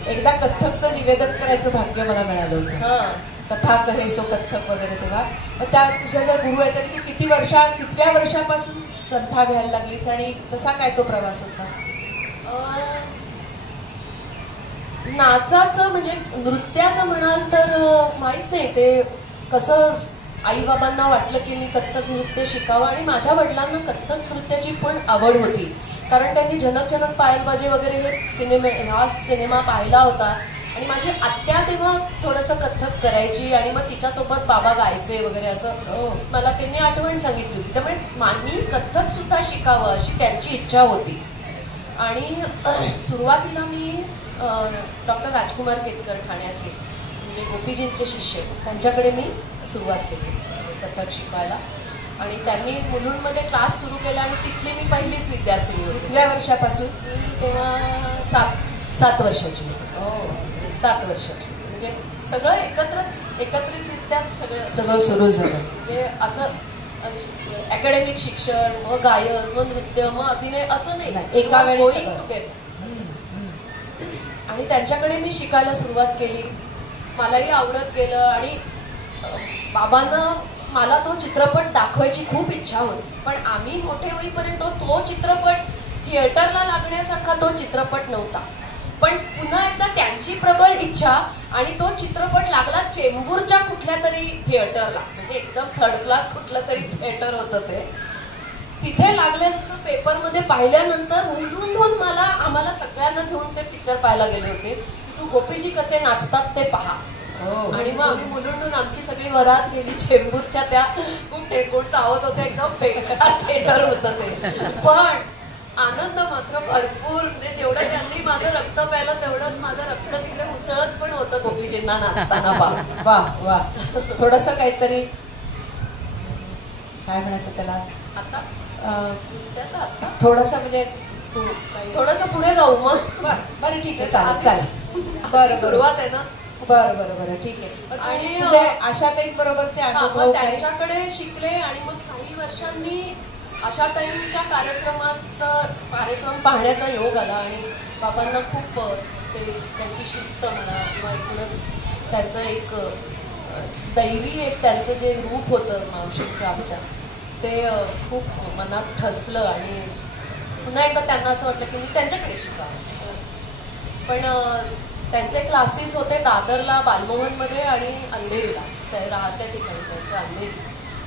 एकदा कथ्थकचं निवेदन करायचं भाग्य मला मिळालं होतं. कथा कहे सो कथ्थक वगैरे. तेव्हा मग त्या तुझ्या जर गुरु आहेत तू कितव्या वर्षापासून संथा घ्यायला लागलीस आणि कसा काय तो प्रवास होता? नाचाचं म्हणजे नृत्याचं म्हणाल तर माहित नाही ते कसं. आई बाबांना वाटलं की मी कथ्थक नृत्य शिकावं आणि माझ्या वडिलांना कथ्थक नृत्याची पण आवड होती, कारण त्यांनी जनक जनक पायलबाजी वगैरे हे हा सिनेमा पाहिला होता. आणि माझी आत्या तेव्हा थोडंसं कथ्थक करायची आणि मग तिच्यासोबत बाबा गायचे वगैरे असं मला त्यांनी आठवण सांगितली होती. त्यामुळे मी कथ्थक सुद्धा शिकावं अशी त्यांची इच्छा होती. आणि सुरुवातीला मी डॉक्टर राजकुमार केतकर ठाण्याचे म्हणजे गोपीजींचे शिष्य त्यांच्याकडे मी सुरुवात केली कथक शिकवायला. आणि त्यांनी मुलुंडमध्ये क्लास सुरू केला आणि तिथली मी पहिलीच विद्यार्थिनी होती. कितव्या वर्षापासून? मी तेव्हा 7 वर्षाची होती. 7 वर्षाची. म्हणजे सगळं एकत्रितरित्याच सगळं सुरू झालं. म्हणजे असं अकॅडमिक शिक्षण, मग गायन, मग नृत्य, मग अभिनय असं नाही, एका वेळेस आणि त्यांच्याकडे मी शिकायला सुरुवात केली. मलाही आवडत गेलं आणि बाबांना मला तो चित्रपट दाखवायची खूप इच्छा होती. पण आम्ही मोठे होईपर्यंत तो चित्रपट थिएटरला लागण्यासारखा तो चित्रपट नव्हता. पण पुन्हा एकदा त्यांची प्रबळ इच्छा आणि तो चित्रपट लागला चेंबूरच्या कुठल्या तरी थिएटरला, म्हणजे एकदम 3rd क्लास कुठलं तरी थिएटर होतं ते. तिथे लागल्याचं पेपरमध्ये पाहिल्यानंतर मुलुंडहून आम्हाला सगळ्यांना घेऊन ते पिक्चर पाहायला गेले होते की तू गोपीजी कसे नाचतात ते पहा. आणि मग आम्ही मुलुंडून आमची सगळी वरात गेली चेंबूरच्या त्या खूप ढेकूळ चावत होते, एकदम बेकार थिएटर होतं ते. पण आनंद मात्र भरपूर, म्हणजे जेवढं त्यांनी माझं रक्त प्यायलं तेवढंच माझं रक्त तिकडे उसळत पण होतं गोपीजींना नाचताना. वा वा. थोडस काहीतरी काय म्हणायचं त्याला आता त्याचा आता थोडस म्हणजे तू थोडस पुढे जाऊ मग. बरं ठीक आहे, चालेल चालेल. बरं सुरुवात आहे ना. बरं बरं बरं ठीक आहे. आणि तुझे आशाताई बरोबरचे अनुभव त्यांच्याकडे शिकले आणि मग काही वर्षांनी आशाताईंच्या कार्यक्रम पाहण्याचा योग आला आणि बाबांना खूप त्यांची शिस्त म्हणा किंवा एकूणच त्यांचं एक दैवी एक त्यांचं जे रूप होतं मावशींचं आमच्या, ते खूप मनात ठसलं आणि पुन्हा एकदा त्यांना असं वाटलं की मी त्यांच्याकडे शिकावं. पण त्यांचे क्लासेस होते दादरला, बालमोहनमध्ये आणि अंधेरीला, ते राहत्या ठिकाणी त्यांचं अंधेरी.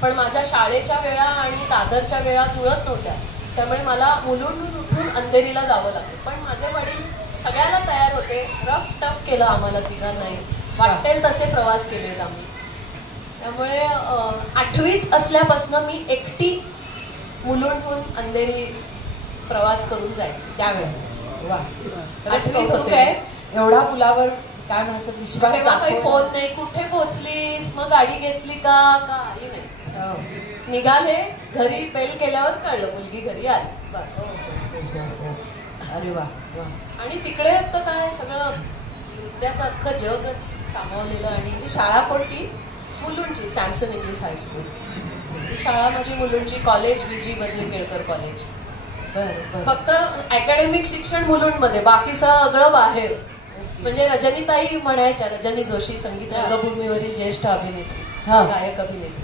पण माझ्या शाळेच्या वेळा आणि दादरच्या वेळा जुळत नव्हत्या, त्यामुळे मला मुलुंडून उठून अंधेरीला जावं लागलं. पण माझे वडील सगळ्याला तयार होते. रफ टफ केलं आम्हाला तिघांनाही, वाटेल तसे प्रवास केलेत आम्ही. त्यामुळे 8वीत असल्यापासून मी एकटी मुलुंडहून अंधेरी प्रवास करून जायचे त्यावेळेला. वा. 8वीत होते. एवढा मुलावर काय म्हणायचं विश्वास. तेव्हा काही फोन नाही, कुठे पोहोचलीस, मग गाडी घेतली का, काही नाही. निघाले, घरी बेल केल्यावर कळलं मुलगी घरी आली, बस. अरे वा वा. आणि तिकडे तर काय सगळं नृत्याचं अख्खं जगच सामावलेलं. आणि जी शाळा कोणती, मुलुंडची सॅमसन इंग्लिश हायस्कूल, ही शाळा माझी मुलुंडची. कॉलेज BG बजले केळकर कॉलेज. फक्त अकॅडमिक शिक्षण मुलुंडमध्ये, बाकी सगळं बाहेर. म्हणजे रजनीताई म्हणायच्या, रजनी जोशी संगीत रंगभूमीवरील ज्येष्ठ अभिनेत्री, गायक अभिनेत्री,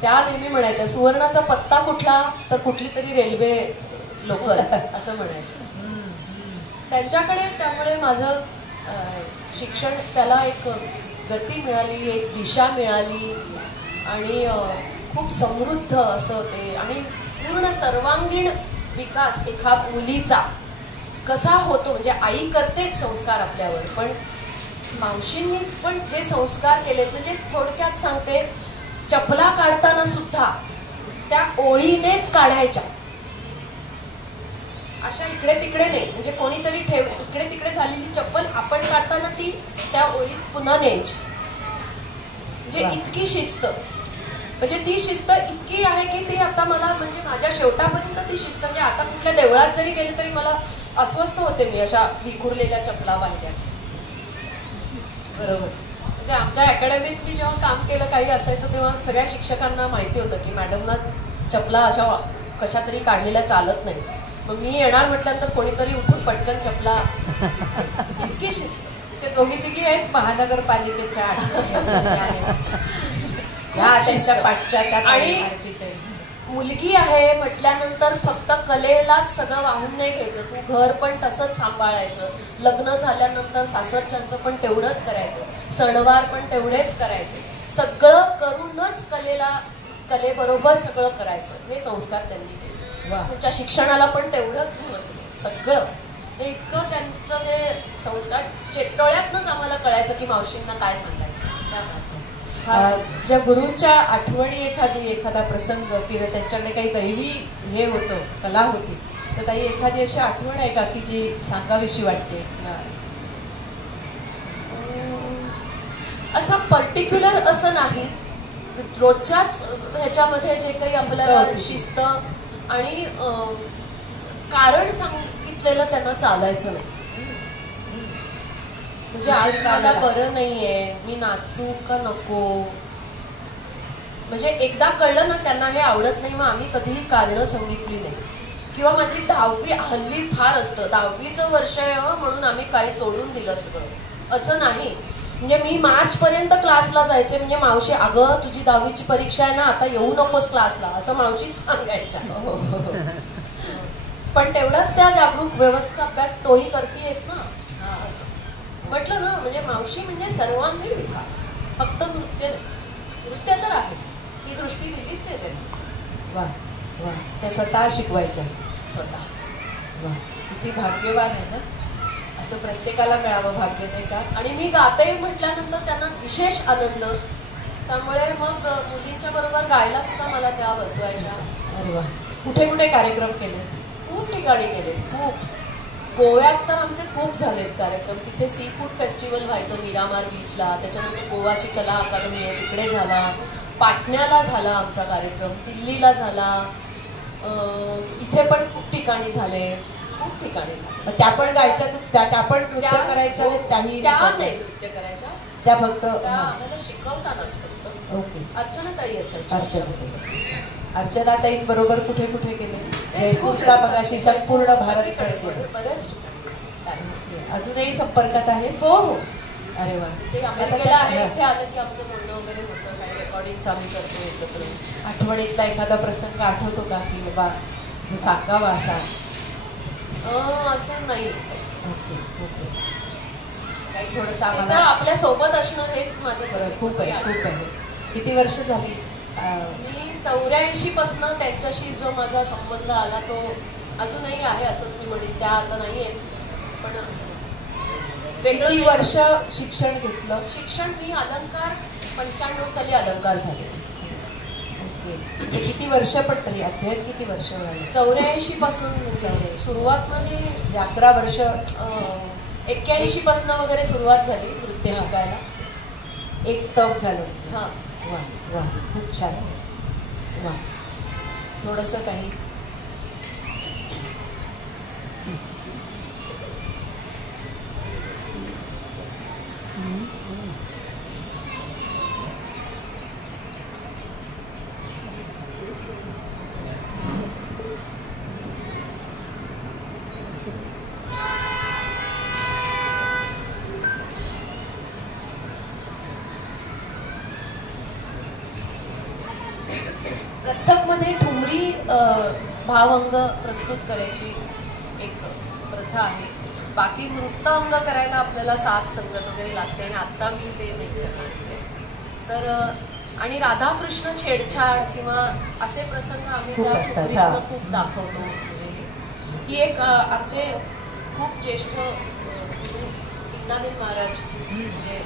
त्या नेहमी म्हणायच्या सुवर्णाचा पत्ता कुठला, तर कुठली तरी रेल्वे लोकल असं म्हणायचं त्यांच्याकडे. त्यामुळे माझं शिक्षण त्याला एक गती मिळाली, एक दिशा मिळाली आणि खूप समृद्ध असं ते. आणि पूर्ण सर्वांगीण विकास एका मुलीचा कसा होतो, म्हणजे आई करतेच संस्कार आपल्यावर, पण मावशींनी पण जे संस्कार केलेत, म्हणजे थोडक्यात सांगते, चपला काढताना सुद्धा त्या ओळीनेच काढायच्या, अशा इकडे तिकडे नाही. म्हणजे कोणीतरी इकडे तिकडे झालेली चप्पल आपण काढताना ती त्या ओळीत पुन्हा न्यायची. म्हणजे इतकी शिस्त, म्हणजे ती शिस्त इतकी आहे की ती आता मला, म्हणजे माझ्या शेवटापर्यंत ती शिस्त, म्हणजे आता कुठल्या देवळात जरी गेले तरी मला अस्वस्थ होते मी अशा विखुरलेल्या चपला बांधल्या. बरोबर. म्हणजे आमच्या अकॅडमीत मी जेव्हा काम केलं काही असायचं तेव्हा सगळ्या शिक्षकांना माहिती होतं की मॅडमना चपला अशा कशा तरी काढलेल्या चालत नाही. मग मी येणार म्हटल्यानंतर कोणीतरी उठून पटकन चपला, इतकी शिस्त. ते दोघी तिघी आहेत महानगरपालिकेच्या पाठच्या. आणि मुलगी आहे म्हटल्यानंतर फक्त कलेलाच सगळं वाहून नाही घ्यायचं, तू घर पण तसंच सांभाळायचं, लग्न झाल्यानंतर सासरच्यांचं पण तेवढंच करायचं, सणवार पण तेवढेच करायचे, सगळं करूनच कलेबरोबर सगळं करायचं, हे संस्कार त्यांनी केले. तुमच्या शिक्षणाला पण तेवढंच महत्व, सगळं ते इतकं त्यांचं जे संस्कार चेटोळ्यातनंच आम्हाला कळायचं की मावशींना काय सांगायचं. ज्या गुरूंच्या आठवणी, एखादा प्रसंग किंवा त्यांच्याकडे काही दैवी हे होतं, कला होती, तर काही एखादी अशी आठवण आहे का की जी सांगावीशी वाटते? असं पर्टिक्युलर असं नाही, रोजच्याच ह्याच्यामध्ये जे काही आपल्याला शिस्त आणि कारण सांगितलेलं त्यांना चालायचं नाही. म्हणजे आज मला बरं नाहीये, मी नाचू का नको, म्हणजे एकदा कळलं ना त्यांना हे आवडत नाही, मग आम्ही कधीही कारणं सांगितली नाही. किंवा माझी 10वी हल्ली फार असतं, 10वीचं वर्ष आहे म्हणून आम्ही काही सोडून दिलं सगळं, असं नाही. म्हणजे मी मार्च पर्यंत क्लासला जायचे, म्हणजे मावशी अगं तुझी 10वीची परीक्षा आहे ना, आता येऊ नकोस क्लासला, असं मावशीच सांगायच्या. पण तेवढाच त्या जागरूक व्यवस्थित अभ्यास तोही करतेस ना, असं म्हटलं ना. म्हणजे मावशी म्हणजे सर्वांगीण विकास, फक्त नृत्य तर आहेच, ही दृष्टी दिलीच आहे त्यांनी. वा वा, त्या स्वतः शिकवायच्या स्वतः. वा, किती भाग्यवान आहे ना, असं प्रत्येकाला मिळावं भाग्य, नाही का? आणि मी गाते म्हटल्यानंतर त्यांना विशेष आनंद, त्यामुळे मग मुलींच्या बरोबर गायला सुद्धा मला त्या बसवायच्या. अरे वा, कुठे कुठे कार्यक्रम केले? खूप ठिकाणी केलेत, खूप. गोव्यात तर आमचे खूप झालेत कार्यक्रम. तिथे सी फूड फेस्टिवल व्हायचं मिरामार बीचला, त्याच्यानंतर गोवाची कला अकादमी आहे तिकडे झाला, पाटण्याला झाला आमचा कार्यक्रम, दिल्लीला झाला, इथे पण खूप ठिकाणी झाले, खूप ठिकाणी झाले. त्या पण गायच्या, त्या पण नृत्य करायच्या? त्याही त्या नाही नृत्य करायच्या, त्या फक्त आम्हाला शिकवतानाच फक्त. ओके. अर्चनाताई असायच्या. अर्चनाताईंबरोबर कुठे कुठे केले? खूपदा बघाशी संपूर्ण भारत बरेच अजूनही संपर्कात आहेत? हो हो. अरे वा. ते अमेरिकेला आहे, इथे आलं की आमचं बोलणं वगैरे होतं, काही रेकॉर्डिंग आम्ही करतो एकत्र. आठवणीतला एखादा प्रसंग आठवतो का की बाबा जो सांगावा असा? असं नाही. Okay okay. काही थोडंसं आपल्या सोबत असणं हेच माझ्यासाठी खूप आहे, खूप आहे. किती वर्ष झाली? मी 84 पासून त्यांच्याशी जो माझा संबंध आला तो अजूनही आहे, असंच मी म्हणेन. त्या आता नाही आहेत, पण किती वर्ष शिक्षण घेतलं? शिक्षण मी अलंकार 95 साली अलंकार झाले. ओके. किती वर्ष पडतरी अध्ययन किती वर्ष झाले? 84 पासून सुरुवात माझी 11 वर्ष. 81 पासून वगैरे सुरुवात झाली नृत्य शिकायला. एक तप झालं. हा. वा वा, खूप छान. वा, थोडंसं काही कथ्थकमध्ये ठुमरी भावअंग प्रस्तुत करायची एक प्रथा आहे. बाकी नृत्यांग करायला आपल्याला साथ संगत वगैरे लागते, आणि आता मी ते नाही करणार. तर आणि राधाकृष्ण छेडछाड किंवा असे प्रसंग आम्ही त्या ठुमरीतनं खूप दाखवतो. म्हणजे ही एक आमचे खूप ज्येष्ठ इंदादेव महाराज, म्हणजे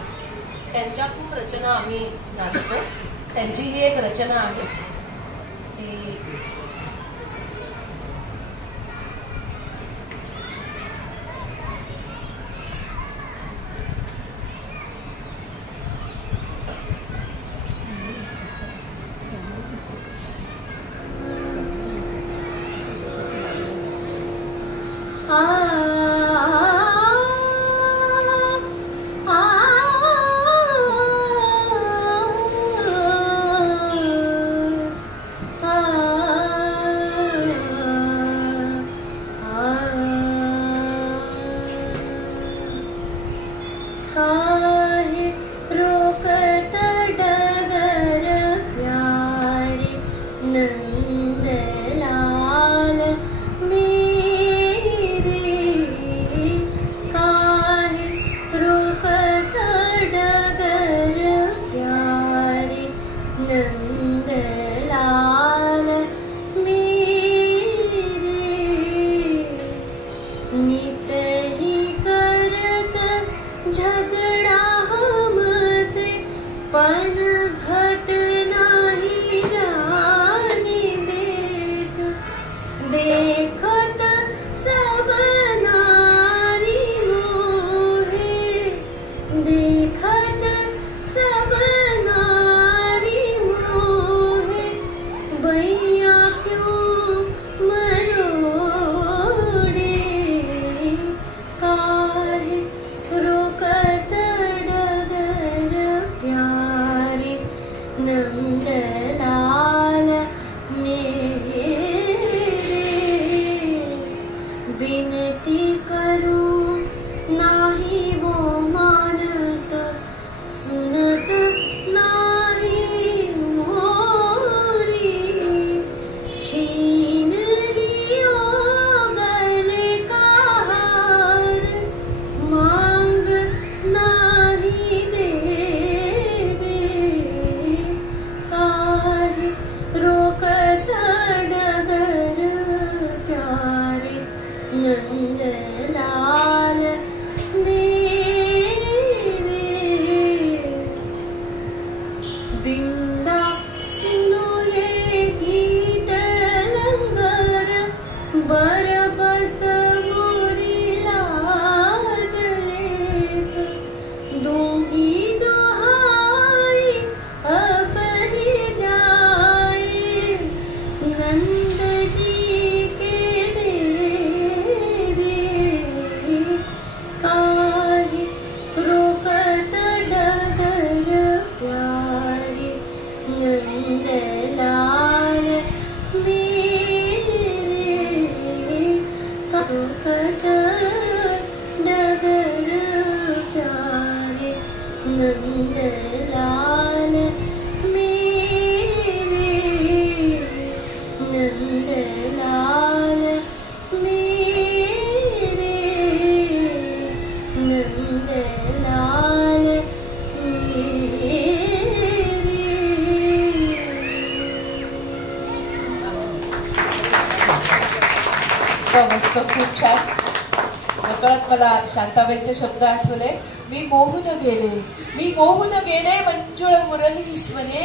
त्यांच्या खूप रचना आम्ही नाचतो. त्यांची ही एक रचना आहे की नंदलाल मेरे नंदलाल मेरे बिंदा सुनो ये धीट लंगर बरबस मोरीला जलेत दोही दोहाई अपनी जाए नंद जी के डेरे काहे रोकत डगर प्यारे नंदलाल मेरे रोकत डगर प्यारे नंदलाल मेरे नंदलाल मेरे नंदलाल मस्त खूप छान. नकळत मला शांताबाईंचे शब्द आठवले. मी मोहून गेले मंजुळ मुरली स्वने.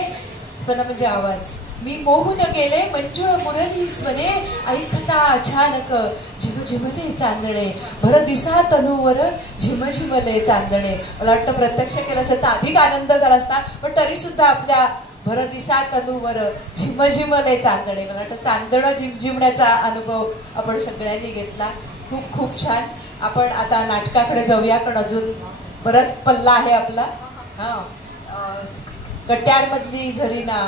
स्वना म्हणजे आवाज. मी मोहून गेले मंजुळ मुरली स्वने ऐकता अचानक झिमझिमले चांदणे भर दिसा तनूवर झिमझिमले चांदणे. मला वाटतं प्रत्यक्ष केलं असतं तर अधिक आनंद झाला असता, पण तरी सुद्धा आपल्या भर दिसा तनूवर झिमझिमले चांदणे. मला वाटतं चांदणं झिमझिमण्याचा अनुभव आपण सगळ्यांनी घेतला. खूप खूप छान. आपण आता नाटकाकडे जाऊया, कारण अजून बराच पल्ला आहे आपला. कट्यारमधली झरीना,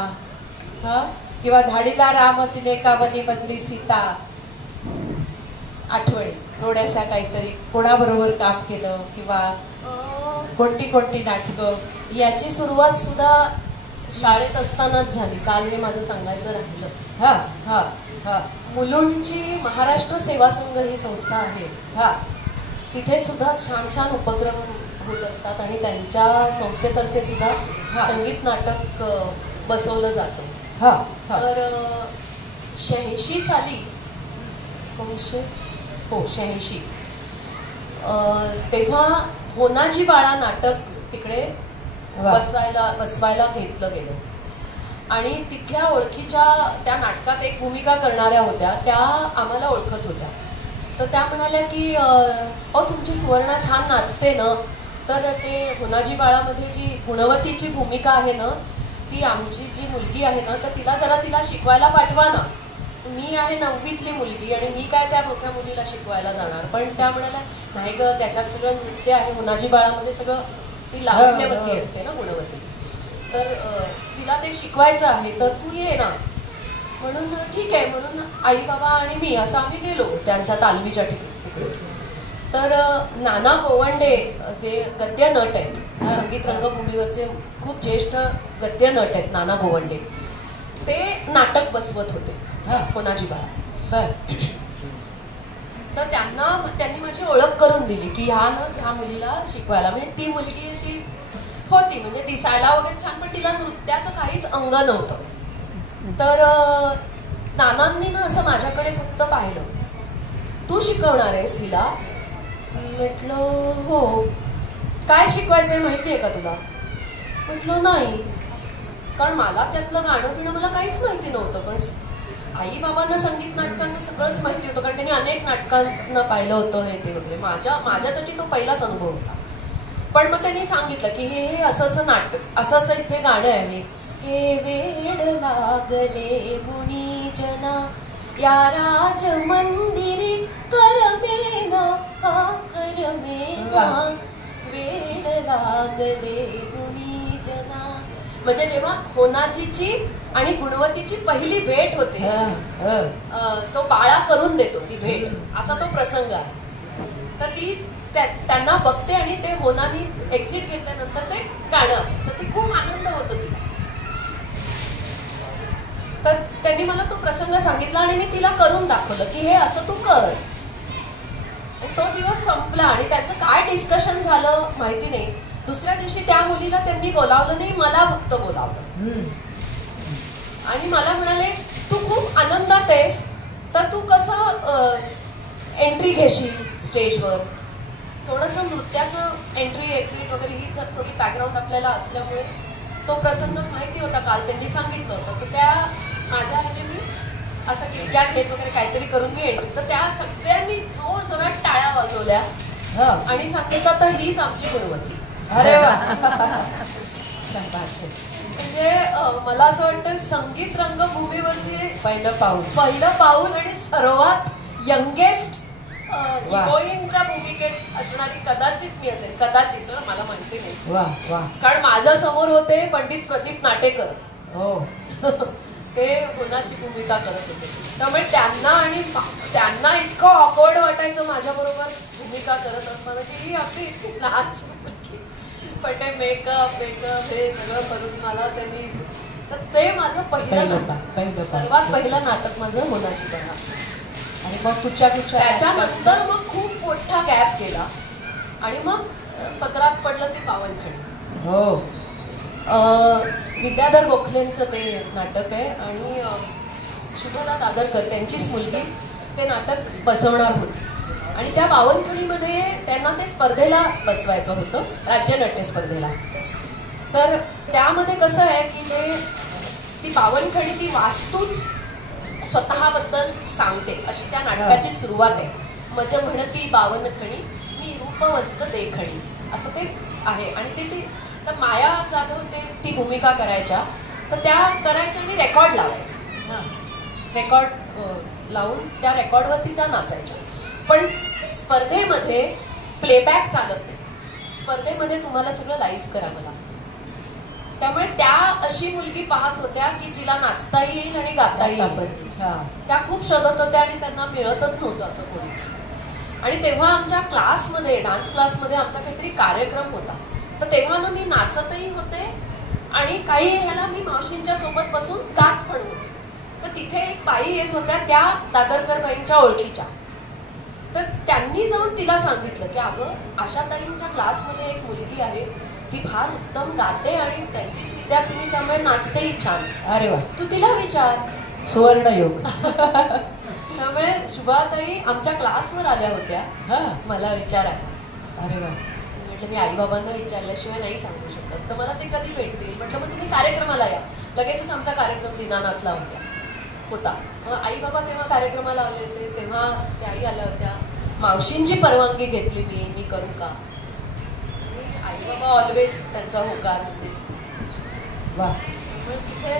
किंवा धाडीला राम तिने कावनी मधली सीता. आठवणी थोड्याशा काहीतरी कोणाबरोबर काम केलं किंवा कोणती नाटकं. याची सुरुवात सुद्धा शाळेत असतानाच झाली. काल हे माझं सांगायचं राहिलं. मुलुंडची महाराष्ट्र सेवा संघ ही संस्था आहे. तिथे सुद्धा छान छान उपक्रम होत असतात आणि त्यांच्या संस्थेतर्फे सुद्धा संगीत नाटक बसवलं जातं. तर 86 साली 1986 तेव्हा होनाजी बाळा नाटक तिकडे बसवायला घेतलं गेलं आणि तिथल्या ओळखीच्या त्या नाटकात एक भूमिका करणाऱ्या होत्या. त्या आम्हाला ओळखत होत्या. तर त्या म्हणाल्या की तुमची सुवर्णा छान नाचते ना, तर ते होनाजी बाळामध्ये जी गुणवतीची भूमिका आहे ना, ती आमची जी मुलगी आहे ना, तर तिला शिकवायला पाठवा ना. मी आहे 9वीतली मुलगी आणि मी काय त्या मोठ्या मुलीला शिकवायला जाणार. पण त्या म्हणाल्या नाही ग, त्याच्यात सगळं नृत्य आहे. होनाजी बाळामध्ये सगळं ती लावण्यवती असते ना, गुणवती. तर तिला ते शिकवायचं आहे, तर तू ये ना. म्हणून ठीक आहे म्हणून आई बाबा आणि मी असं आम्ही गेलो त्यांच्या तालमीच्या तिकडे. तर नाना गोवंडे जे गद्य नट आहेत, संगीत रंगभूमीवरचे खूप ज्येष्ठ गद्य नट आहेत नाना गोवंडे, ते नाटक बसवत होते होनाजी बाळा. तर त्यांनी माझी ओळख करून दिली की ह्या मुलीला शिकवायला. म्हणजे ती मुलगी अशी होती, म्हणजे दिसायला वगैरे छान, पण तिला नृत्याचं काहीच अंग नव्हतं. तर नानांनी ना असं माझ्याकडे फक्त पाहिलं. तू शिकवणार आहेस हिला? म्हटलं हो. काय शिकवायचंय माहितीये का तुला? म्हटलं नाही, कारण मला त्यातलं गाणं पिणं मला काहीच माहिती नव्हतं. पण आई बाबांना संगीत नाटकांचं सगळंच माहिती होतं, कारण त्यांनी अनेक नाटकांना पाहिलं होतं हे ते वगैरे. माझ्यासाठी तो पहिलाच अनुभव होता. पण मग त्यांनी सांगितलं की हे असं नाटक, असं इथे गाणं आहे. हे वेड लागले गुणीजना या राज मंदिरी करमेना हा करमेना वेड लागले गुणीजना. म्हणजे जेव्हा होनाजीची आणि गुणवतीची पहिली भेट होते, तो बाळा करून देतो ती भेट, असा तो प्रसंग आहे. तर ती त्यांना बघते आणि ते होनानी एक्झिट घेतल्यानंतर ते गाणं, तर ती खूप आनंद होतो तिला. तर त्यांनी मला तो प्रसंग सांगितला आणि मी तिला करून दाखवलं की हे असं तू कर. तो दिवस संपला आणि त्याचं काय डिस्कशन झालं माहिती नाही. दुसऱ्या दिवशी त्या मुलीला त्यांनी बोलावलं नाही, मला फक्त बोलावलं आणि मला म्हणाले तू खूप आनंदात आहेस, तर तू कसं एंट्री घेशील स्टेजवर, थोडंसं नृत्याचं एंट्री एक्झिट वगैरे ही जर थोडी बॅकग्राऊंड आपल्याला असल्यामुळे तो प्रसंग माहिती होता. काल त्यांनी सांगितलं होतं की त्या माझ्या ह्याने मी असं गिरक्या घेत वगैरे काहीतरी करून मी एंट्री, तर त्या सगळ्यांनी जोर जोरात टाळ्या वाजवल्या आणि सांगितलं तर हीच आमची गुणवती. अरे वा. म्हणजे मला असं वाटतं संगीत रंगभूमीवरचे पहिलं पाऊल आणि सर्वात यंगेस्ट हिरोईनच्या भूमिकेत असणारी कदाचित मी असेल, कदाचित मला माहिती नाही, कारण माझ्या समोर होते पंडित प्रदीप नाटेकर. हो. ते होनाची भूमिका करत होते, त्यामुळे त्यांना इतकं ऑकवर्ड वाटायचं माझ्या बरोबर भूमिका करत असताना की ही आपली नाच मुलगी, पण ते मेकअप हे सगळं करून मला त्यांनी, तर ते माझं पहिलं सर्वात पहिलं नाटक माझं होनाची बघा. आणि मग कुठच्या त्याच्यानंतर मग खूप मोठा गॅप गेला आणि मग पदरात पडलं ते पावनखणी. हो. विद्याधर गोखलेंचं ते नाटक आहे आणि शुभदा दादरकर त्यांचीच मुलगी ते नाटक बसवणार होती आणि त्या पावनखणीमध्ये त्यांना ते स्पर्धेला बसवायचं होतं, राज्यनाट्य स्पर्धेला. तर त्यामध्ये कसं आहे की ती पावनखणी ती वास्तूच स्वतःबद्दल सांगते अशी त्या नाटकाची सुरुवात आहे. माझं म्हणती बावनखणी मी रूपवंत देखणी असं ते आहे. आणि ते तर माया जाधव ती भूमिका करायच्या, तर त्या करायच्या आणि रेकॉर्ड लावायचं, रेकॉर्ड लावून त्या रेकॉर्डवरती त्या नाचायच्या. पण स्पर्धेमध्ये प्लेबॅक चालत नाही, स्पर्धेमध्ये तुम्हाला सगळं लाईव्ह करावं लागतं. त्यामुळे त्या अशी मुलगी पाहत होत्या की जिला नाचता येईल आणि गाता येईल. त्या खूप शोधत होत्या आणि त्यांना मिळतच नव्हतं असं कोणीच. आणि तेव्हा आमच्या क्लासमध्ये, डान्स क्लासमध्ये आमचा काहीतरी कार्यक्रम होता, तर तेव्हा ना मी नाचतही होते आणि काही ह्याला मी मावशींच्या सोबत बसून गात पण होते. तर तिथे एक बाई येत होत्या त्या दादरकर बाईंच्या ओळखीच्या, तर त्यांनी जाऊन तिला सांगितलं की अगं आशाताईंच्या क्लासमध्ये एक मुलगी आहे, ती फार उत्तम गाते आणि त्यांचीच विद्यार्थिनी, त्यामुळे नाचतेही छान. अरे वा. तू तिला विचार. सुवर्णयोग. त्यामुळे शुभाताई आमच्या क्लासवर आल्या होत्या मला विचारायला. अरे वा. म्हटलं मी आई बाबांना विचारल्याशिवाय नाही सांगू शकत, तर मला ते कधी भेटतील. म्हटलं मग तुम्ही कार्यक्रमाला या. लगेचच आमचा कार्यक्रम दिनानाथला होता. मग आई बाबा तेव्हा कार्यक्रमाला आले होते, तेव्हा त्या आई आल्या होत्या. मावशींची परवानगी घेतली मी करू का, आणि आई बाबा ऑलवेज त्यांचा होकार होते. तिथे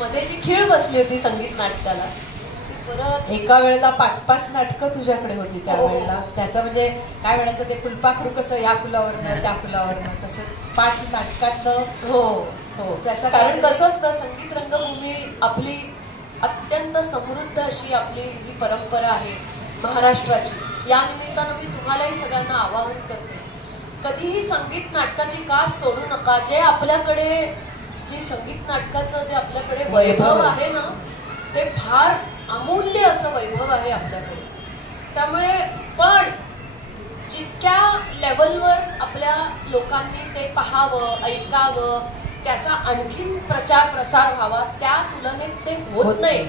मध्ये जी खीळ बसली होती संगीत नाटकाला, परत एका वेळेला 5-5 नाटकं तुझ्याकडे होती त्यावेळेला. त्याचं म्हणजे काय म्हणायचं, ते फुलपाखरू कसं या फुलावरनं त्या फुलावरनं, तसं 5 नाटकात. हो हो. त्याचं कारण कसं असतं, संगीत रंगभूमी आपली अत्यंत समृद्ध अशी आपली ही परंपरा आहे महाराष्ट्राची. या निमित्तानं मी तुम्हालाही सगळ्यांना आवाहन करते, कधीही संगीत नाटकाची कास सोडू नका. जे आपल्याकडे जे संगीत नाटकाचं जे आपल्याकडे वैभव आहे ना, ते फार अमूल्य असं वैभव आहे आपल्याकडे. त्यामुळे पण जितक्या लेवलवर आपल्या लोकांनी ते पाहावं, ऐकावं, त्याचा आणखीन प्रचार प्रसार व्हावा, त्या तुलनेत ते होत नाही.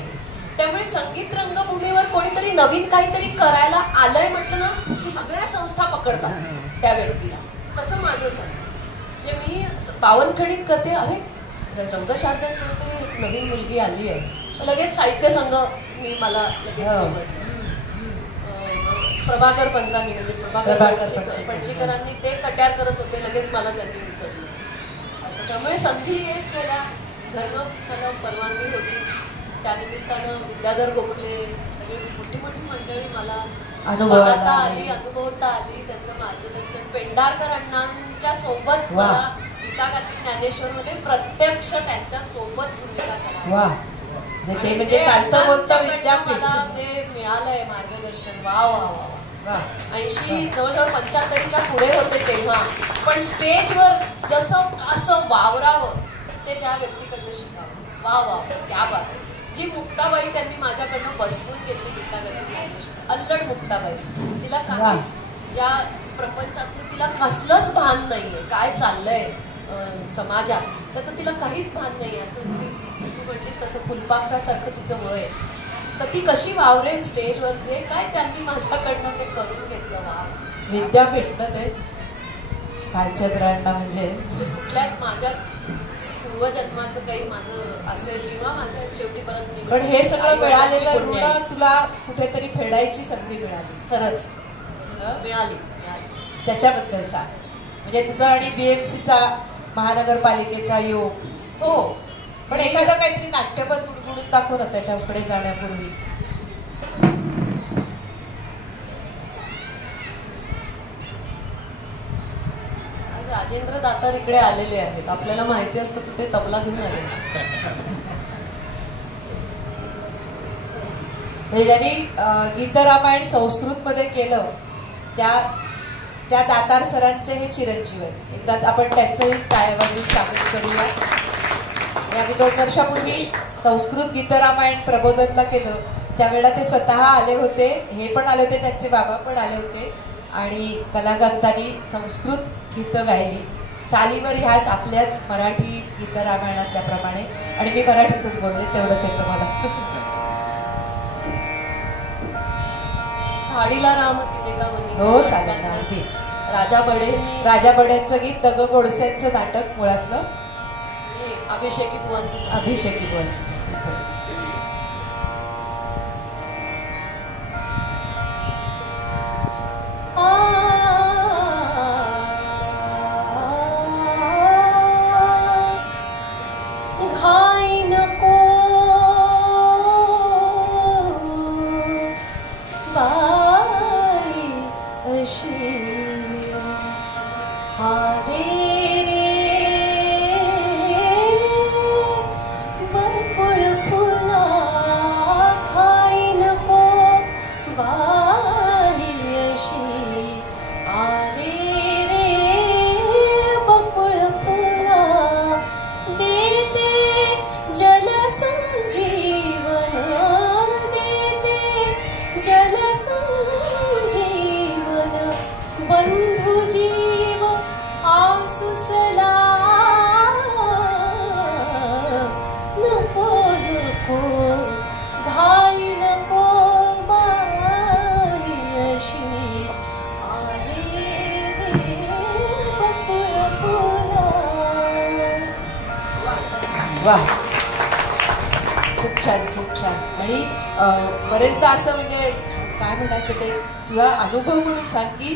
त्यामुळे संगीत रंगभूमीवर कोणीतरी नवीन काहीतरी करायला आलंय म्हटलं ना की सगळ्या संस्था पकडतात त्या व्यक्तीला. तसं माझं झालं. म्हणजे मी पावनखणीत करते, अरे रंगशारदांमध्ये एक नवीन मुलगी आली आहे, लगेच साहित्य संघ मी मला लगेच प्रभाकर पंतांनी म्हणजे प्रभाकर पणशीकरांनी ते कट्यार करत होते, लगेच मला त्यांनी विचारलं असं. त्यामुळे संधी येत गेल्या, घरनं मला परवानगी होतीच. त्यानिमित्तानं विद्याधर गोखले सगळी मोठी मोठी मंडळी मला अनुभवता आली. त्यांचं मार्गदर्शन, पेंढारकर अण्णांच्या सोबत मला गीतागाती ज्ञानेश्वरमध्ये प्रत्यक्ष त्यांच्या सोबत भूमिका करा. ते म्हणजे चालतं बोलतं विद्यापीठ मला जे मिळालंय मार्गदर्शन, वा वा वा वा. 80 जवळजवळ 75च्या पुढे होते तेव्हा, पण स्टेजवर जसं असं वावरावं ते त्या व्यक्तीकडनं शिकावं. वा वा, क्या बात आहे. जी मुक्ताबाई त्यांनी माझ्याकडनं बसवून घेतली गीतागाती ज्ञानेश्वर, अल्लड मुक्ताबाई, तिला काहीच या प्रपंचातलं तिला कसलंच भान नाहीये, काय चाललंय समाजात त्याचं तिला काहीच भान नाही. असं तू म्हटलीस तसं फुलपाखरासारखं तिचं वय. तर ती कशी वावरेल स्टेजवर, जे काय त्यांनी माझ्याकडनं ते करून घेतलं. वा, विद्यापीठ ना ते भालचंद्रांना, म्हणजे कुठल्या माझ्या पूर्वजन्माचं काही माझं असेल किंवा माझ्या शेवटी परत मी, पण हे सगळं मिळालेलं आई-वडिलांची ऋण पुण्य आहे. तुला कुठेतरी फेडायची संधी मिळाली. खरंच हं? मिळाली. त्याच्याबद्दल सांग. म्हणजे तुझा आणि BMCचा महानगरपालिकेचा योग. हो, पण एखादं काहीतरी नाट्यपद गुणगुणून दाखव ना त्याच्याकडे जाण्यापूर्वी. आज राजेंद्र दातार इकडे आलेले आहेत. आपल्याला माहिती असतं तर ते तबला घेऊन आले असते. म्हणजे ज्यांनी गीतरामायण संस्कृतमध्ये केलं त्या दातार सरांचे हे चिरंजीव आहेत. एकदा आपण त्यांचंही टाळ्या वाजवून स्वागत करूया. आम्ही 2 वर्षापूर्वी संस्कृत गीतरामायण प्रबोधनला केलं, त्यावेळेला ते स्वतः आले होते, हे पण आले होते, त्यांचे बाबा पण आले होते आणि कलाकांतांनी संस्कृत गीतं गायली चालीवर ह्याच आपल्याच मराठी गीतरामायणातल्याप्रमाणे. आणि मी मराठीतच बोलले, तेवढंच येतं मला. भाडीला राम तिथे का म्हणी. हो, चालेल ना, अगदी. राजा बडेंचं गीत दग गोडसेंचं नाटक मुळातलं, आणि अभिषेकी बुवांचं अभिषेकी बुवांचं संगीत. घाई नको बाई अशी हारे रे बकुळ फुला. घाई नको बाई अशी आरे रे बकुळ फुला. देते जल संजीवन, देते जल संजीवन. बंधु जीव आसुसला नको नको घाई नको बाई अशी आले रे बकुळ फुला. वा, खूप छान, खूप छान. आणि बरेचदा असं, म्हणजे काय म्हणायचं ते तुझा अनुभव म्हणून सांग की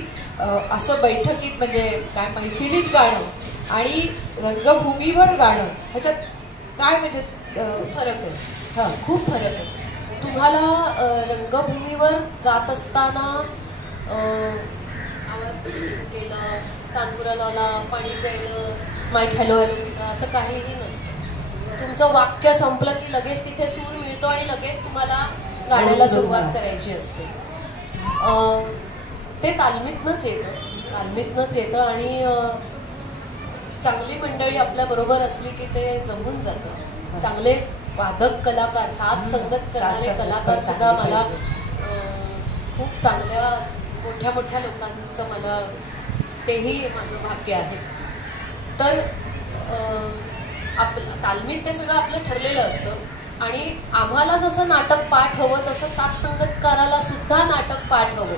असं बैठकीत, म्हणजे काय मैफिलीत गाणं आणि रंगभूमीवर गाणं ह्याच्यात काय म्हणजे फरक आहे. हां, खूप फरक आहे. तुम्हाला रंगभूमीवर गात असताना आवाज केलं, तानपुरा लावला, पाणी प्यायलं, माईक हॅलो हॅलो केलं, असं काहीही नसतं. तुमचं वाक्य संपलं की लगेच तिथे सूर मिळतो आणि लगेच तुम्हाला गाण्याला सुरुवात करायची असते. ते तालमीतनंच येतं आणि चांगली मंडळी आपल्या बरोबर असली की ते जमून जातं. चांगले वादक कलाकार, साथ संगत करणारे कलाकार सुद्धा मला खूप चांगल्या मोठ्या मोठ्या लोकांचं मला तेही माझं भाग्य आहे. तर आपलं तालमीत ते सगळं आपलं ठरलेलं असतं आणि आम्हाला जसं नाटक पाठ हवं तसं साथ संगतकाराला सुद्धा नाटक पाठ हवं.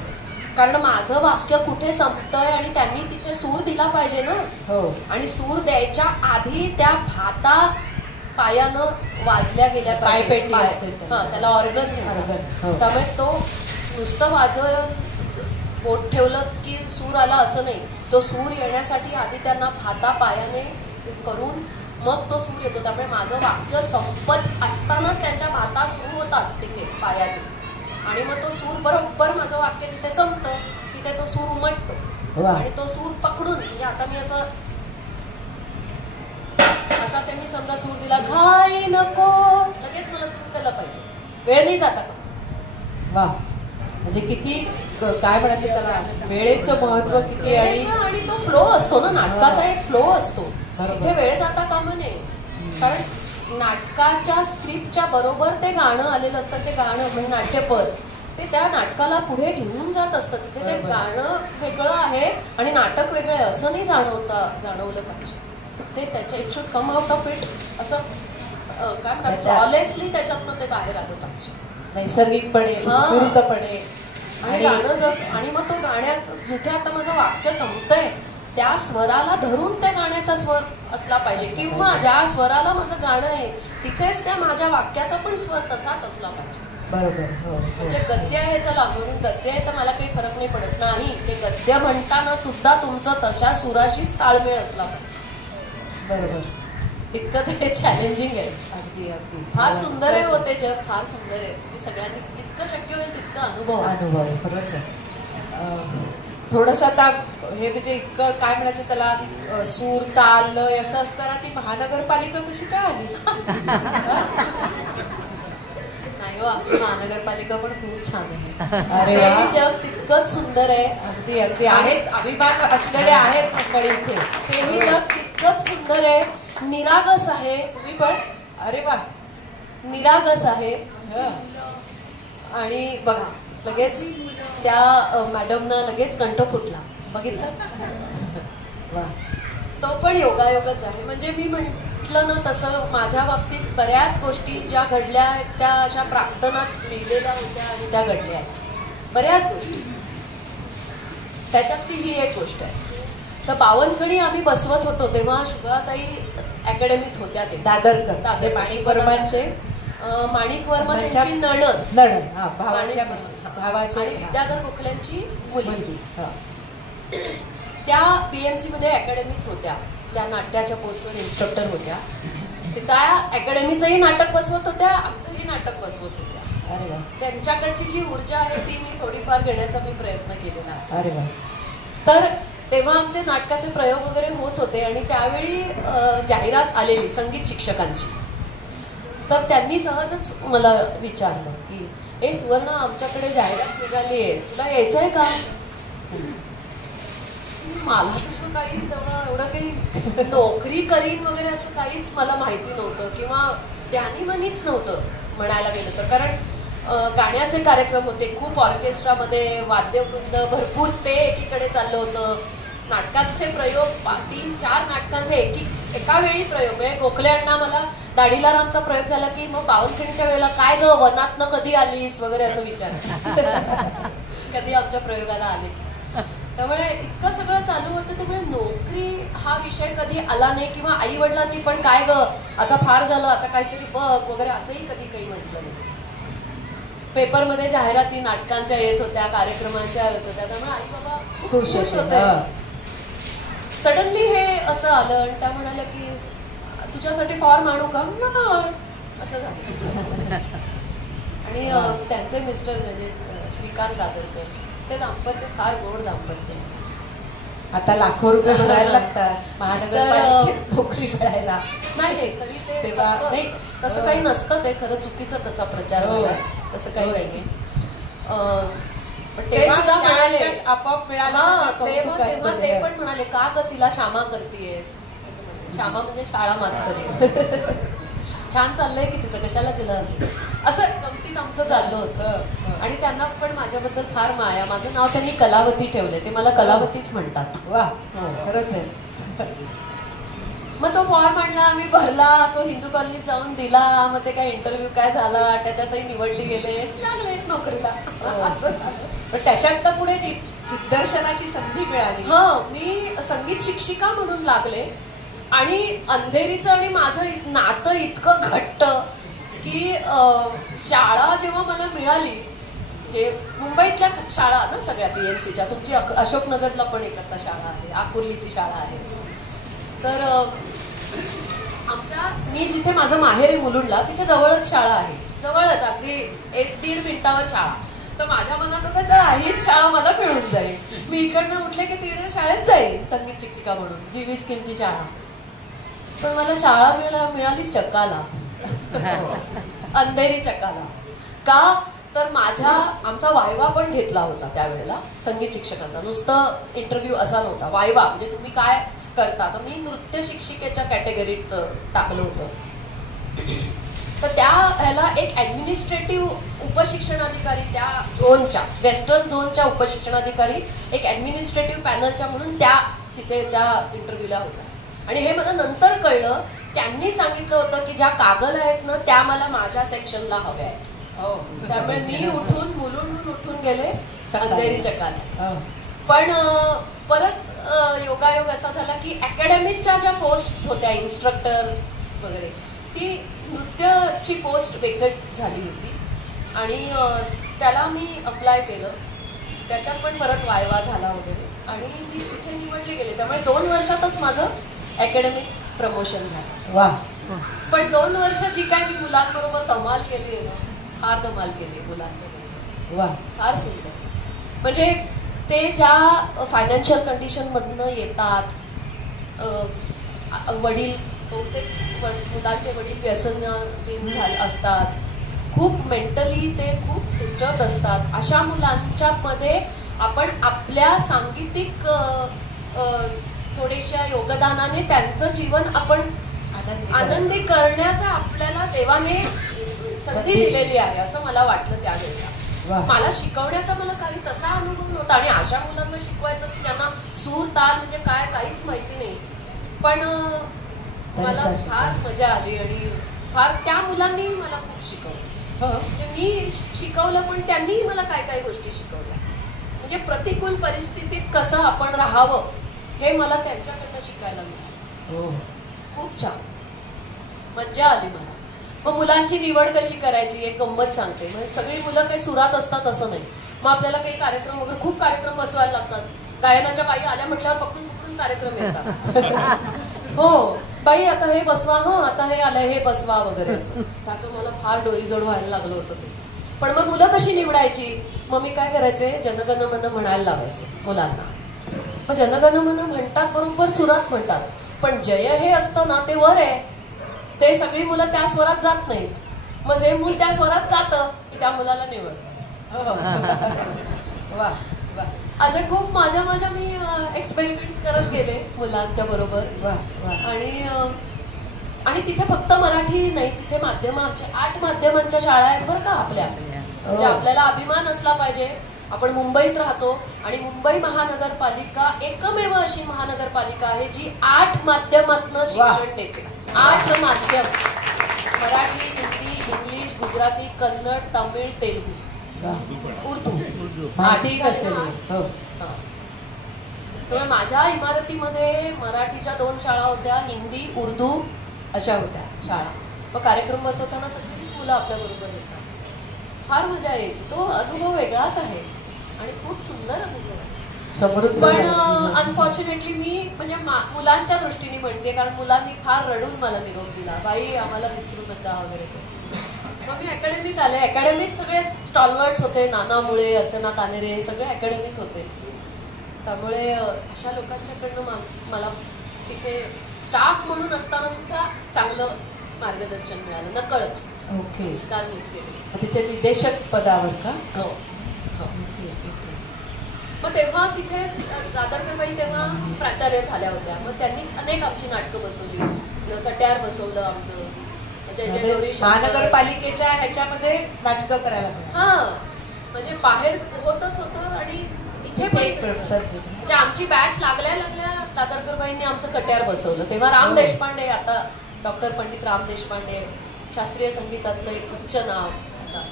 कारण माझं वाक्य कुठे संपतंय आणि त्यांनी तिथे सूर दिला पाहिजे ना. हो. आणि सूर द्यायच्या आधी त्या भाता पायानं वाजल्या गेल्या पाहिजे. पायपेटी असते त्याला ऑर्गन. त्यामुळे तो नुसतं बोट ठेवलं की सूर आला असं नाही. तो सूर येण्यासाठी आधी त्यांना भाता पायाने करून मग तो सूर येतो. त्यामुळे माझं वाक्य संपत असतानाच त्यांच्या भाता सुरू होतात तिथे पायाने आणि मग तो सूर बरोबर माझं वाक्य जिथे संपतं तिथे तो सूर उमटतो आणि तो सूर पकडून, म्हणजे आता मी असा त्यांनी समजा सूर दिला, घाई नको, लगेच मला सूर केला पाहिजे, वेळ नाही जाता का. वा, म्हणजे किती काय म्हणायचं त्याला, वेळेचं महत्व किती. आणि तो फ्लो असतो ना, नाटकाचा एक फ्लो असतो, तिथे वेळ जाता कामा नये. कारण नाटकाच्या स्क्रिप्टच्या बरोबर ते गाणं आलेलं असतं. ते गाणं म्हणजे नाट्यपद ते त्या नाटकाला पुढे घेऊन जात असतं. तिथे ते गाणं वेगळं आहे आणि नाटक वेगळं आहे असं नाही जाणवलं पाहिजे. ते त्याच्या it should come out of it असं काय म्हणतात, फ्लॉलेसली त्याच्यातनं ते बाहेर आलं पाहिजे. नैसर्गिकपणे उत्स्फूर्तपणे आणि गाणं आणि मग तो गाण्याचं जिथे आता माझं वाक्य संपतंय त्या स्वराला धरून त्या गाण्याचा स्वर असला पाहिजे, किंवा ज्या स्वराला माझं गाणं आहे तिथेच त्या माझ्या वाक्याचा पण स्वर तसाच असला पाहिजे. बरोबर. हो. म्हणजे गद्य आहे, चला म्हणून गद्य आहे तर मला काही फरक नाही पडत, नाही, ते गद्य म्हणताना सुद्धा तुमचं तशा सुराशीच ताळमेळ असला पाहिजे. बरोबर. इतकं ते चॅलेंजिंग आहे. अगदी अगदी फार सुंदर आहे होते जग, फार सुंदर आहे. तुम्ही सगळ्यांनी जितकं शक्य होईल तितकं अनुभव आहे. खरंच आहे. थोडंसं आता हे म्हणजे इतकं काय म्हणायचं त्याला, सूर ताल लय असं असताना ती महानगरपालिका कशी काय आली? नाही हो, आमची महानगरपालिका पण खूप छान आहे. अरे तेही जग तितकंच सुंदर आहे. अगदी अगदी आहेत, अभिमान असलेले आहेत मंडळी इथे. तेही जग तितकंच सुंदर आहे, निरागस आहे. तुम्ही पण अरे वा, निरागस आहे. आणि बघा लगेच त्या मॅडमनं लगेच कंठ फुटला, बघितलं. तो पण योगायोगच आहे. म्हणजे मी म्हटलं ना तसं माझ्या बाबतीत बऱ्याच गोष्टी ज्या घडल्या आहेत त्या अशा प्रार्थनात लिहिलेल्या होत्या आणि त्या घडल्या आहेत बऱ्याच गोष्टी. त्याच्यातली ही एक गोष्ट आहे. तर बावनखडी आम्ही बसवत होतो तेव्हा शुभाताई अकॅडमीत होत्या. ते दादर माणिक वर्मांचे माणिक वर्मा त्यांची नणद भावाची आणि विद्याधर गोखल्यांची मुलगी. त्या बीएमसी मध्ये अकॅडमीत होत्या, त्या नाट्याच्या पोस्टवर इन्स्ट्रक्टर होत्या. त्या अकॅडमीचंही नाटक बसवत होत्या, आमचंही नाटक बसवत होत्या. त्यांच्याकडची जी ऊर्जा आहे ती मी थोडीफार घेण्याचा मी प्रयत्न केलेला आहे. अरे वा. तर तेव्हा आमचे नाटकाचे प्रयोग वगैरे होत होते आणि त्यावेळी जाहिरात आलेली संगीत शिक्षकांची. तर त्यांनी सहजच मला विचारलं की ए सुवर्ण, आमच्याकडे जाहिरात निघाली आहे, तुला यायचंय का? मला तसं काही तेव्हा एवढं काही नोकरी करीन वगैरे असं काहीच मला माहिती नव्हतं किंवा ध्यानीमनीच नव्हतं म्हणायला गेलं तर. कारण गाण्याचे कार्यक्रम होते, खूप ऑर्केस्ट्रामध्ये वाद्यवृंद भरपूर, ते एकीकडे चाललं होतं. नाटकांचे प्रयोग 3-4 नाटकांचे एका वेळी प्रयोग. म्हणजे गोखले अण्णा मला दाढीला रामचा प्रयोग झाला की मग बावनखिणीच्या वेळेला काय ग वनातनं कधी आलीस वगैरे असं विचार कधी आमच्या प्रयोगाला आले. त्यामुळे इतकं सगळं चालू होतं. त्यामुळे नोकरी हा विषय कधी आला नाही किंवा आई वडिलांनी पण काय ग आता फार झालं, आता काहीतरी बघ वगैरे असंही कधी काही म्हटलं नाही. पेपरमध्ये जाहिराती नाटकांच्या येत होत्या, कार्यक्रमांच्या येत होत्या, त्यामुळे आई बाबा खुश होते. सडनली हे असं आलं आणि त्या म्हणाल्या की तुझ्यासाठी फॉर्म आणू का? असं झालं. आणि त्यांचे मिस्टर म्हणजे श्रीकांत दादरकर, ते दाम्पत्य फार गोड दाम्पत्य. आता लाखो रुपये मिळायला लागतात महानगरपालिकेत नोकरी मिळायला. नाही कधी ते नाही, तसं काही नसतं. ते खरं चुकीचं त्याचा प्रचार झाला, तसं काही नाहीये. ते सुद्धा म्हणाले आपोआप मिळालं. तेव्हा ते पण म्हणाले का ग तिला श्यामा करतेयस? श्यामा म्हणजे शाळा मास्तर. छान चाललंय की तिचं, कशाला तिला असं गमतीत आमचं चाललं होतं. आणि त्यांना पण माझ्याबद्दल फार माया. माझं नाव त्यांनी कलावती ठेवले, ते मला कलावतीच म्हणतात. वा, खरंच आहे. मग तो फॉर्म आणला, आम्ही भरला, तो हिंदू कॉलनीत जाऊन दिला. मग ते काय इंटरव्ह्यू काय झाला, त्याच्यातही निवडली गेले, लागले नोकरीला. असं झालं. पण त्याच्यात तर पुढे दिग्दर्शनाची संधी मिळाली. मी संगीत शिक्षिका म्हणून लागले आणि अंधेरीचं आणि माझं नातं इतकं घट्ट की शाळा जेव्हा मला मिळाली, जे मुंबईतल्या शाळा ना सगळ्या बीएमसीच्या, तुमची अशोकनगरला पण एक आता शाळा आहे, आकुर्लीची शाळा आहे. तर मी जिथे माझं माहेर आहे मुलुंडला, तिथे जवळच शाळा आहे, जवळच अगदी 1-1.5 मिनिटावर शाळा. तर माझ्या मनात आता हीच शाळा मला मिळून जाईल. मी इकडनं उठले की तिकडे शाळेत जाईल संगीत शिक्षिका म्हणून, जीवी स्कीमची शाळा. पण मला शाळा मिळाली चकाला, अंधेरी चकाला. का तर आमचा वायवा पण घेतला होता त्यावेळेला संगीत शिक्षकांचा. नुसतं इंटरव्ह्यू असा नव्हता, वायवा म्हणजे तुम्ही काय करता. तर मी नृत्य शिक्षिकेच्या कॅटेगरीत टाकलं होतं. तर त्या ह्याला एक ऍडमिनिस्ट्रेटिव्ह उपशिक्षणाधिकारी, त्या झोनच्या वेस्टर्न झोनच्या उपशिक्षणाधिकारी एक ऍडमिनिस्ट्रेटिव्ह पॅनलच्या म्हणून तिथे त्या इंटरव्ह्यूला होत्या. आणि हे मला नंतर कळलं, त्यांनी सांगितलं होतं की ज्या कागल आहेत ना त्या मला माझ्या सेक्शनला हव्या आहेत. हो. त्यामुळे मी उठून मुलुंडून उठून गेले अंधेरीच्या काळात. हो. पण परत योगायोग असा झाला की अकॅडमीच्या ज्या पोस्ट होत्या इन्स्ट्रक्टर वगैरे, ती नृत्याची पोस्ट वेकेट झाली होती आणि त्याला मी अप्लाय केलं. त्याच्यात पण परत वायवा झाला वगैरे आणि मी तिथे निवडले गेले. त्यामुळे 2 वर्षातच माझं अकॅडमिक प्रमोशन झालं. वा. पण 2 वर्ष जी काय मी मुलांबरोबर धमाल केली आहे ना, फार धमाल केली मुलांच्या बरोबर, वा. फार सुंदर. म्हणजे ते ज्या फायनान्शियल कंडिशन मधनं येतात, वडील बहुतेक मुलांचे वडील व्यसनाधीन झाले असतात, खूप मेंटली ते खूप डिस्टर्ब असतात. अशा मुलांच्या मध्ये आपण आपल्या सांगीतिक थोड्याशा योगदानाने त्यांचं जीवन आपण आनंदी करण्याचा आपल्याला देवाने संधी दिलेली आहे असं मला वाटलं त्यावेळेला. मला शिकवण्याचा मला काही तसा अनुभव नव्हता आणि अशा मुलांना शिकवायचं की ज्यांना सूर ताल म्हणजे काय काहीच माहिती नाही. पण मला फार मजा आली आणि फार त्या मुलांनी मला खूप शिकवलं. म्हणजे मी शिकवलं पण त्यांनी मला काय काय गोष्टी शिकवल्या. म्हणजे प्रतिकूल परिस्थितीत कसं आपण राहावं हे मला त्यांच्याकडनं शिकायला मिळालं. खूप छान मज्जा आली मला. मग मुलांची निवड कशी करायची एक गंमत सांगते. म्हणजे सगळी मुलं काही सुरात असतात असं नाही. मग आपल्याला काही कार्यक्रम वगैरे खूप कार्यक्रम बसवायला लागतात. गायनाच्या बाई आल्या म्हटल्यावर पकडून पकडून कार्यक्रम येतात. हो बाई आता हे बसवा, आता हे आलंय हे बसवा वगैरे असं. त्याचं मला फार डोईजड व्हायला लागलं होतं ते. पण मग मुलं कशी निवडायची. मग मी काय करायचे, जनगण मन म्हणायला लावायचे मुलांना. मग जनगण मन म्हणतात बरोबर सुरात म्हणतात, पण जय हे असतं ना ते वर आहे. ते सगळी मुलं त्या स्वरात जात नाहीत. मग जे मूल त्या स्वरात जातं की त्या मुलाला निवड. वा वा. असे खूप माझ्या मी एक्सपेरिमेंट करत गेले मुलांच्या बरोबर. वा वा. आणि तिथे फक्त मराठी नाही, तिथे माध्यम आमचे 8 माध्यमांच्या शाळा आहेत बरं का आपल्या. म्हणजे आपल्याला अभिमान असला पाहिजे. आपण मुंबईत राहतो आणि मुंबई महानगरपालिका एकमेव अशी महानगरपालिका आहे जी 8 माध्यमातनं शिक्षण देते. 8 माध्यम, मराठी, हिंदी, इंग्लिश, गुजराती, कन्नड, तमिळ, तेलुगू, उर्दू. ठीक असेल. त्यामुळे माझ्या इमारतीमध्ये मराठीच्या 2 शाळा होत्या, हिंदी, उर्दू अशा होत्या शाळा. मग कार्यक्रम बसवताना सगळीच मुलं आपल्या बरोबर येतात. फार मजा यायची. तो अनुभव वेगळाच आहे आणि खूप सुंदर अनुभव आहे. समृद्ध. पण अनफॉर्च्युनेटली मी म्हणजे मुलांच्या दृष्टीने म्हणते, कारण मुलांनी फार रडून मला निरोप दिला, बाई आम्हाला विसरू नका वगैरे. मग मी अकॅडमीत आले. अकॅडमीत सगळे स्टॉलवर्ड्स होते, नाना मुळे, अर्चना तानेरे, हे सगळे अकॅडमीत होते. त्यामुळे अशा लोकांच्याकडनं मला तिथे स्टाफ म्हणून असताना सुद्धा चांगलं मार्गदर्शन मिळालं, नकळत. ओके. संस्कार मिळत गेले. तिथे निदेशक पदावर का? हो. मग तेव्हा तिथे दादरकरबाई तेव्हा प्राचार्य झाल्या होत्या. मग त्यांनी अनेक आमची नाटकं बसवली. कट्यार बसवलं आमचं. महानगरपालिकेच्या ह्याच्यामध्ये नाटकं करायला मिळाली. म्हणजे बाहेर होतच होतं आणि इथे म्हणजे आमची बॅच लागल्या दादरकरबाईंनी आमचं कट्यार बसवलं. तेव्हा राम देशपांडे, आता डॉक्टर पंडित राम देशपांडे, शास्त्रीय संगीतातलं एक उच्च नाव,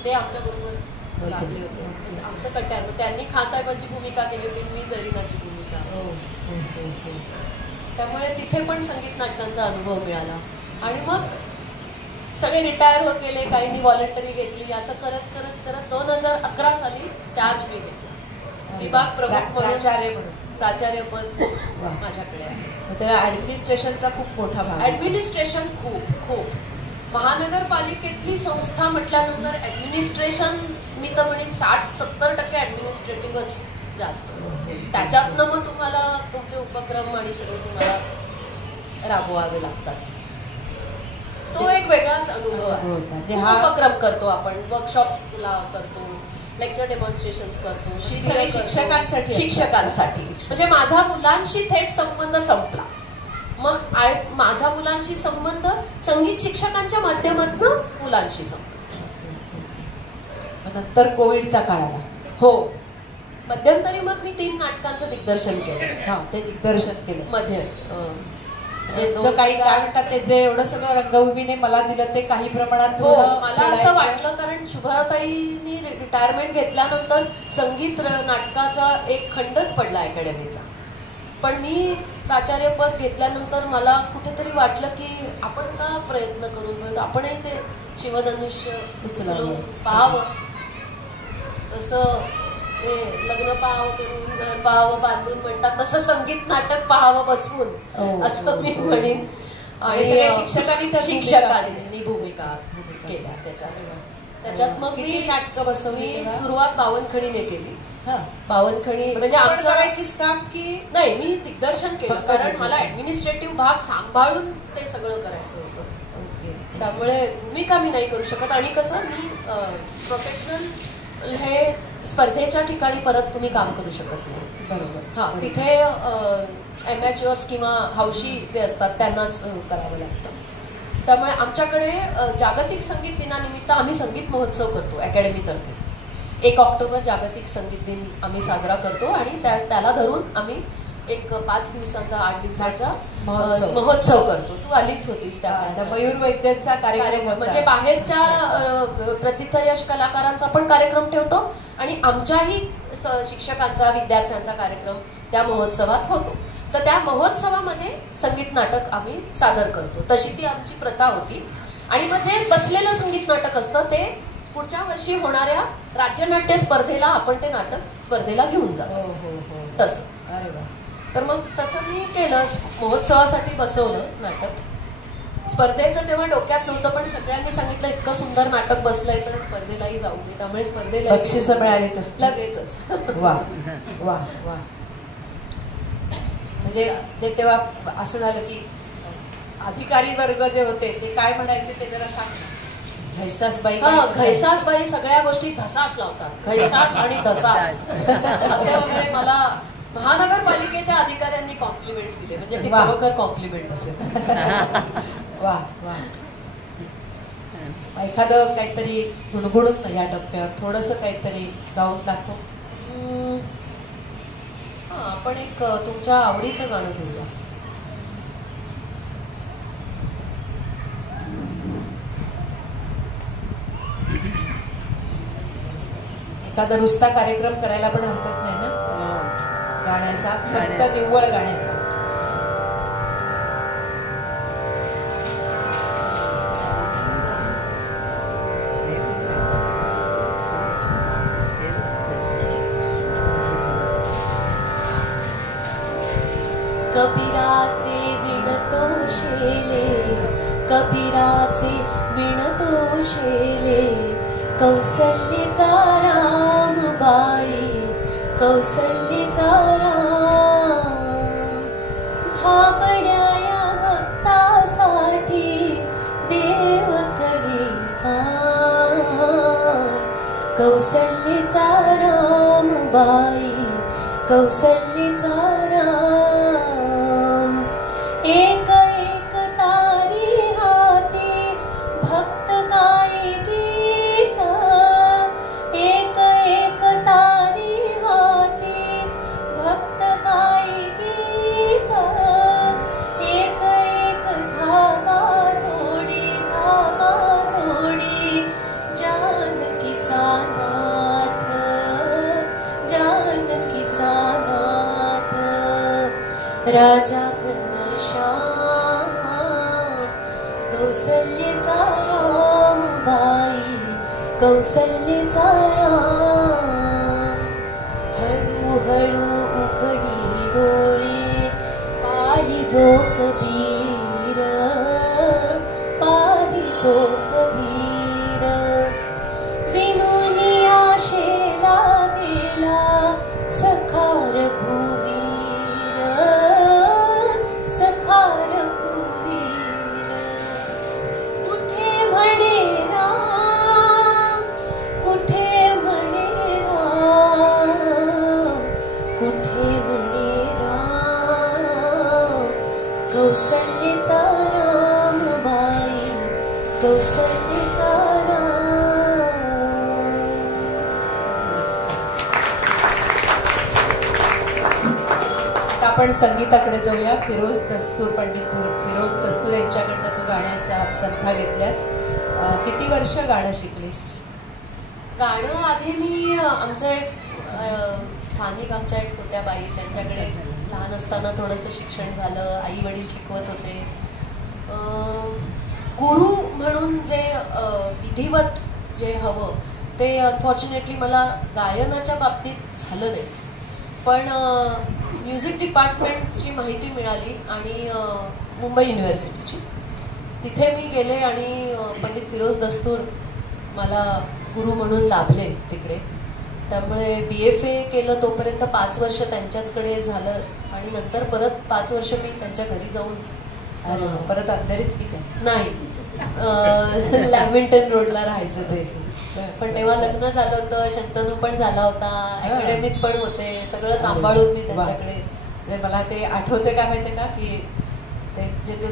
ते आमच्या बरोबर लागले होते. आमचं कट्यार. मग त्यांनी खासाहेबांची भूमिका केली होती, मी जरीनाची भूमिका. त्यामुळे तिथे पण संगीत नाटकांचा अनुभव मिळाला. आणि मग सगळे रिटायर होत गेले, काहींनी व्हॉलंटरी घेतली. असं करत करत करत 2011 साली चार्ज मी घेतला. विभाग प्रमुख म्हणून प्राचार्यपद माझ्याकडे आहे. ऍडमिनिस्ट्रेशनचा खूप मोठा भाग. ऍडमिनिस्ट्रेशन खूप महानगरपालिकेतली संस्था म्हटल्यानंतर ऍडमिनिस्ट्रेशन मी तर म्हणेन 60-70% ऍडमिनिस्ट्रेटिव्हच जास्त. त्याच्यातनं मग तुम्हाला तुमचे उपक्रम आणि सगळे तुम्हाला राबवावे लागतात. तो एक वेगळाच अनुभव आहे. उपक्रम करतो आपण, वर्कशॉप्स करतो, लेक्चर डेमॉन्स्ट्रेशन्स करतो. शिक्षकांसाठी म्हणजे माझा मुलांशी थेट संबंध संपला. मग माझा मुलांशी संबंध संगीत शिक्षकांच्या माध्यमातून मुलांशी संपला. नंतर कोविडचा काळ आला. हो. मध्यंतरी मग मी 3 नाटकांचं दिग्दर्शन केलं. ते दिग्दर्शन केलं मध्ये. तुला काही काय म्हणतात ते जे एवढं सगळं रंगभूमीने मला दिलं ते काही प्रमाणात हो, मला असं वाटलं, कारण शुभाताईंनी रिटायरमेंट घेतल्यानंतर संगीत नाटकाचा एक खंडच पडला अकॅडमीचा. पण मी प्राचार्यपद घेतल्यानंतर मला कुठेतरी वाटलं की आपण का प्रयत्न करून बघ, आपणही ते शिवधनुष्य उचलून पाहावं. तसं ते लग्न पाहावं ते घर पाहावं बांधून म्हणतात, तसं संगीत नाटक पाहावं बसवून, असं मी म्हणेन. आणि शिक्षकांनी भूमिका केल्या त्याच्यात मग मी नाटकं बसवली. सुरुवात बावनखणीने केली. बावनखणी म्हणजे आमचं करायचीच काम की नाही, मी दिग्दर्शन केलं, कारण मला ऍडमिनिस्ट्रेटिव्ह भाग सांभाळून ते सगळं करायचं होतं. त्यामुळे भूमिका मी नाही करू शकत. आणि कसं मी प्रोफेशनल हे स्पर्धेच्या ठिकाणी परत तुम्ही काम करू शकत नाही. बरोबर. हा, तिथे ॲमॅच्युअर्स किंवा हौशी जे असतात त्यांनाच करावं लागतं. त्यामुळे आमच्याकडे जागतिक संगीत दिनानिमित्त आम्ही संगीत महोत्सव करतो अकॅडमीतर्फे. 1 ऑक्टोबर जागतिक संगीत दिन आम्ही साजरा करतो आणि त्याला धरून आम्ही एक 5 दिवसांचा 8 दिवसाचा महोत्सव करतो. तू आलीच होतीस त्या मयूर वैद्यांचा कार्यक्रम, म्हणजे बाहेरच्या प्रतिथयश कलाकारांचा पण कार्यक्रम ठेवतो आणि आमच्याही शिक्षकांचा विद्यार्थ्यांचा कार्यक्रम त्या महोत्सवात होतो. तर त्या महोत्सवामध्ये संगीत नाटक आम्ही सादर करतो. तशी ती आमची प्रथा होती. आणि मग जे बसलेलं संगीत नाटक असतं ते पुढच्या वर्षी होणाऱ्या राज्यनाट्य स्पर्धेला आपण ते नाटक स्पर्धेला घेऊन जातो. तसं. अरे वा. तर मग तसं मी केलं, महोत्सवासाठी बसवलं नाटक. स्पर्धेचं तेव्हा डोक्यात नव्हतं, पण सगळ्यांनी सांगितलं इतकं सुंदर नाटक बसलंय तर स्पर्धेलाही जाऊ दे. त्यामुळे स्पर्धेला बक्षीस मिळालीच लगेचच. वा वा वा. म्हणजे ते तेव्हा असं झालं की अधिकारी वर्ग जे होते ते काय म्हणायचे ते जरा सांग. घैसासबाई. घैसासबाई सगळ्या गोष्टी धसास लावतात. घैसास आणि धसास असे वगैरे मला महानगरपालिकेच्या अधिकाऱ्यांनी कॉम्प्लिमेंट्स दिले. म्हणजे ती खरोखर कॉम्प्लिमेंट असेल. वा वा. एखादं काहीतरी गुणगुणून या टप्प्यावर थोडंसं काहीतरी गाऊन दाखव. आपण एक तुमच्या आवडीचं गाणं घेऊया. एखादा नुसता कार्यक्रम करायला पण हरकत नाही ना गाण्याचा, फक्त निव्वळ गाण्याचा. कबीराचे विणतो शेले, कबीराचे विणतो शेले, कौसल्येचा रामबाई, कौसल्येचा राम. भाबड्या या भक्तासाठी देव करी काम. कौसल्येचा रामबाई, कौसल्येचा राम. एक एक तारी हाती भक्त गाई गीत, एक एक तारी हाती भक्त गाई गीत, एक एक धागा जोडी, धागा जोडी, जानकीचा नाथ, जानकीचा नाथ. राजा घनश्याम, कौसल्येचा रामबाई, कौसल्येचा राम. हळू हळू उघडी डोळे, पाहिजो कबीर, पाहिजो कबीर. विणून आशेला गेला सखार भूवीर, सखार भूवीर. कुठे म्हणे राम, कुठे म्हणे राम, कुठे म्हणे राम, आपण संगीताकडे जाऊया. फिरोज दस्तूर, पंडित फिरोज दस्तूर यांच्याकडनं तू गाण्याचा संथा घेतल्यास. किती वर्ष गाणं शिकलीस? गाणं आधी मी आमच्या एक स्थानिक आमच्या एक होत्या बाई, त्यांच्याकडे लहान असताना थोडंसं शिक्षण झालं. आई वडील शिकवत होते. गुरु म्हणून जे विधिवत जे हवं ते अनफॉर्च्युनेटली मला गायनाच्या बाबतीत झालं नाही. पण म्युझिक डिपार्टमेंटची माहिती मिळाली आणि मुंबई युनिव्हर्सिटीची, तिथे मी गेले आणि पंडित फिरोज दस्तूर मला गुरु म्हणून लाभले तिकडे. त्यामुळे BFA केलं तोपर्यंत 5 वर्ष त्यांच्याचकडे झालं आणि नंतर परत 5 वर्ष मी त्यांच्या घरी जाऊन परत अंधेरीच की काय? नाही, लॅमिंटन रोडला राहायचं ते. पण तेव्हा लग्न झालं होतं, शंतनू पण झाला होता, अकॅडमिक पण होते, सगळं सांभाळून मी त्यांच्याकडे. मला ते आठवते काय माहितीये का की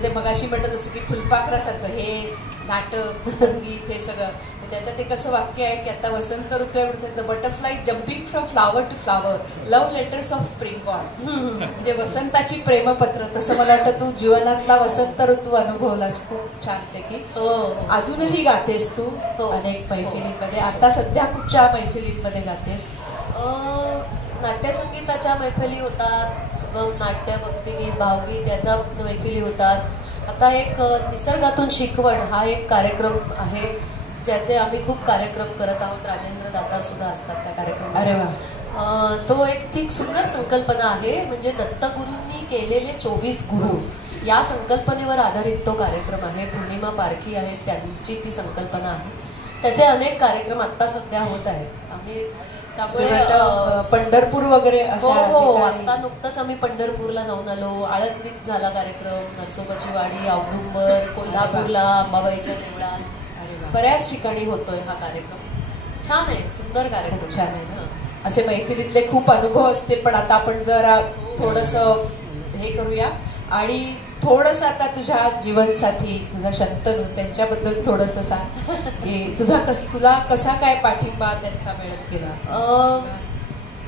ते मगाशी म्हणत असं की फुलपाखरासारखं हे नाटक संगीत हे सगळं. त्याच्यात ते कसं वाक्य आहे की आता वसंत ऋतू आहे म्हणजे the butterfly jumping from flower to flower, love letters of spring God. म्हणजे वसंताची प्रेमपत्र. तसं मला वाटतं तू जीवनातला वसंत ऋतू अनुभवलास खूप छानपैकी. अजूनही गातेस तू अनेक मैफिलींमध्ये. आता सध्या कुठच्या मैफिलींमध्ये गातेस? नाट्यसंगीताच्या मैफिली होतात, सुगम नाट्य, भक्तिगीत, भावगीत याचा मैफिली होतात. आता एक निसर्गातून शिकवण हा एक कार्यक्रम आहे ज्याचे आम्ही खूप कार्यक्रम करत आहोत. राजेंद्र दातार सुद्धा असतात त्या कार्यक्रमात. अरे वा. तो एक सुंदर संकल्पना आहे. म्हणजे दत्तगुरूंनी केलेले 24 गुरु या संकल्पनेवर आधारित तो कार्यक्रम आहे. पूर्णिमा पारखी आहेत, त्यांची ती संकल्पना आहे. त्याचे अनेक कार्यक्रम आता सध्या होत आहेत. आम्ही त्यामुळे पंढरपूर वगैरे हो आता नुकतंच आम्ही पंढरपूरला जाऊन आलो. आळंदीत झाला कार्यक्रम, नरसोबाची वाडी, औदुंबर, कोल्हापूरला अंबाबाईच्या देवळात, बऱ्याच ठिकाणी होतोय हा कार्यक्रम. छान आहे, सुंदर कार्यक्रम. छान आहे ना. असे मैफिलीतले खूप अनुभव असतील. पण आता आपण जरा थोडंसं हे करूया आणि थोडंसं आता तुझ्या जीवनसाथी तुझा शंतनू त्यांच्याबद्दल थोडंसं सांग की तुला कसा काय पाठिंबा त्यांचा मिळत गेला?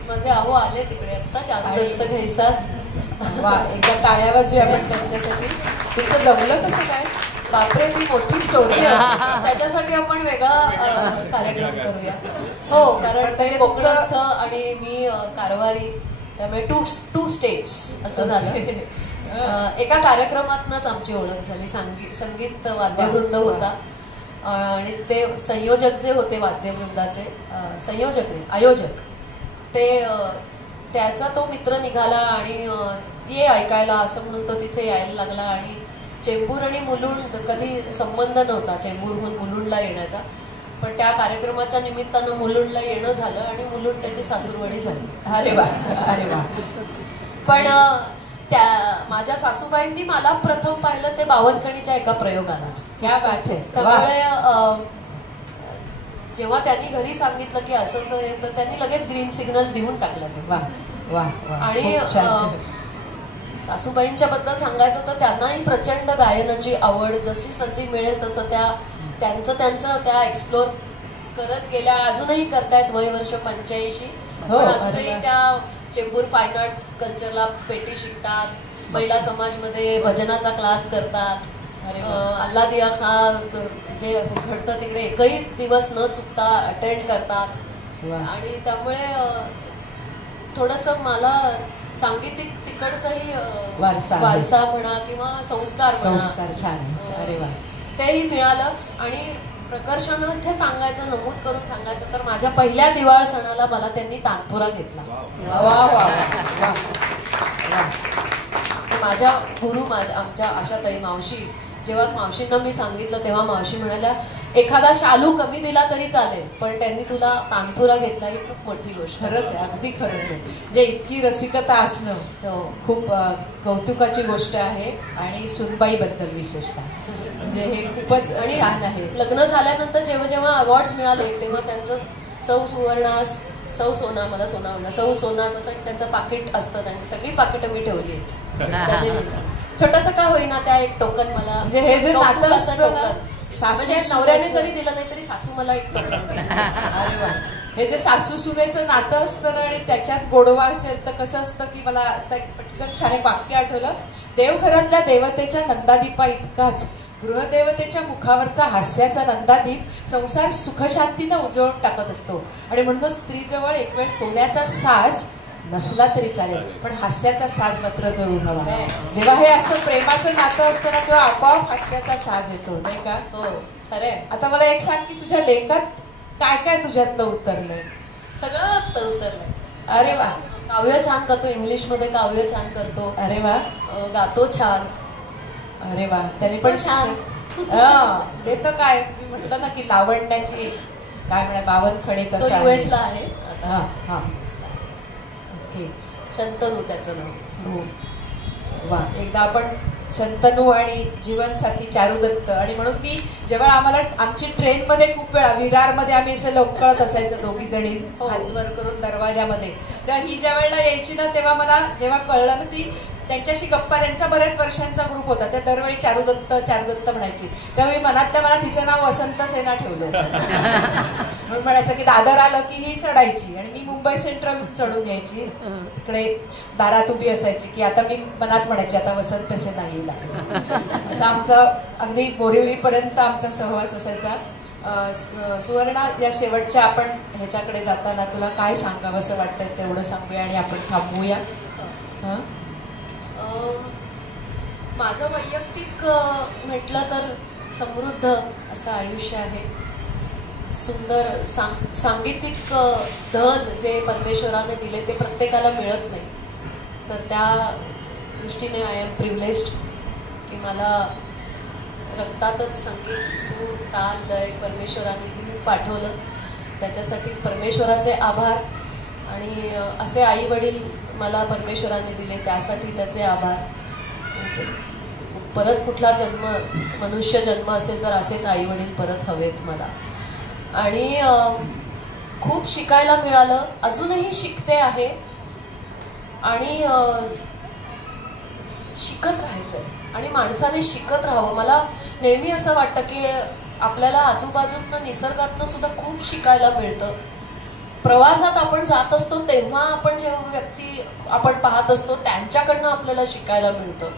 माझे आहो आले तिकडे आत्ताच दत्त घैसास. वा, एकदा टाळ्या वाजूया आपण त्यांच्यासाठी. तुमचं जमलं कसं काय? बापरे, ती मोठी स्टोरी आहे. त्याच्यासाठी आपण वेगळा कार्यक्रम करूया. हो, कारण ते कोकणस्थ आणि मी कारवारी, त्यामुळे टू स्टेट्स असं झालं. एका कार्यक्रमातनच आमची ओळख झाली. संगीत वाद्यवृंद होता आणि ते संयोजक जे होते वाद्यवृंदाचे, संयोजक नाही आयोजक, ते त्याचा तो मित्र निघाला आणि ये ऐकायला असं म्हणून तो तिथे यायला लागला. आणि चेंबूर आणि मुलुंड कधी संबंध नव्हता चेंबूरहून मुलुंडला येण्याचा, पण त्या कार्यक्रमाच्या निमित्तानं मुलुंडला येणं झालं आणि मुलुंड त्याची सासूरवाडी झाली. अरे वा, अरे वा. पण त्या माझ्या सासूबाईंनी मला प्रथम पाहिलं ते बावनकणीच्या एका प्रयोगालाच. क्या बात आहे. त्यामुळे जेव्हा त्यांनी घरी सांगितलं की असंच आहे तर त्यांनी लगेच ग्रीन सिग्नल देऊन टाकला. वा वा. आणि सासूबाईंच्या बद्दल सांगायचं तर त्यांनाही प्रचंड गायनाची आवड. जशी संधी मिळेल तसं त्यांचं त्या एक्सप्लोर करत गेल्या. अजूनही करतायत. वय वर्ष 85. पण अजूनही त्या चेंबूर फाईन आर्ट्स कल्चरला पेटी शिकतात. महिला समाजमध्ये भजनाचा क्लास करतात. अल्लादिया खा जे घडतं तिकडे एकही दिवस न चुकता अटेंड करतात. आणि त्यामुळे थोडंसं मला सांगीतिक तिकडचंही वारसा म्हणा किंवा संस्कार छान. अरे वा. तेही मिळालं. आणि प्रकर्षानं इथे सांगायचं, नमूद करून सांगायचं तर माझ्या पहिल्या दिवाळ सणाला मला त्यांनी तानपुरा घेतला. वा वा. माझ्या गुरु आमच्या आशाताई मावशी, जेव्हा मावशींना मी सांगितलं तेव्हा मावशी म्हणाल्या एखादा शालू कमी दिला तरी चालेल पण त्यांनी तुला तानपुरा घेतला ही खूप मोठी गोष्ट. खरंच आहे, अगदी खरंच आहे. म्हणजे इतकी रसिकता असणं खूप कौतुकाची गोष्ट आहे. आणि सुनबाई बद्दल विशेषतः म्हणजे हे खूपच छान आहे. लग्न झाल्यानंतर जेव्हा जेव्हा अवॉर्ड्स मिळाले तेव्हा त्यांचं सौ सुवर्णास, सौ सोना, मला सोना म्हणणं, सौ सोनास असं त्यांचं पाकिट असतं आणि सगळी पाकिटं मी ठेवली आहेत. छोटंसं काय होईना त्या एक टोकन मला, म्हणजे हे जे नातं असतं टोकन म्हणजे नवऱ्याने जरी दिलं नाही तरी सासू मला एक टोकन. अरे वा. हे जे सासू सुनेचं नातं असतं ना आणि त्याच्यात गोडवा असेल तर कसं असतं की मला आता एक पटकन छान एक वाक्य आठवलं. देवघरातल्या देवतेच्या नंदादीपा इतकाच गृहदेवतेच्या मुखावरचा हास्याचा नंदादीप संसार सुखशांतीनं उजळून टाकत असतो. आणि म्हणून स्त्रीजवळ एक वेळ सोन्याचा साज नसला तरी चालेल पण हास्याचा साज मात्र जरूर हवा. जेव्हा हे असं प्रेमाचं नातं असतं ना तेव्हा आपोआप हास्याचा साज येतो नाही का. हो खरंय. आता मला एक सांग की तुझ्या लेखात काय काय तुझ्यातलं उतरलंय? सगळं उतरलंय. अरे वा. काव्य छान करतो, इंग्लिश मध्ये काव्य छान करतो. अरे वा. गातो छान. अरे वा. त्यांनी पण छान. ते तर काय मी म्हटलं ना की लावण्याची काय म्हणा 52 खडे कसं US ला आहे हा हा. ओके. शंतनू त्याचं नाव. हो वा. एकदा आपण शंतनू आणि जीवनसाथी चारू दत्त आणि म्हणून मी जेव्हा आम्हाला आमची ट्रेनमध्ये खूप वेळा विरारमध्ये आम्ही असं लवकळत असायचं दोघी जणी हातवर करून दरवाजामध्ये. तेव्हा ही ज्या वेळेला यायची ना तेव्हा मला जेव्हा कळलं ना ती त्यांच्याशी गप्पा त्यांचा बऱ्याच वर्षांचा ग्रुप होता त्या दरवेळी चारू दत्त म्हणायची. त्यावेळी मनातल्या मनात तिचं नाव वसंत सेना ठेवलं म्हणून म्हणायचं की दादर आलं की ही चढायची आणि मी मुंबई सेंट्रल चढून यायची. तिकडे दारात उभी असायची की आता मी मनात म्हणायची आता वसंत सेना येईल. असं आमचा अगदी बोरिवलीपर्यंत आमचा सहवास असायचा. सुवर्णा या शेवटच्या आपण ह्याच्याकडे जाताना तुला काय सांगावं असं वाटतं तेवढं सांगूया आणि आपण थांबूया. माझं वैयक्तिक म्हटलं तर समृद्ध असं आयुष्य आहे. सुंदर सांगीतिक धन जे परमेश्वराने दिले ते प्रत्येकाला मिळत नाही. तर त्या दृष्टीने आय एम प्रिव्हिलेज्ड की मला रक्तातच संगीत सूर ताल लय परमेश्वराने देऊन पाठवलं. त्याच्यासाठी परमेश्वराचे आभार. आणि असे आई वडील मला परमेश्वराने दिले त्यासाठी त्याचे आभार. परत कुठला जन्म मनुष्य जन्म असेल तर असेच आई वडील परत हवेत मला. आणि खूप शिकायला मिळालं. अजूनही शिकते आहे आणि शिकत राहायचंय आणि माणसाने शिकत राहावं. मला नेहमी असं वाटतं की आपल्याला आजूबाजूतनं निसर्गातनं सुद्धा खूप शिकायला मिळतं. प्रवासात आपण जात असतो तेव्हा आपण जेव्हा व्यक्ती आपण पाहत असतो त्यांच्याकडनं आपल्याला शिकायला मिळतं.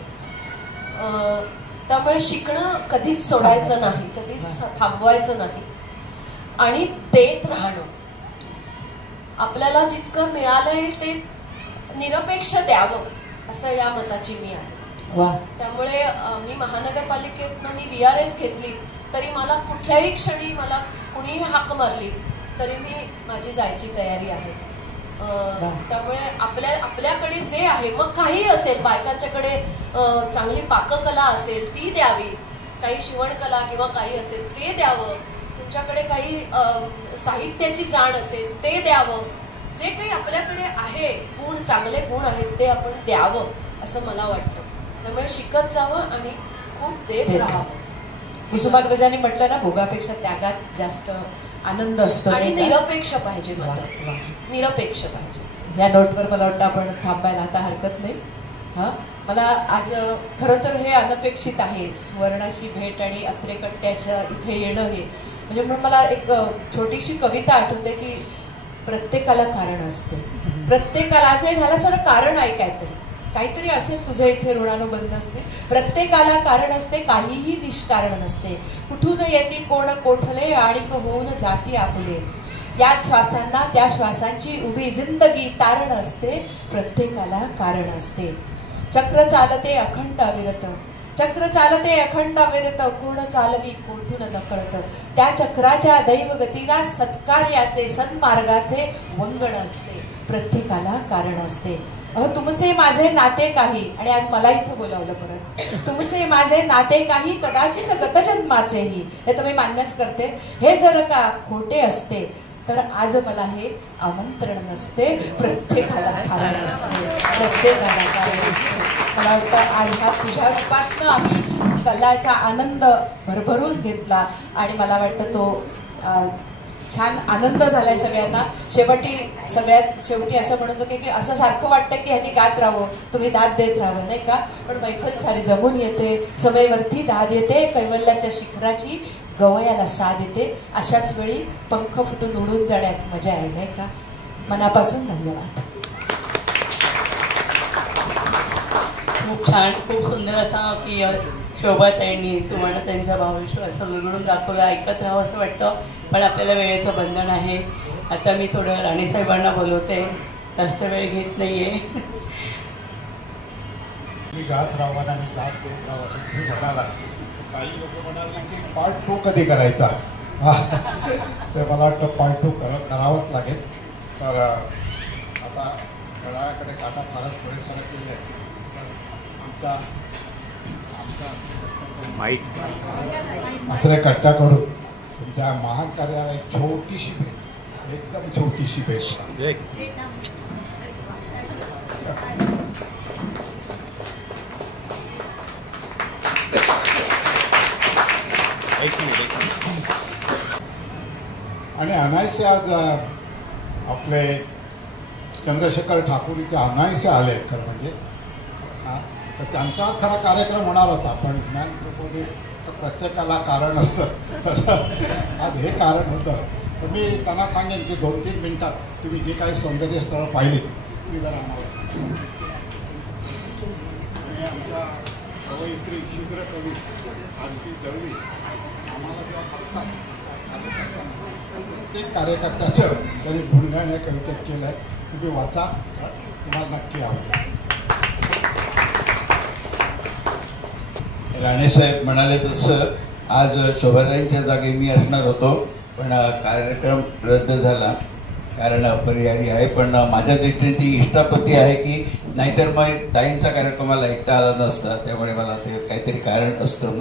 त्यामुळे शिकणं कधीच सोडायचं नाही, कधीच थांबवायचं नाही आणि देत राहणं. आपल्याला जितकं मिळालंय ते निरपेक्ष द्यावं असं या मताची मी आहे. त्यामुळे मी महानगरपालिकेतनं मी VRS घेतली तरी मला कुठल्याही क्षणी मला कुणीही हाक मारली तरी मी माझी जायची तयारी आहे. त्यामुळे आपल्याकडे जे आहे मग काही असेल बायकांच्याकडे चांगली पाककला असेल ती द्यावी, काही शिवणकला किंवा काही असेल ते द्यावं, तुमच्याकडे काही साहित्याची जाण असेल ते द्यावं. जे काही आपल्याकडे आहे गुण चांगले गुण आहेत ते आपण द्यावं असं मला वाटतं. त्यामुळे शिकत जावं आणि खूप देत राहावं. कुसुमाग्रजांनी म्हटलं ना भोगापेक्षा त्यागात जास्त आनंद असतो आणि निरपेक्ष पाहिजे. मात्र निरपेक्ष पाहिजे. या नोटवर मला वाटतं आपण थांबायला आता हरकत नाही. मला आज खरं तर हे अनपेक्षित आहे सुवर्णाशी भेट आणि अत्रेकट्ट्याच्या इथे येणं हे म्हणजे म्हणून मला एक छोटीशी कविता आठवते की प्रत्येकाला कारण असते. प्रत्येकाला आज झालं सगळं कारण आहे काहीतरी असेल तुझ्या इथे ऋणानुबंध असते. प्रत्येकाला कारण असते काहीही निष्कारण नसते. कुठून येती कोण कोठले आणि होऊन जाती आपुले. या श्वासांना त्या श्वासांची उभी जिंदगी तारण असते. प्रत्येकाला कारण असते. चक्र चालते अखंड अविरत, चक्र चालते अखंड अविरत, कोण चालवी कोठून नकळत. त्या चक्राच्या दैवगतीला सत्कार्याचे सन्मार्गाचे वंगण असते. प्रत्येकाला कारण असते. तुमचे माझे नाते काही आणि आज मला इथं बोलावलं परत. तुमचे माझे नाते काही कदाचित गतजन्माचेही हे तर मी मान्यच करते. हे जर का खोटे असते तर आज मला हे आमंत्रण नसते. प्रत्येकाला कारण असते, प्रत्येकाला कारण असते. मला वाटतं आज हा तुझ्या रूपातनं आम्ही कलाचा आनंद भरभरून घेतला आणि मला वाटतं तो छान आनंद झालाय सगळ्यांना. सगळ्यात शेवटी असं म्हणतो की असं सारखं वाटतं की ह्यांनी गात राहावं, तुम्ही दाद देत राहावं नाही का. पण मैफल सारी जमून येते, सवयवरती दाद येते, कैवल्याच्या शिखराची गवयाला साथ देते. अशाच वेळी पंख फुटून उडून जाण्यात मजा आहे, नाही का? मनापासून धन्यवाद. खूप छान, खूप सुंदर असा की शोभाताईंनी सुवर्णाताईंचा भावविश्वास उलगडून दाखवला. ऐकत राहावं असं वाटतं, पण आपल्याला वेळेचं बंधन आहे. आता मी थोडं राणीसाहेबांना बोलवते, जास्त वेळ घेत नाहीये. मी गात राहावं आणि गात देत राहावं असं तुम्ही म्हणाला. काही लोक म्हणाले की पार्ट 2 कधी करायचा. तर मला वाटतं पार्ट 2 करावंच लागेल. तर आता घड्याळाकडे काटा फारच थोडे सरकलेले आहे. आमचा मात्र कट्टाकडून तुमच्या महान कार्याला एक छोटीशी भेट, एकदम छोटीशी भेट. आणि अनायसे आज आपले चंद्रशेखर ठाकूर इथे अनायसे आले. तर म्हणजे तर त्यांचा खरा कार्यक्रम होणार होता, पण मॅन प्रपोजेस तर प्रत्येकाला कारण असतं, तसं आज हे कारण होतं. तर मी त्यांना सांगेन की 2-3 मिनिटात तुम्ही जी काही सौंदर्य स्थळं पाहिली ती जरा आम्हाला सांगा. आणि आमच्या कवयित्री शीघ्र कवी आरती दळवी आम्हाला जेव्हा बघतात प्रत्येक कार्यकर्त्याचं त्यांनी गुणगान या कवितेत केलं आहे. तुम्ही वाचा, तुम्हाला नक्की आवडेल. राणेसाहेब म्हणाले तसं आज शोभाताईंच्या जागी मी असणार होतो, पण कार्यक्रम रद्द झाला, कारण अपरिहार्य आहे. पण माझ्या दृष्टीने ती इष्टापत्ती आहे की नाहीतर मग ताईंचा कार्यक्रम मला ऐकता आला नसता, त्यामुळे मला ते काहीतरी कारण असतं.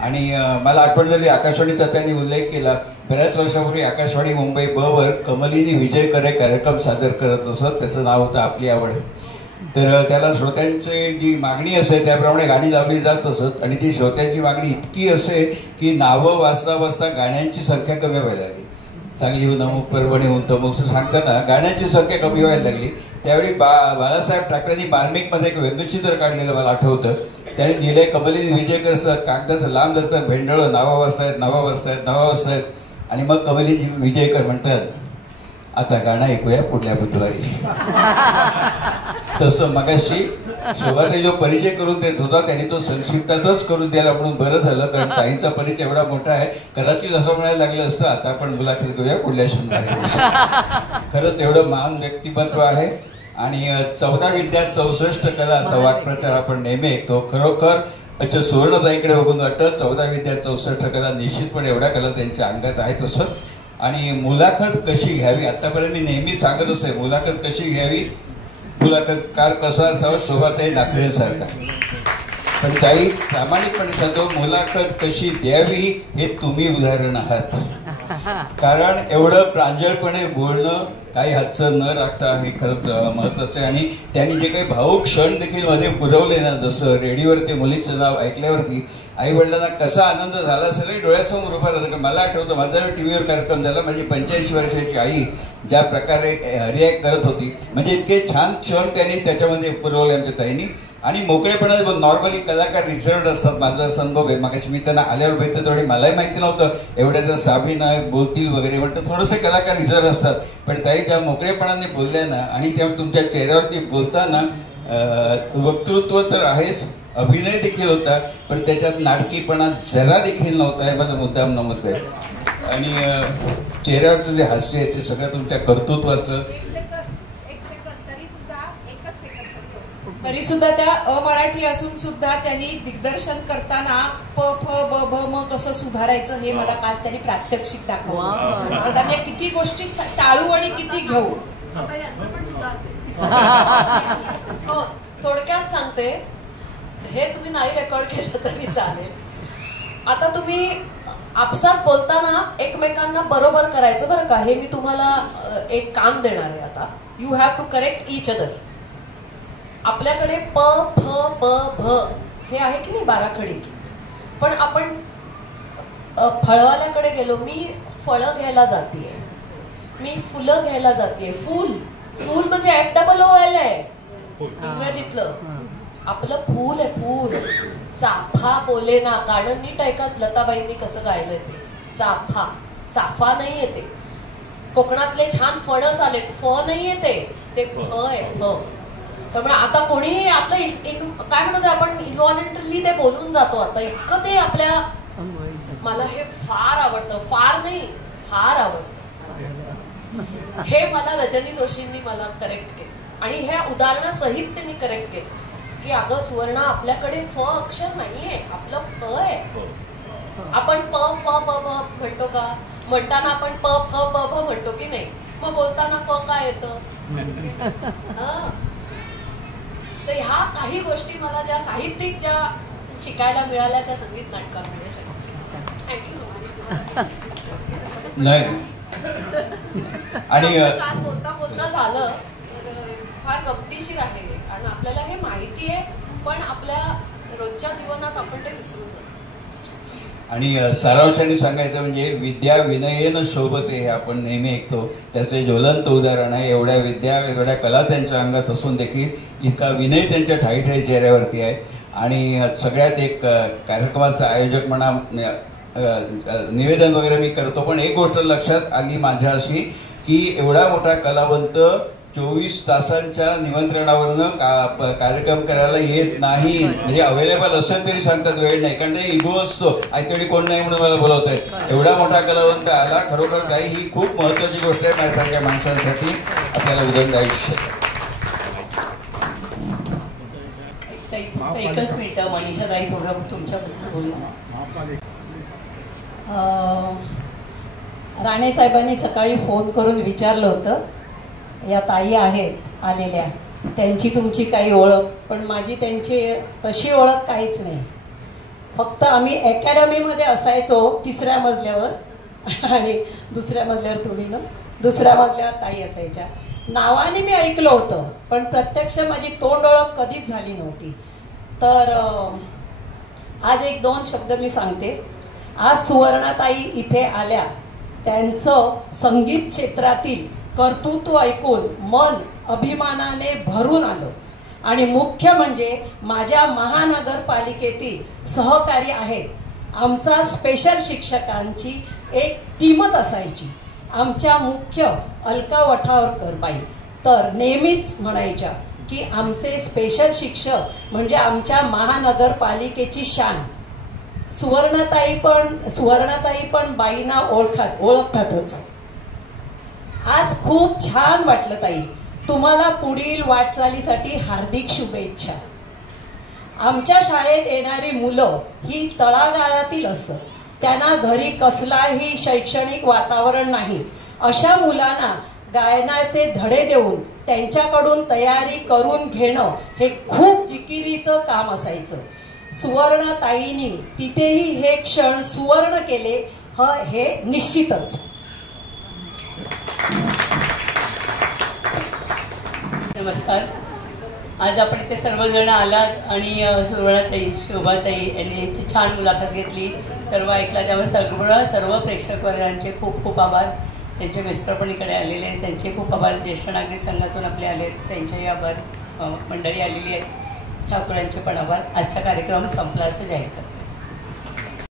आणि मला आठवण झाली, आकाशवाणीचा त्यांनी उल्लेख केला. बऱ्याच वर्षापूर्वी आकाशवाणी मुंबई ब कमलिनी विजयकर हे कार्यक्रम सादर करत असत. त्याचं नाव होतं आपली आवड. तर त्याला श्रोत्यांची जी मागणी असे त्याप्रमाणे गाणी लावली जात असत. आणि ती श्रोत्यांची मागणी इतकी असे की नावं वाचता वाचता गाण्यांची संख्या कमी व्हायला लागली. सांगलीहून अमुक, परभणीहून तमुक सांगताना गाण्यांची संख्या कमी व्हायला लागली. त्यावेळी बाळासाहेब ठाकरेंनी मार्मिकमध्ये एक व्यंगचित्र काढलेलं मला आठवतं. त्याने लिहिले, कमलिनी विजयकर सर कागदाचं लांब जसं भेंडळं, नावा वाजतायत, नावा वाजतायत, नावा वाजतायत. आणि मग कमलिनी विजयकर म्हणतात, आता गाणं ऐकूया पुढल्या बुधवारी. तसं मगाशी शोभाताई जो परिचय करून देत होता त्यांनी तो संक्षिप्तातच करून द्यायला म्हणून बरं झालं, कारण ताईंचा परिचय एवढा मोठा आहे. कदाचित असं म्हणायला लागलं असतं, आता आपण मुलाखत घेऊया पुढल्या शनिवारी. खरंच एवढं महान व्यक्तिमत्व आहे. आणि 14 विद्यात 64 कला असा वाक्प्रचार आपण नेहमी ऐकतो. खरोखर सुवर्णताईकडे बघून वाटतं 14 विद्यात 64 कला, निश्चितपणे एवढ्या कला त्यांच्या अंगात आहे तसं. आणि मुलाखत कशी घ्यावी, आतापर्यंत मी नेहमी सांगत असे, मुलाखत कशी घ्यावी, मुलाखतकार कसा असावा, शोभाताई नाकरेंसारखा. पण ताई प्रामाणिकपणे सांगतो, मुलाखत कशी द्यावी हे तुम्ही उदाहरण आहात. कारण एवढं प्रांजळपणे बोलणं, काही हातचं न राखता हे खरंच महत्वाचं आहे. आणि त्यांनी जे काही भाऊक क्षण देखील मध्ये पुरवले ना, जसं रेडिओवर ते मुलीचं नाव ऐकल्यावरती आई वडिलांना कसा आनंद झाला असेल डोळ्यासमोर उभा राहतं. मला आठवतं माझा टीव्हीवर कार्यक्रम झाला, माझी 85 वर्षाची आई ज्या प्रकारे रिॲक्ट करत होती, म्हणजे इतके छान क्षण त्यांनी त्याच्यामध्ये पुरवले आमच्या ताईंनी. आणि मोकळेपणाने नॉर्मली कलाकार रिझर्व्ड असतात, माझा असा अनुभव आहे. मग मी त्यांना आल्यावर भेटतो थोडी, मलाही माहिती नव्हतं एवढ्या साभी नाही बोलतील वगैरे, म्हणतं थोडंसं कलाकार रिझर्व असतात. पण ताई ज्या मोकळेपणाने बोलल्या ना, आणि तेव्हा तुमच्या चेहऱ्यावरती बोलताना वक्तृत्व तर आहेच, अभिनय देखील होता, पण त्याच्यात नाटकीपणा जरा देखील नव्हता, हे मला मुद्दाम नमूद करेल. आणि चेहऱ्यावरचं जे हास्य आहे ते सगळं तुमच्या कर्तृत्वाचं. तरी सुद्धा त्या अमराठी असून सुद्धा त्यांनी दिग्दर्शन करताना प फ ब भ म कसं सुधारायचं हे मला काल त्यांनी प्रात्यक्षिक दाखवलं. त्यामुळे किती गोष्टी टाळू आणि किती घेऊ. हो, थोडक्यात सांगते, हे तुम्ही नाही रेकॉर्ड केलं तरी चालेल. आता तुम्ही आपसात बोलताना एकमेकांना बरोबर करायचं बरं का. हे मी तुम्हाला एक काम देणार आहे. आता you have to correct each other. आपल्याकडे प फ ब भ हे आहे की नाही बाराखडीत, पण आपण फळवाल्याकडे गेलो. मी फळं घ्यायला जातीये, मी फुलं घ्यायला जातीये. फूल, फूल म्हणजे FOOL आहे इंग्रजीतलं. आपलं फूल आहे, फूल. चाफा बोले ना. गाणं नीट ऐकाच, लताबाईंनी कसं गायलंय ते. चाफा, चाफा नाही येते. कोकणातले छान फणस आले, फ नाही येते, ते फ आहे, फ. त्यामुळे आता कोणीही आपलं काय म्हणतो आपण इन्व्हॉलंटरीली ते बोलून जातो. आता इतकं ते आपल्या, मला हे फार आवडतं, फार नाही फार आवडतं. हे मला रजनी जोशींनी मला करेक्ट केलं आणि ह्या उदाहरणासहित त्यांनी करेक्ट केलं की अगं सुवर्णा, आपल्याकडे फ अक्षर नाहीये, आपलं फ आहे. आपण प फ ब ब म्हणतो का? म्हणताना आपण प फ ब ब म्हणतो की नाही? मग बोलताना फ काय येतं? तर ह्या काही गोष्टी मला ज्या साहित्यिक ज्या शिकायला मिळाल्या त्या संगीत नाटकांमुळे. Thank you so much. नाही आणि काल बोलता बोलता झालं तर फार गमतीशीर आहे कारण आपल्याला हे माहिती आहे पण आपल्या रोजच्या जीवनात आपण ते विसरून जातो. आणि सारांशाने सांगायचं म्हणजे विद्या विनयेन शोभते हे आपण नेहमी ऐकतो. त्याचे ज्वलंत उदाहरण आहे. एवढ्या विद्या एवढ्या कला त्यांच्या अंगात असून देखील इतका विनय त्यांच्या ठाई ठाई चेहऱ्यावरती आहे. आणि सगळ्यात एक कार्यक्रमाचा आयोजक म्हणा निवेदन वगैरे मी करतो पण एक गोष्ट लक्षात आली माझ्या अशी की एवढा मोठा कलावंत 24 तासांच्या निमंत्रणावरनं कार्यक्रम करायला येत नाही. म्हणजे अवेलेबल असेल तरी सांगतात वेळ नाही कारण ते इगो असतो, आयतडी कोण नाही म्हणून मला बोलवतोय. एवढा मोठा कलावंत आला, खरोखर काही ही खूप महत्वाची गोष्ट आहे माझ्यासारख्या माणसांसाठी. आपल्याला उदंड आयुष्य. एकच मिनिट मनीषा ताई, थोडं तुमच्याबद्दल बोलू. राणे साहेबांनी सकाळी फोन करून विचारलं होतं, या ताई आहेत आलेल्या, त्यांची तुमची काही ओळख? पण माझी त्यांची तशी ओळख काहीच नाही. फक्त आम्ही अकॅडमीमध्ये असायचो 3ऱ्या मजल्यावर आणि दुसऱ्या मजल्यावर तुम्ही ना, दुसऱ्या मजल्यावर ताई असायच्या. नावाने मी ऐकलं होतं पण प्रत्यक्ष माझी तोंड ओळख कधीच झाली नव्हती. तर आज 1-2 शब्द मी सांगते. आज सुवर्णाताई इथे आल्या, त्यांचं संगीत क्षेत्रातील कर्तृत्व ऐकून मन अभिमानाने भरून आलं. आणि मुख्य म्हणजे माझ्या महानगरपालिकेतील सहकारी आहेत. आमचा स्पेशल शिक्षकांची एक टीमच असायची. आमच्या मुख्य अलका वठावरकर बाई तर नेहमीच म्हणायच्या की आमचे स्पेशल शिक्षक म्हणजे आमच्या महानगरपालिकेची शान. सुवर्णाताई पण बाईंना ओळखतातच. आज खूप छान वाटलं ताई. तुम्हाला पुढील वाटचालीसाठी हार्दिक शुभेच्छा. आमच्या शाळेत येणारी मुलं ही तळागाळातील असतात. त्यांना घरी कसलाही शैक्षणिक वातावरण नाही. अशा मुलांना गायनाचे धडे देऊन त्यांच्याकडून तयारी करून घेणं हे खूप जिकिरीचं काम असायचं. सुवर्णाताईंनी तिथेही हे क्षण सुवर्ण केले हे निश्चितच. नमस्कार. आज आपण इथे सर्वजण आलात आणि सुवर्णाताई, शोभाताई यांची छान मुलाखत घेतली, सर्व ऐकला. त्यामुळे सर्व प्रेक्षक वर्गांचे खूप खूप आभार. त्यांचे मिस्टर पण इकडे आलेले आहेत, त्यांचे खूप आभार. ज्येष्ठ नागरिक संघातून आपले आले आहेत, त्यांचेही आभार. मंडळी आलेली आहेत, ठाकूरांचे पण आभार. आजचा कार्यक्रम संपला असं जाहीर करतो.